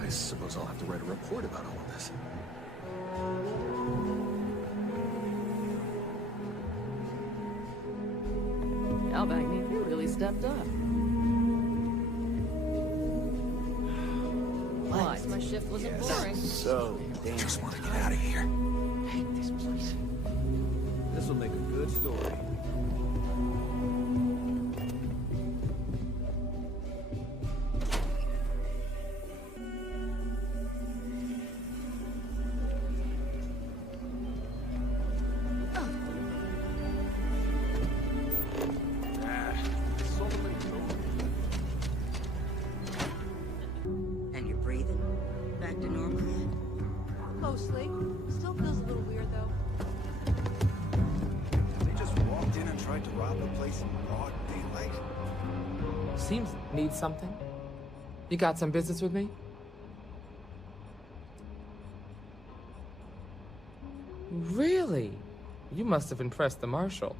I suppose I'll have to write a report about all of this. stepped up. What? My shift wasn't boring. So, just want to get out of here. Hate this place. This will make a good story. And you're breathing? Back to normal yet? Mostly. Still feels a little weird, though. They just walked in and tried to rob the place in broad daylight. Seems need something. You got some business with me? Really? You must have impressed the Marshal.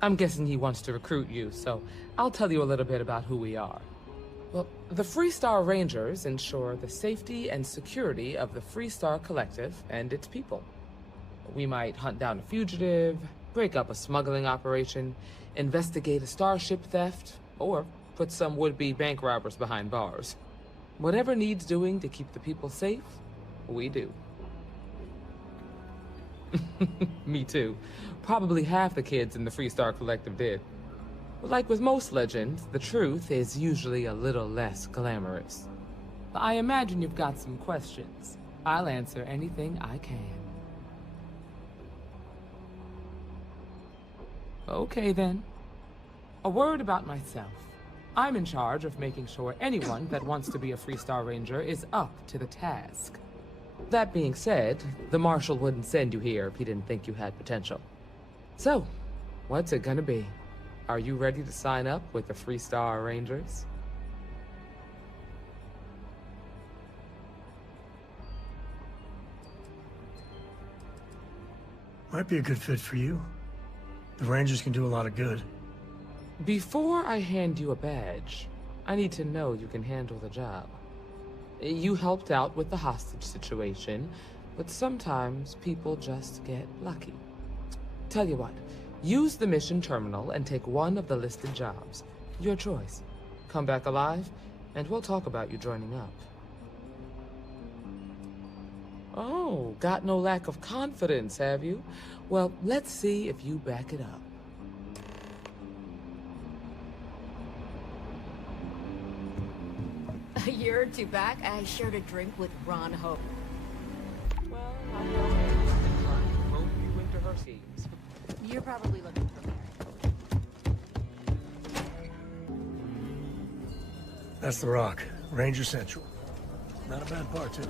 I'm guessing he wants to recruit you, so I'll tell you a little bit about who we are. Well, the Freestar Rangers ensure the safety and security of the Freestar Collective and its people. We might hunt down a fugitive, break up a smuggling operation, investigate a starship theft, or put some would-be bank robbers behind bars. Whatever needs doing to keep the people safe, we do. Me too. Probably half the kids in the Freestar Collective did. But like with most legends, the truth is usually a little less glamorous. I imagine you've got some questions. I'll answer anything I can. Okay then. A word about myself. I'm in charge of making sure anyone that wants to be a Freestar Ranger is up to the task. That being said, the Marshal wouldn't send you here if he didn't think you had potential. So, what's it gonna be? Are you ready to sign up with the Freestar Rangers? Might be a good fit for you. The Rangers can do a lot of good. Before I hand you a badge, I need to know you can handle the job. You helped out with the hostage situation, but sometimes people just get lucky. Tell you what, use the mission terminal and take one of the listed jobs. Your choice. Come back alive, and we'll talk about you joining up. Oh, got no lack of confidence, have you? Well, let's see if you back it up. A year or two back, I shared a drink with Ron Hope. Well, I know I'm trying to rope you into her schemes. You're probably looking for Mary. That's the Rock, Ranger Central. Not a bad part, too.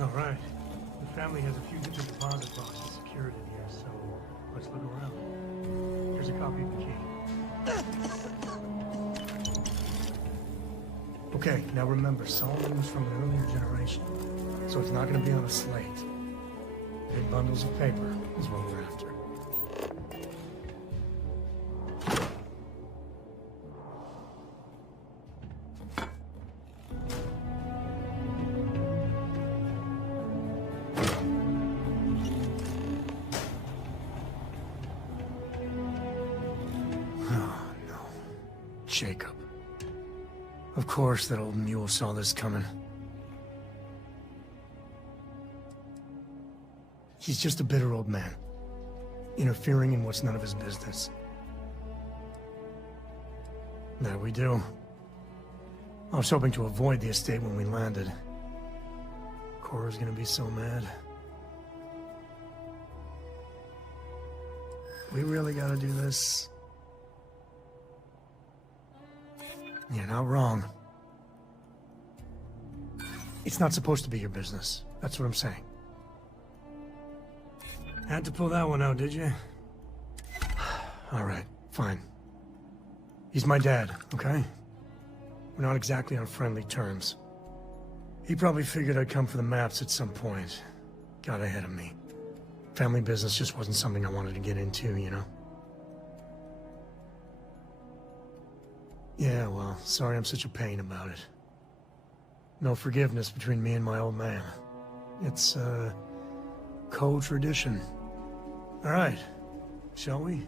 All right. The family has a few different deposit boxes secured in here, so let's look around. Here's a copy of the key. Okay, now remember, Solomon was from an earlier generation, so it's not going to be on a slate. Big bundles of paper is what we're after. Jacob. Of course that old mule saw this coming. He's just a bitter old man, interfering in what's none of his business. There we do. I was hoping to avoid the estate when we landed. Cora's gonna be so mad. We really gotta do this. You're not wrong. It's not supposed to be your business. That's what I'm saying. Had to pull that one out, did you? All right, fine. He's my dad, okay? We're not exactly on friendly terms. He probably figured I'd come for the maps at some point. Got ahead of me. Family business just wasn't something I wanted to get into, you know? Yeah, well, sorry I'm such a pain about it. No forgiveness between me and my old man. It's, co-tradition. All right, shall we?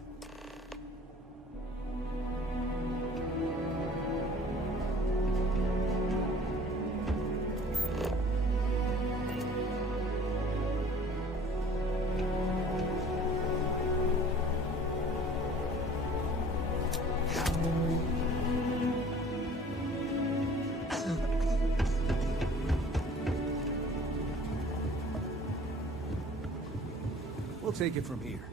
We'll take it from here.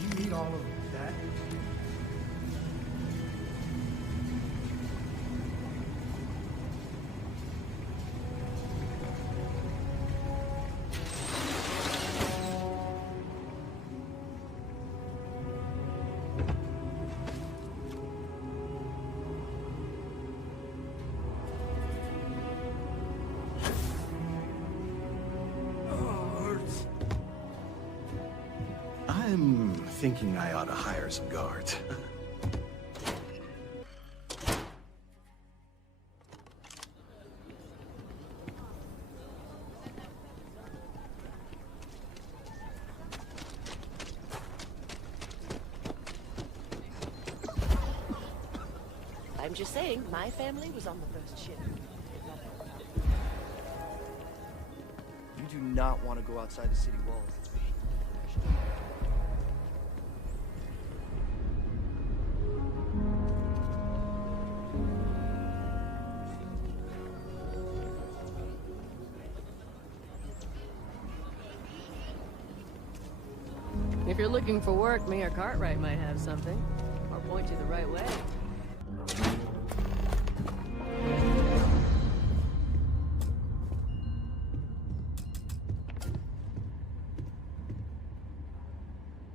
You need all of that? I'm thinking I ought to hire some guards. I'm just saying, my family was on the first ship. You do not want to go outside the city walls. If you're looking for work, me or Cartwright might have something. Or point you the right way.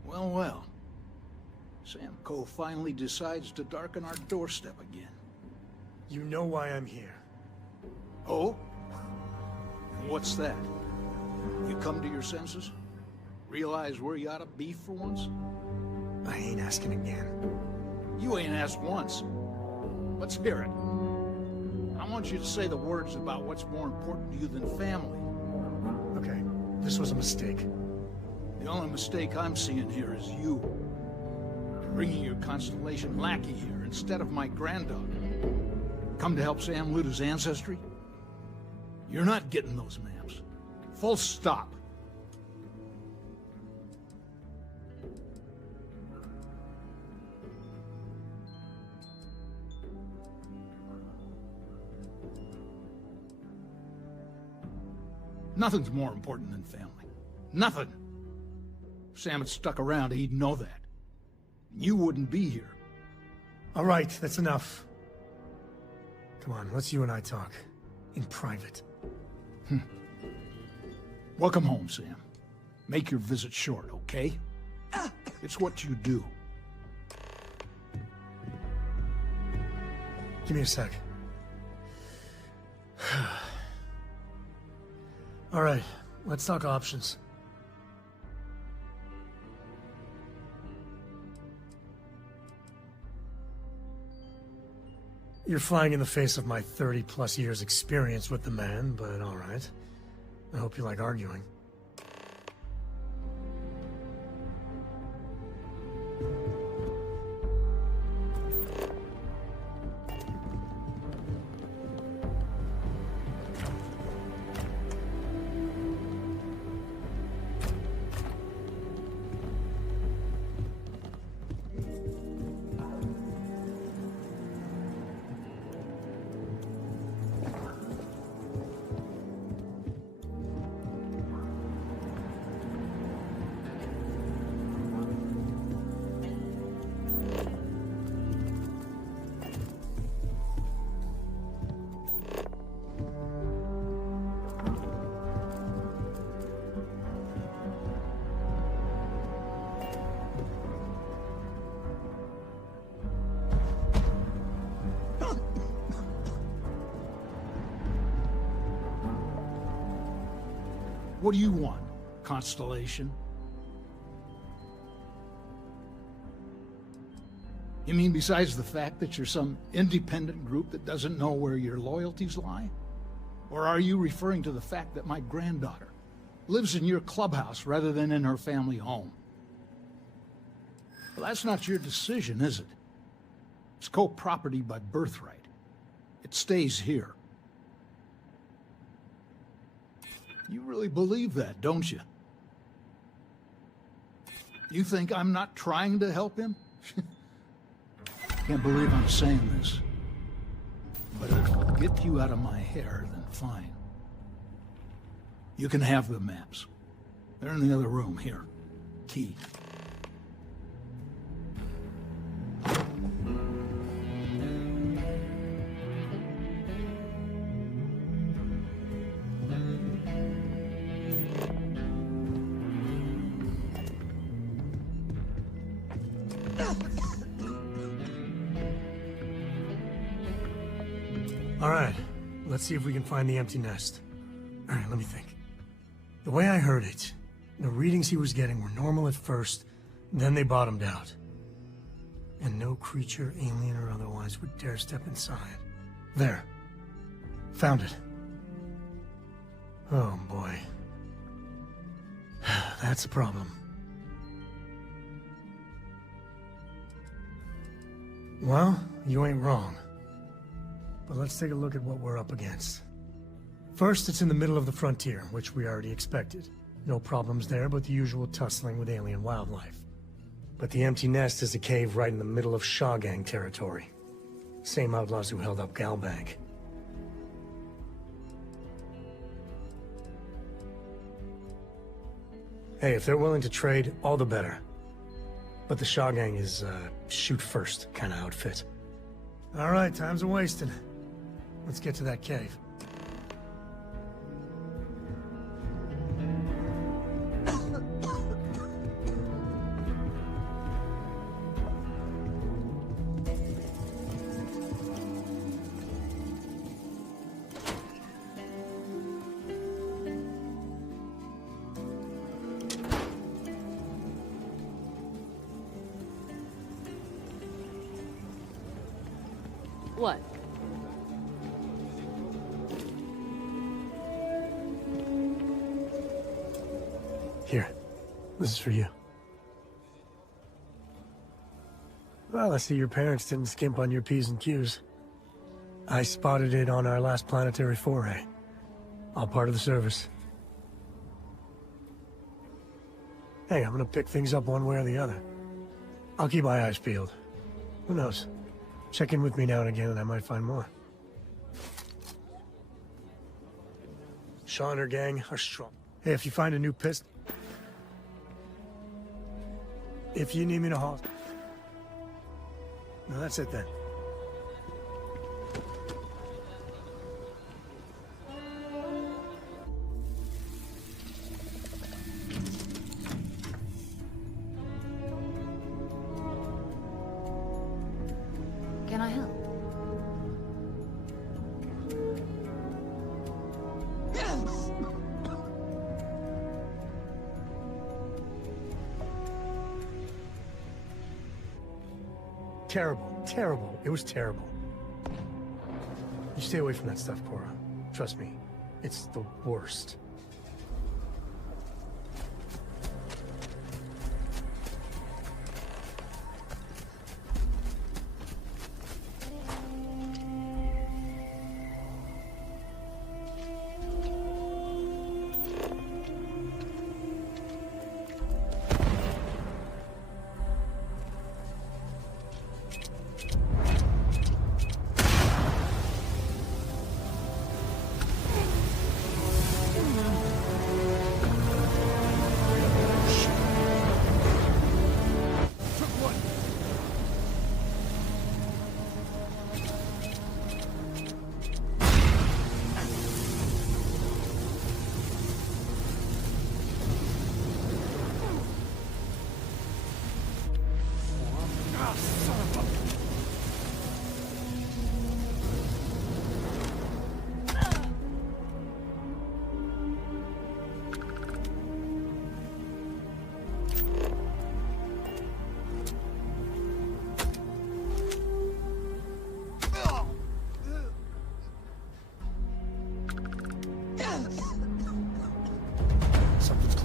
Well, well. Sam Coe finally decides to darken our doorstep again. You know why I'm here. Oh? And what's that? You come to your senses? Realize where you ought to be for once? I ain't asking again. You ain't asked once. Let's hear it. I want you to say the words about what's more important to you than family. Okay, this was a mistake. The only mistake I'm seeing here is you. Bringing your Constellation lackey here instead of my granddaughter. Come to help Sam loot his ancestry? You're not getting those maps. Full stop. Nothing's more important than family. Nothing. If Sam had stuck around, he'd know that. You wouldn't be here. All right, that's enough. Come on, let's you and I talk. In private. Welcome home, Sam. Make your visit short, okay? It's what you do. Give me a sec. All right, let's talk options. You're flying in the face of my 30-plus years experience with the man, but all right. I hope you like arguing. What do you want, Constellation? You mean besides the fact that you're some independent group that doesn't know where your loyalties lie? Or are you referring to the fact that my granddaughter lives in your clubhouse rather than in her family home? Well, that's not your decision, is it? It's co-property by birthright. It stays here. You really believe that, don't you? You think I'm not trying to help him? Can't believe I'm saying this. But if it'll get you out of my hair, then fine. You can have the maps. They're in the other room, here. Key. All right, let's see if we can find the empty nest. All right, let me think. The way I heard it, the readings he was getting were normal at first, then they bottomed out. And no creature, alien or otherwise, would dare step inside. There. Found it. Oh boy. That's a problem. Well, you ain't wrong. But let's take a look at what we're up against. First, it's in the middle of the frontier, which we already expected. No problems there, but the usual tussling with alien wildlife. But the empty nest is a cave right in the middle of Shaw Gang territory. Same outlaws who held up Galbank. Hey, if they're willing to trade, all the better. But the Shaw Gang is, shoot first kind of outfit. All right, time's a-wasting. Let's get to that cave. What? Here. This is for you. Well, I see your parents didn't skimp on your P's and Q's. I spotted it on our last planetary foray. All part of the service. Hey, I'm gonna pick things up one way or the other. I'll keep my eyes peeled. Who knows? Check in with me now and again and I might find more. Shaw and her gang are strong. Hey, if you find a new pistol... If you need me to haul... No, that's it then. Can I help? Terrible. Terrible. It was terrible. You stay away from that stuff, Cora. Trust me. It's the worst.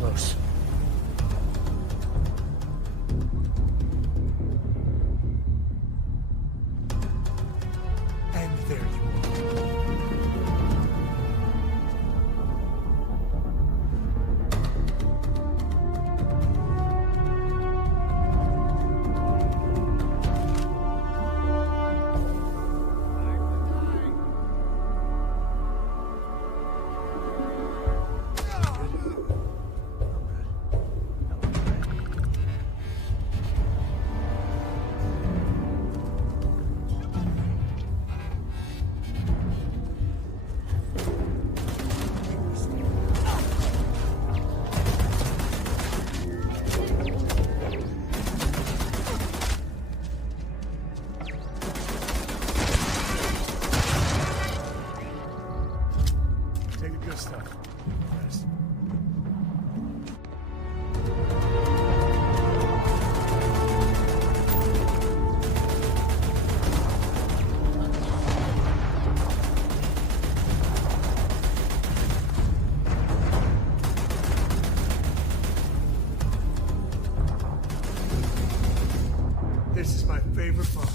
close. And there you are. Take the good stuff. Rest. This is my favorite part.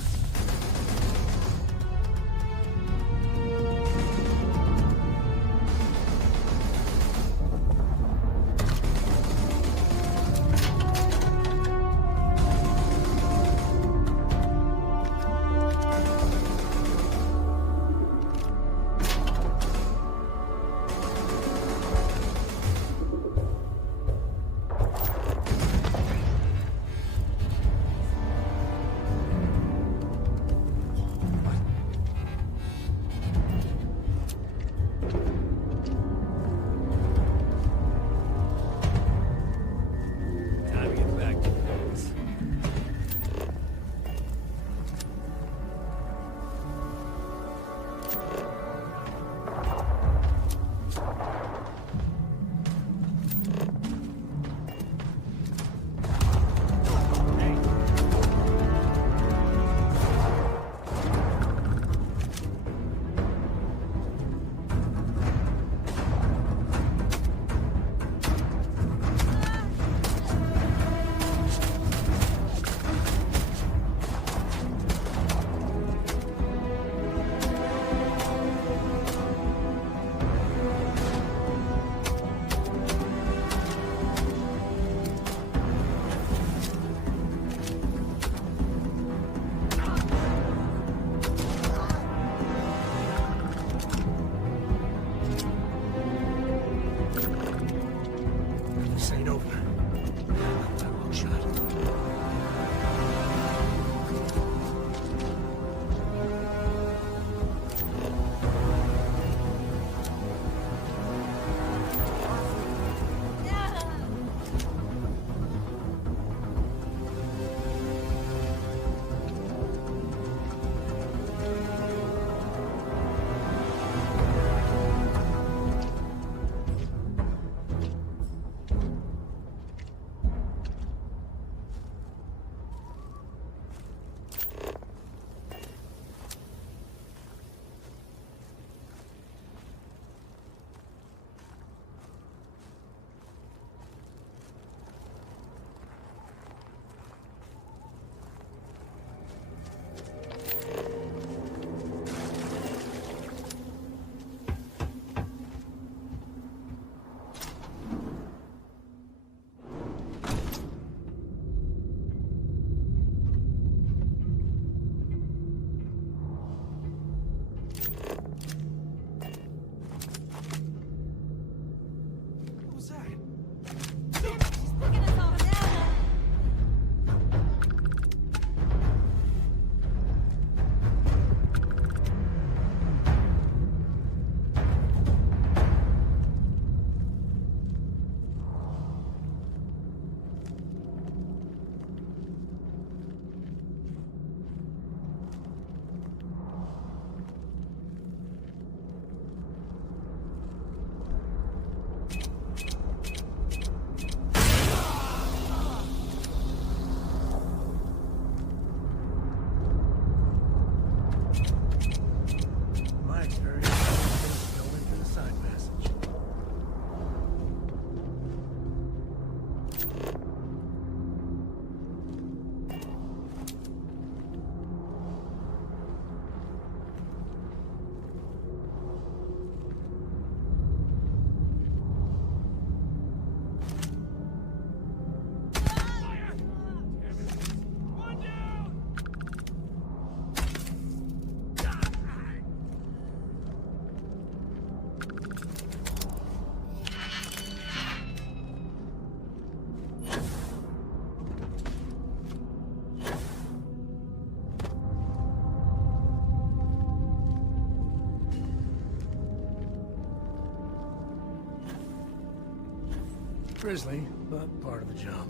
Grisly, but part of the job.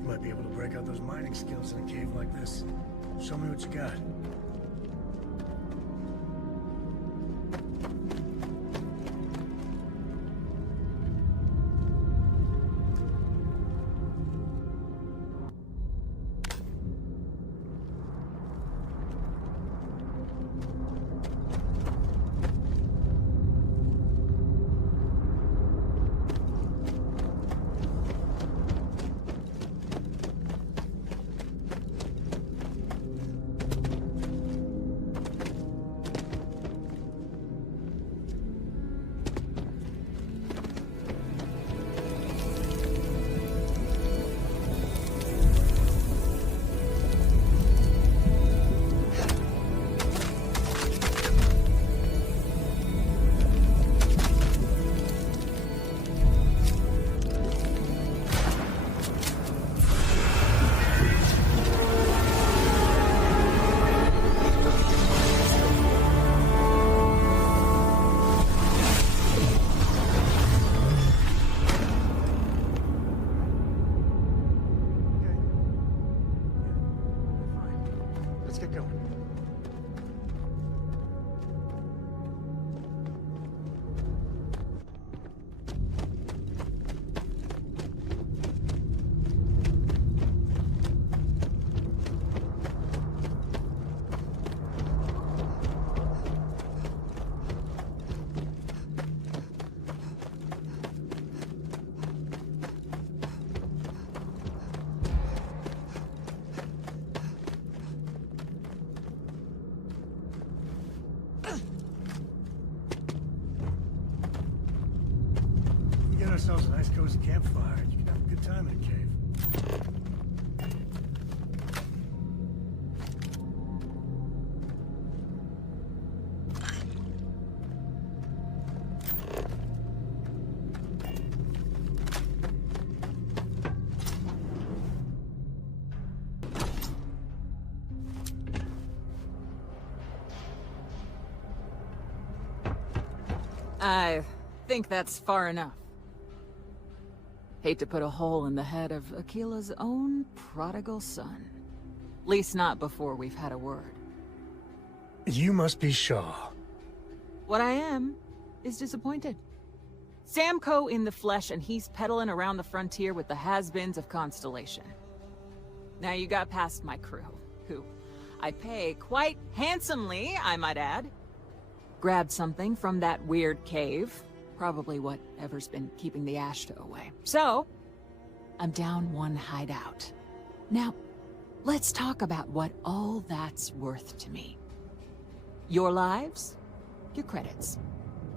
You might be able to break out those mining skills in a cave like this. Show me what you got. Let's get going. Ourselves a nice cozy campfire. You can have a good time in a cave. I think that's far enough. Hate to put a hole in the head of Akila's own prodigal son. At least not before we've had a word. You must be Shaw. What I am is disappointed. Sam Coe in the flesh, and he's peddling around the frontier with the has-beens of Constellation. Now you got past my crew, who I pay quite handsomely, I might add. Grabbed something from that weird cave. Probably whatever's been keeping the Ashta away. So, I'm down one hideout. Now, let's talk about what all that's worth to me. Your lives, your credits.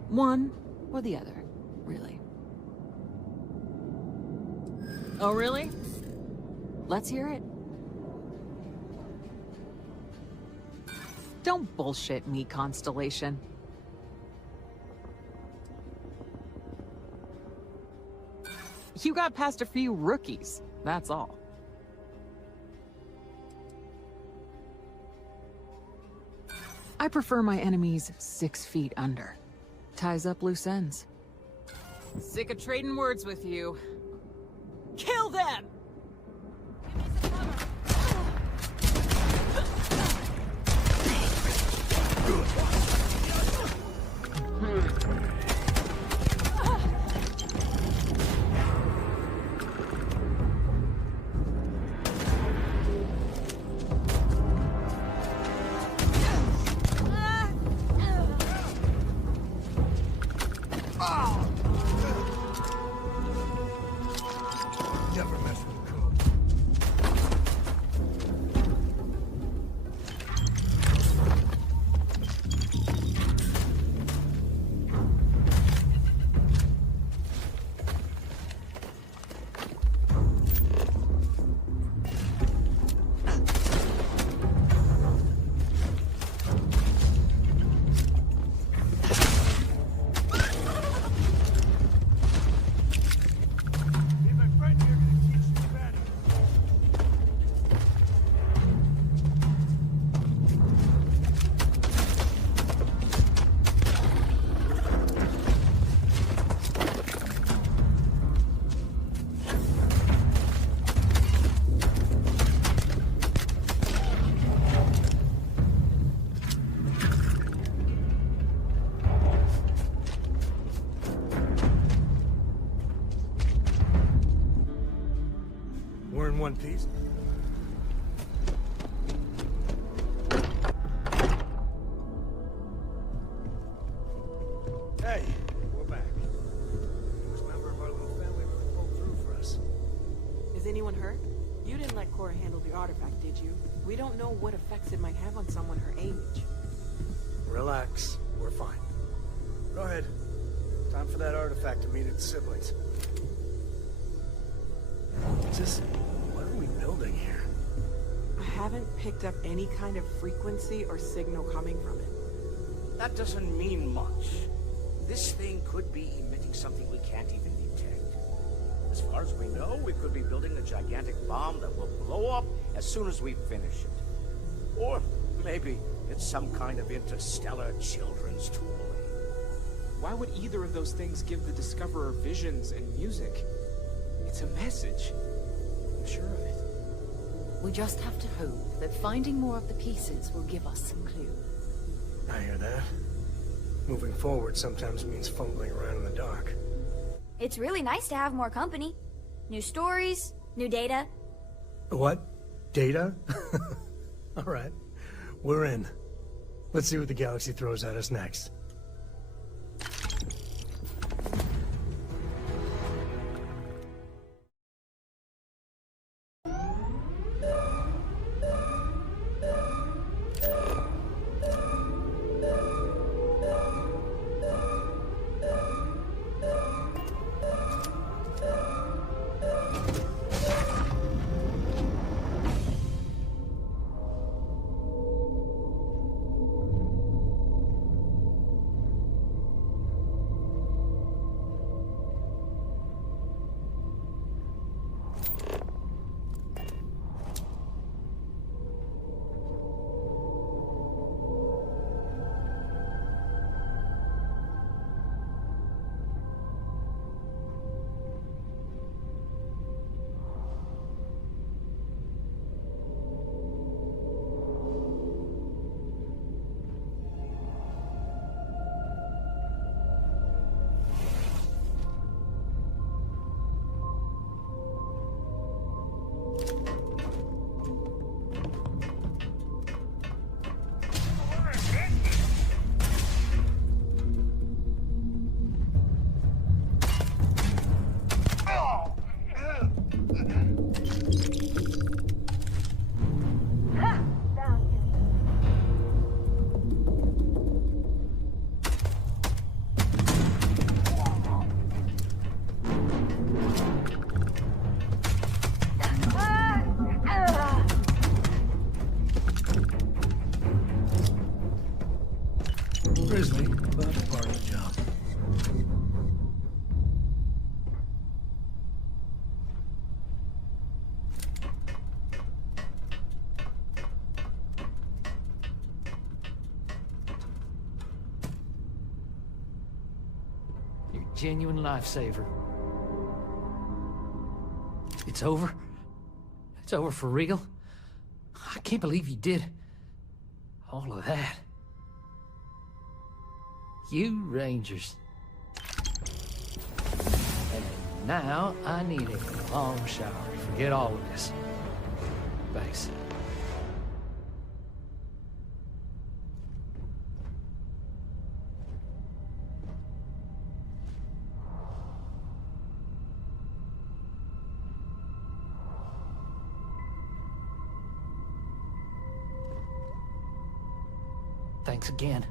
One or the other, really. Oh, really? Let's hear it. Don't bullshit me, Constellation. You got past a few rookies, that's all. I prefer my enemies 6 feet under. Ties up loose ends. Sick of trading words with you. Kill them! Never mess with one piece. Hey, we're back. Newest member of our little family really pulled through for us. Is anyone hurt? You didn't let Cora handle the artifact, did you? We don't know what effects it might have on someone her age. Relax. We're fine. Go ahead. Time for that artifact to meet its siblings. Just what are we building here? I haven't picked up any kind of frequency or signal coming from it. That doesn't mean much. This thing could be emitting something we can't even detect. As far as we know, we could be building a gigantic bomb that will blow up as soon as we finish it. Or maybe it's some kind of interstellar children's toy. Why would either of those things give the Discoverer visions and music? It's a message. I'm sure of it. We just have to hope that finding more of the pieces will give us some clue. I hear that. Moving forward sometimes means fumbling around in the dark. It's really nice to have more company. New stories, new data. What? Data? All right. We're in. Let's see what the galaxy throws at us next. Grizzly, but that's part of the job. You're a genuine lifesaver. It's over? It's over for real? I can't believe you did all of that. You Rangers. And now I need a long shower. Forget all of this. Thanks. Thanks again.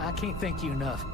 I can't thank you enough.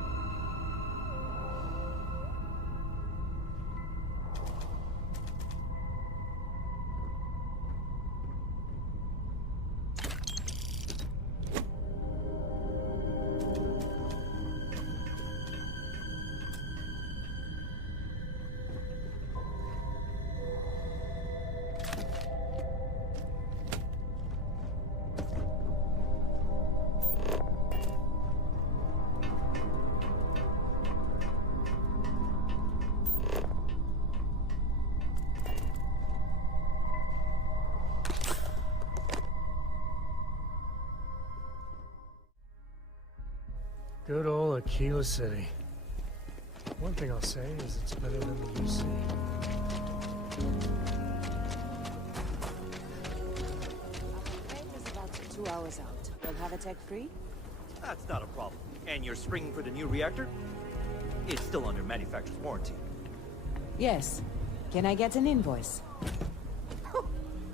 Good old Aquila City. One thing I'll say is it's better than the UC. Train is about 2 hours out. We'll have a tech free? That's not a problem. And you're springing for the new reactor? It's still under manufacturer's warranty. Yes. Can I get an invoice?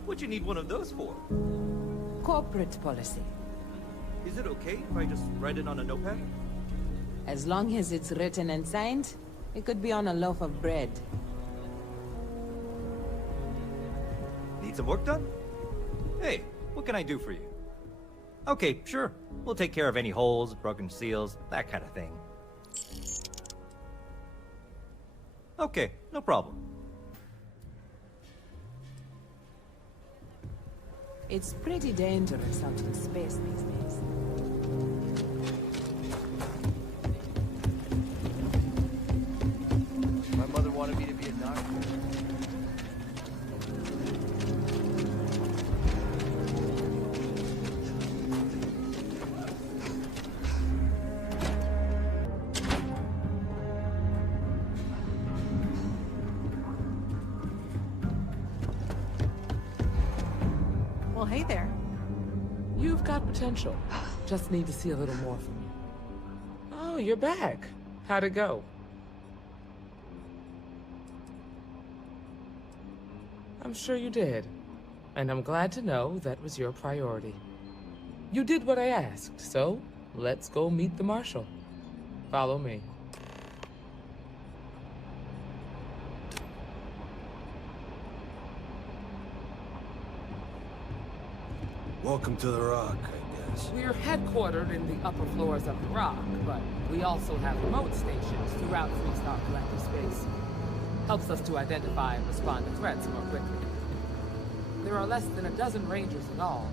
What'd you need one of those for? Corporate policy. Is it okay if I just write it on a notepad? As long as it's written and signed, it could be on a loaf of bread. Need some work done? Hey, what can I do for you? Okay, sure. We'll take care of any holes, broken seals, that kind of thing. Okay, no problem. It's pretty dangerous out in space these days. My mother wanted me to be a doctor. Well, hey there. You've got potential. Just need to see a little more from you. Oh, you're back. How'd it go? I'm sure you did. And I'm glad to know that was your priority. You did what I asked, so let's go meet the Marshal. Follow me. Welcome to the Rock, I guess. We're headquartered in the upper floors of the Rock, but we also have remote stations throughout Freestar Collective space. Helps us to identify and respond to threats more quickly. There are less than a dozen Rangers in all,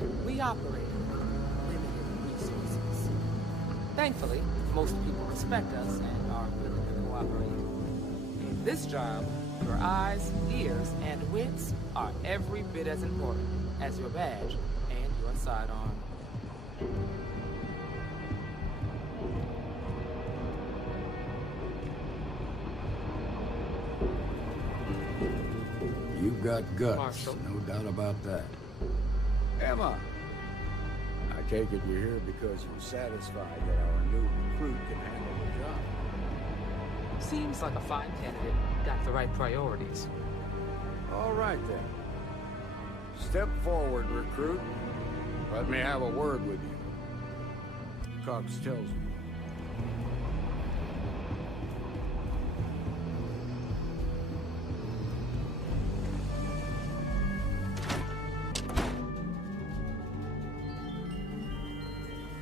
and we operate with limited resources. Thankfully, most people respect us and are willing to cooperate. In this job, your eyes, ears, and wits are every bit as important as your badge and your sidearm. You've got guts, Marshal. no doubt about that. Emma, I take it you're here because you're satisfied that our new recruit can handle the job. Seems like a fine candidate. Got the right priorities. All right, then. Step forward, recruit. Let me have a word with you. Cox tells me.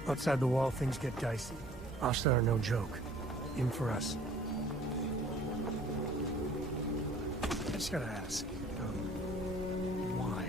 Outside the wall, things get dicey. Asta are no joke. Even for us. I just gotta ask, why?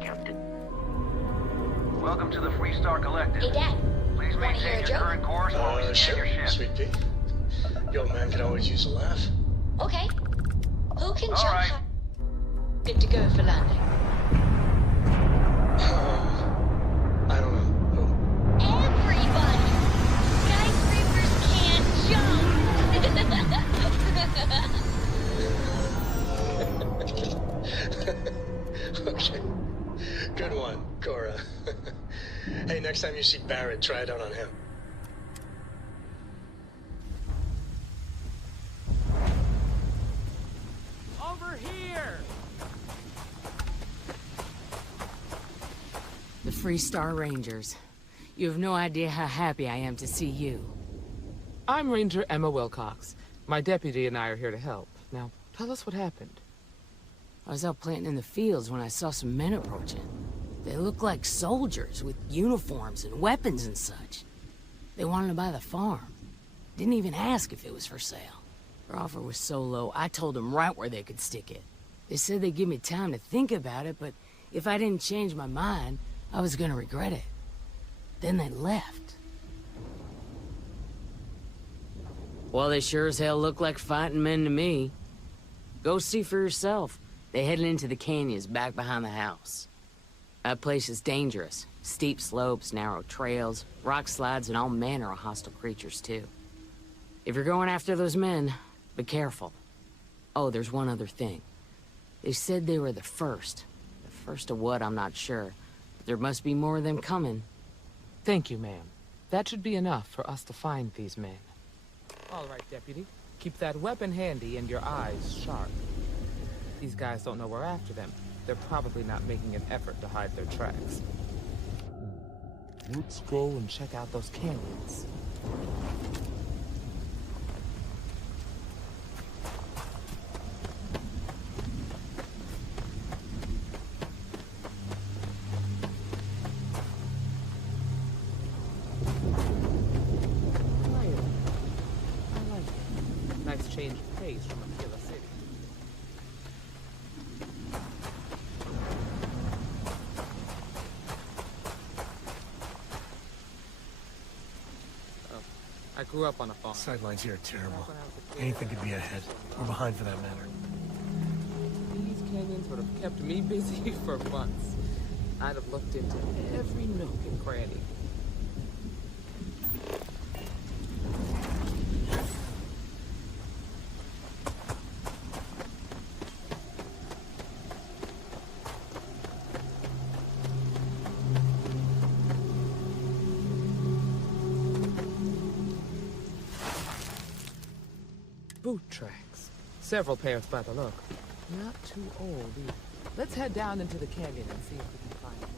Captain. Welcome to the Freestar Collective. Hey, Dad. Please maintain your current course while we scan Sure, your ship. Sweet pea. Yo, man could always use a laugh. Okay. Who can All jump right. high? Good to go for landing. I don't know. Who? Everybody! Skyscrapers can't jump! Okay. Good one, Cora. Hey, next time you see Barrett, try it out on him. Freestar Rangers. You have no idea how happy I am to see you. I'm Ranger Emma Wilcox. My deputy and I are here to help. Now, tell us what happened. I was out planting in the fields when I saw some men approaching. They looked like soldiers with uniforms and weapons and such. They wanted to buy the farm. Didn't even ask if it was for sale. Their offer was so low, I told them right where they could stick it. They said they'd give me time to think about it, but if I didn't change my mind, I was gonna regret it. Then they left. Well, they sure as hell look like fighting men to me. Go see for yourself. They headed into the canyons back behind the house. That place is dangerous. Steep slopes, narrow trails, rock slides, and all manner of hostile creatures, too. If you're going after those men, be careful. Oh, there's one other thing. They said they were the first. The first of what, I'm not sure. But there must be more of them coming. Thank you, ma'am. That should be enough for us to find these men. All right, Deputy. Keep that weapon handy and your eyes sharp. These guys don't know we're after them. They're probably not making an effort to hide their tracks. Let's go and check out those canyons. Change of pace from a killer city. Oh, I grew up on a farm. Sidelines here are terrible. Anything could be ahead, or behind for that matter. These canyons would have kept me busy for months. I'd have looked into every nook and cranny. Boot tracks. Several pairs by the look. Not too old either. Let's head down into the canyon and see if we can find more.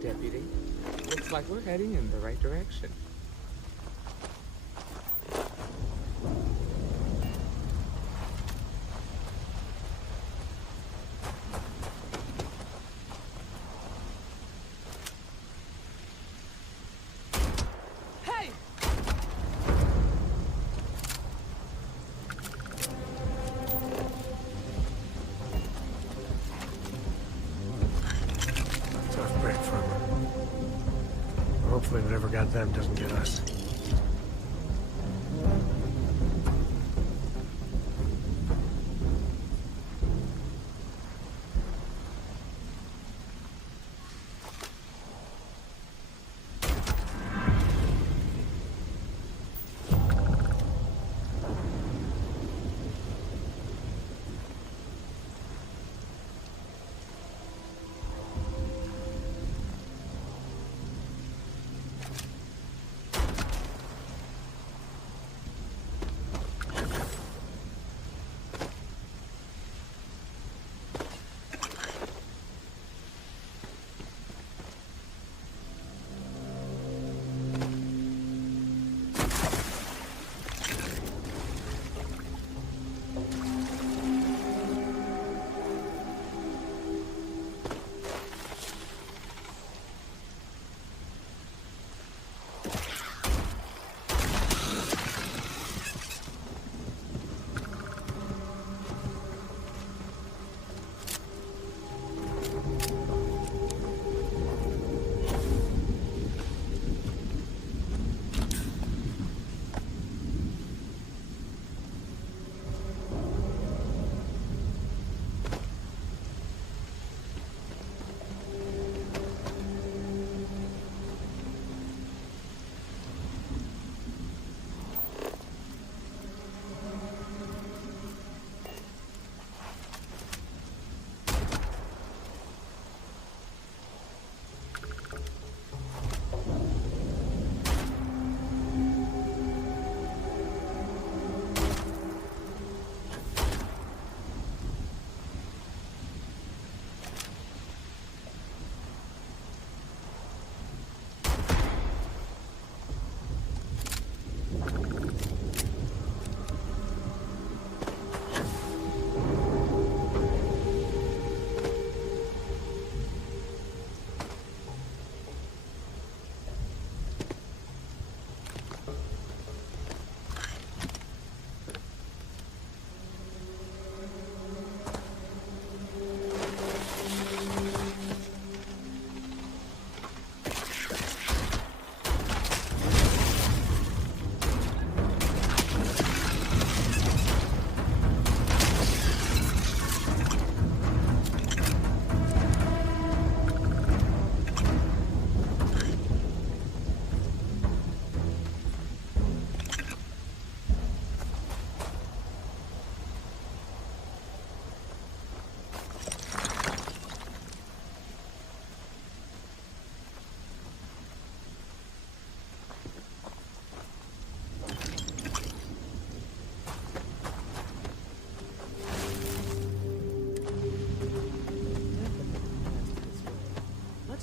Deputy. Looks like we're heading in the right direction. Hey! Tough break for him. Hopefully whatever got them doesn't get us.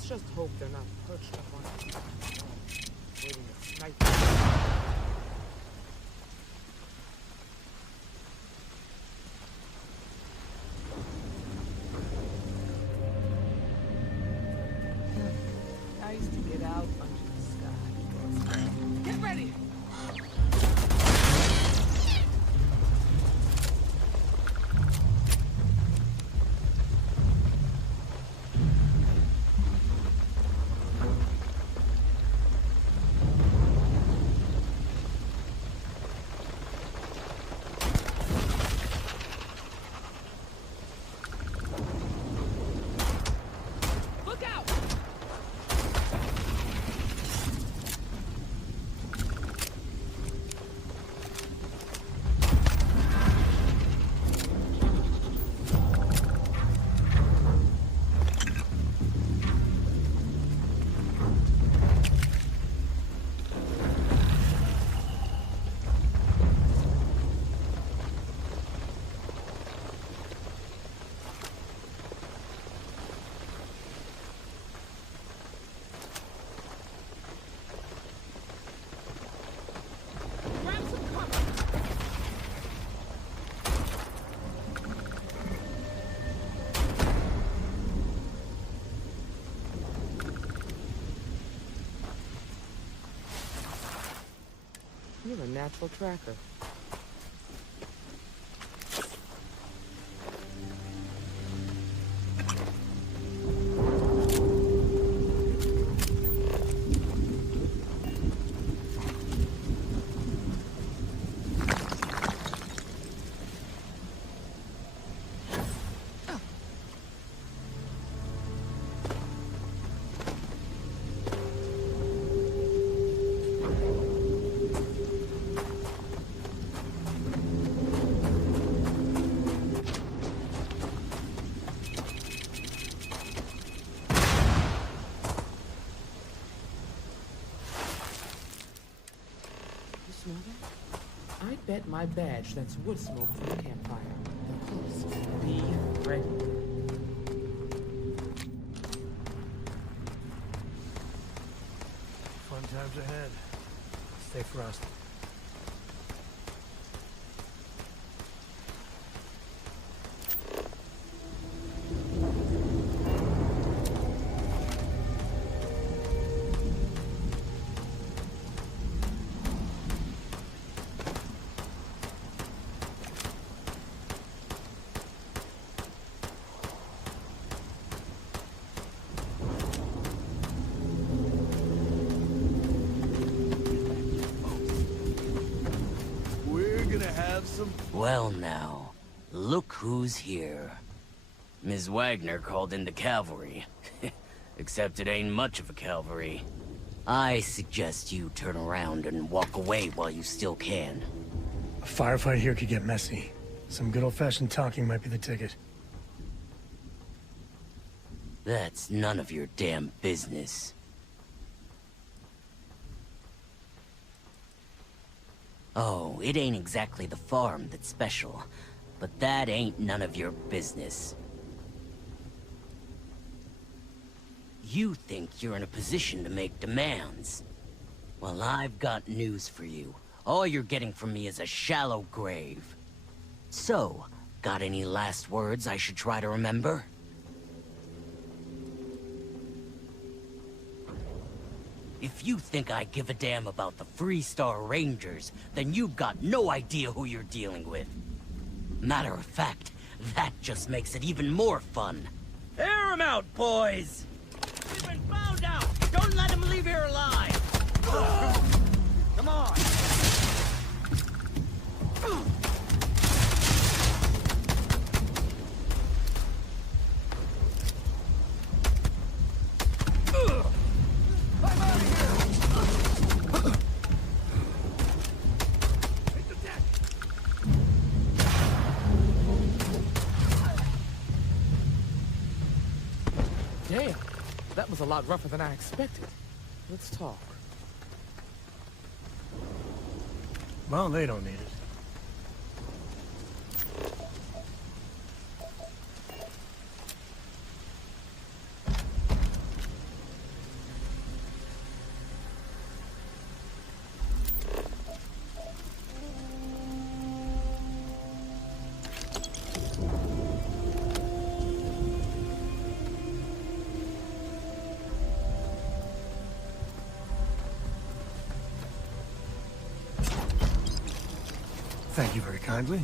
Just hope they're not perched up on a waiting to snipe. Nice to get out under the sky. Get ready! You're a natural tracker. I bet my badge that's wood smoke from the campfire. The post. Be ready. Fun times ahead. Stay frosty. Well now, look who's here. Ms. Wagner called in the cavalry. Except it ain't much of a cavalry. I suggest you turn around and walk away while you still can. A firefight here could get messy. Some good old-fashioned talking might be the ticket. That's none of your damn business. Oh, it ain't exactly the farm that's special, but that ain't none of your business. You think you're in a position to make demands. Well, I've got news for you. All you're getting from me is a shallow grave. So, got any last words I should try to remember? If you think I give a damn about the Freestar Rangers, then you've got no idea who you're dealing with. Matter of fact, that just makes it even more fun. Air 'em out, boys! We've been found out! Don't let him leave here alive! Come on! Damn, that was a lot rougher than I expected. Let's talk. Well, they don't need it. Thank you very kindly.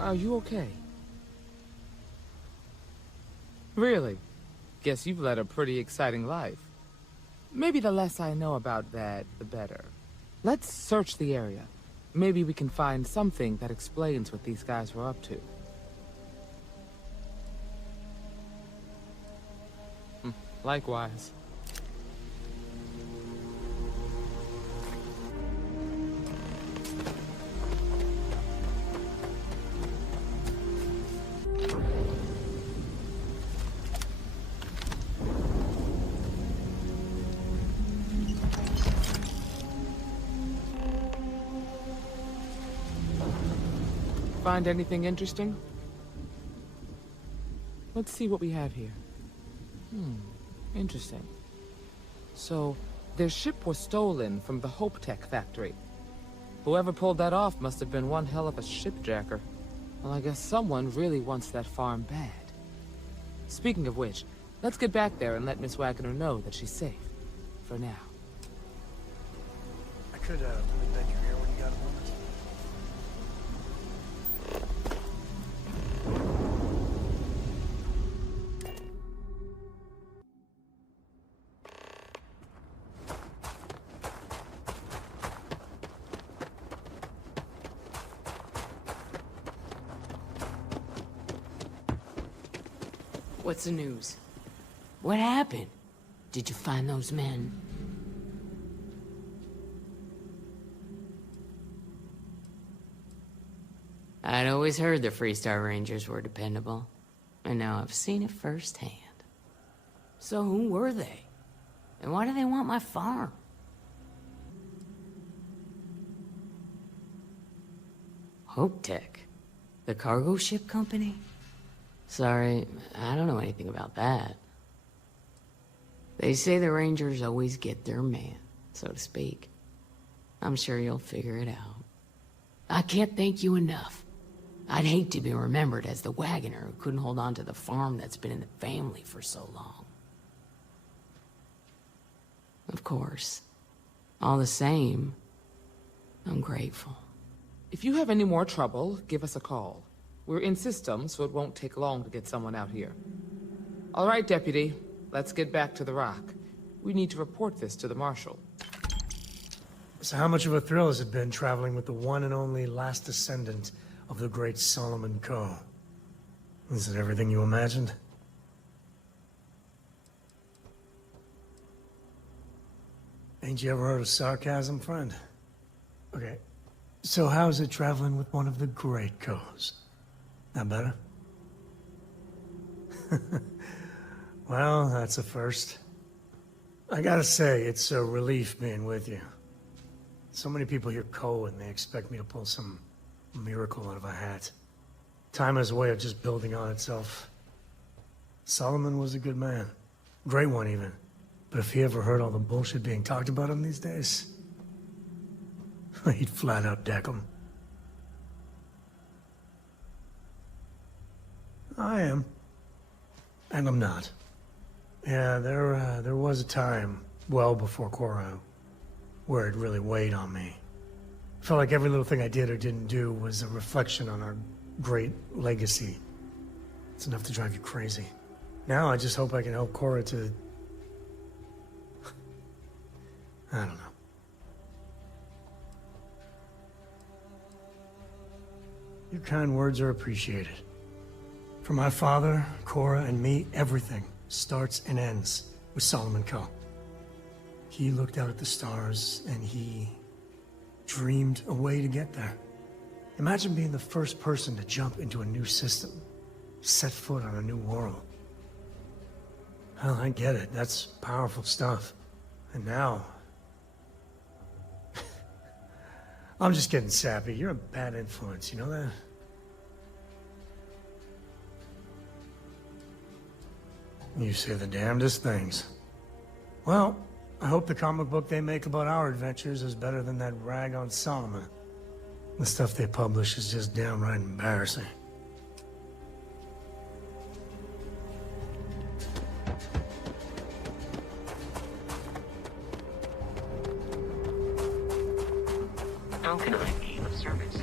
Are you okay? Really? Guess you've led a pretty exciting life. Maybe the less I know about that, the better. Let's search the area. Maybe we can find something that explains what these guys were up to. Likewise. Find anything interesting? Let's see what we have here. Interesting. So, their ship was stolen from the Hope Tech factory. Whoever pulled that off must have been one hell of a shipjacker. Well, I guess someone really wants that farm bad. Speaking of which, let's get back there and let Miss Wagner know that she's safe. For now. I could, really bend your ear when you got a moment. What's the news? What happened? Did you find those men? I'd always heard the Freestar Rangers were dependable, and now I've seen it firsthand. So who were they? And why do they want my farm? Hope Tech? The cargo ship company? Sorry, I don't know anything about that. They say the Rangers always get their man, so to speak. I'm sure you'll figure it out. I can't thank you enough. I'd hate to be remembered as the wagoner who couldn't hold on to the farm that's been in the family for so long. Of course. All the same, I'm grateful. If you have any more trouble, give us a call. We're in system, so it won't take long to get someone out here. All right, Deputy. let's get back to the rock. We need to report this to the Marshal. So how much of a thrill has it been traveling with the one and only last descendant of the great Solomon Coe? Is it everything you imagined? Ain't you ever heard of sarcasm, friend? Okay, so how's it traveling with one of the great Coes? That better? Well, that's a first. I gotta say, it's a relief being with you. So many people hear Coe and they expect me to pull some miracle out of a hat. Time has a way of just building on itself. Solomon was a good man. Great one, even. But if he ever heard all the bullshit being talked about him these days, he'd flat out deck him. I am. And I'm not. Yeah, there was a time, well before Korra, where it really weighed on me. Felt like every little thing I did or didn't do was a reflection on our great legacy. It's enough to drive you crazy. Now I just hope I can help Korra to... I don't know. Your kind words are appreciated. For my father, Korra, and me, everything starts and ends with Solomon Coe. He looked out at the stars, and he dreamed a way to get there. Imagine being the first person to jump into a new system, set foot on a new world. Hell, I get it. That's powerful stuff. And now... I'm just getting sappy. You're a bad influence, you know that? You say the damnedest things. Well, I hope the comic book they make about our adventures is better than that rag on Solomon. The stuff they publish is just downright embarrassing. How can I be of service?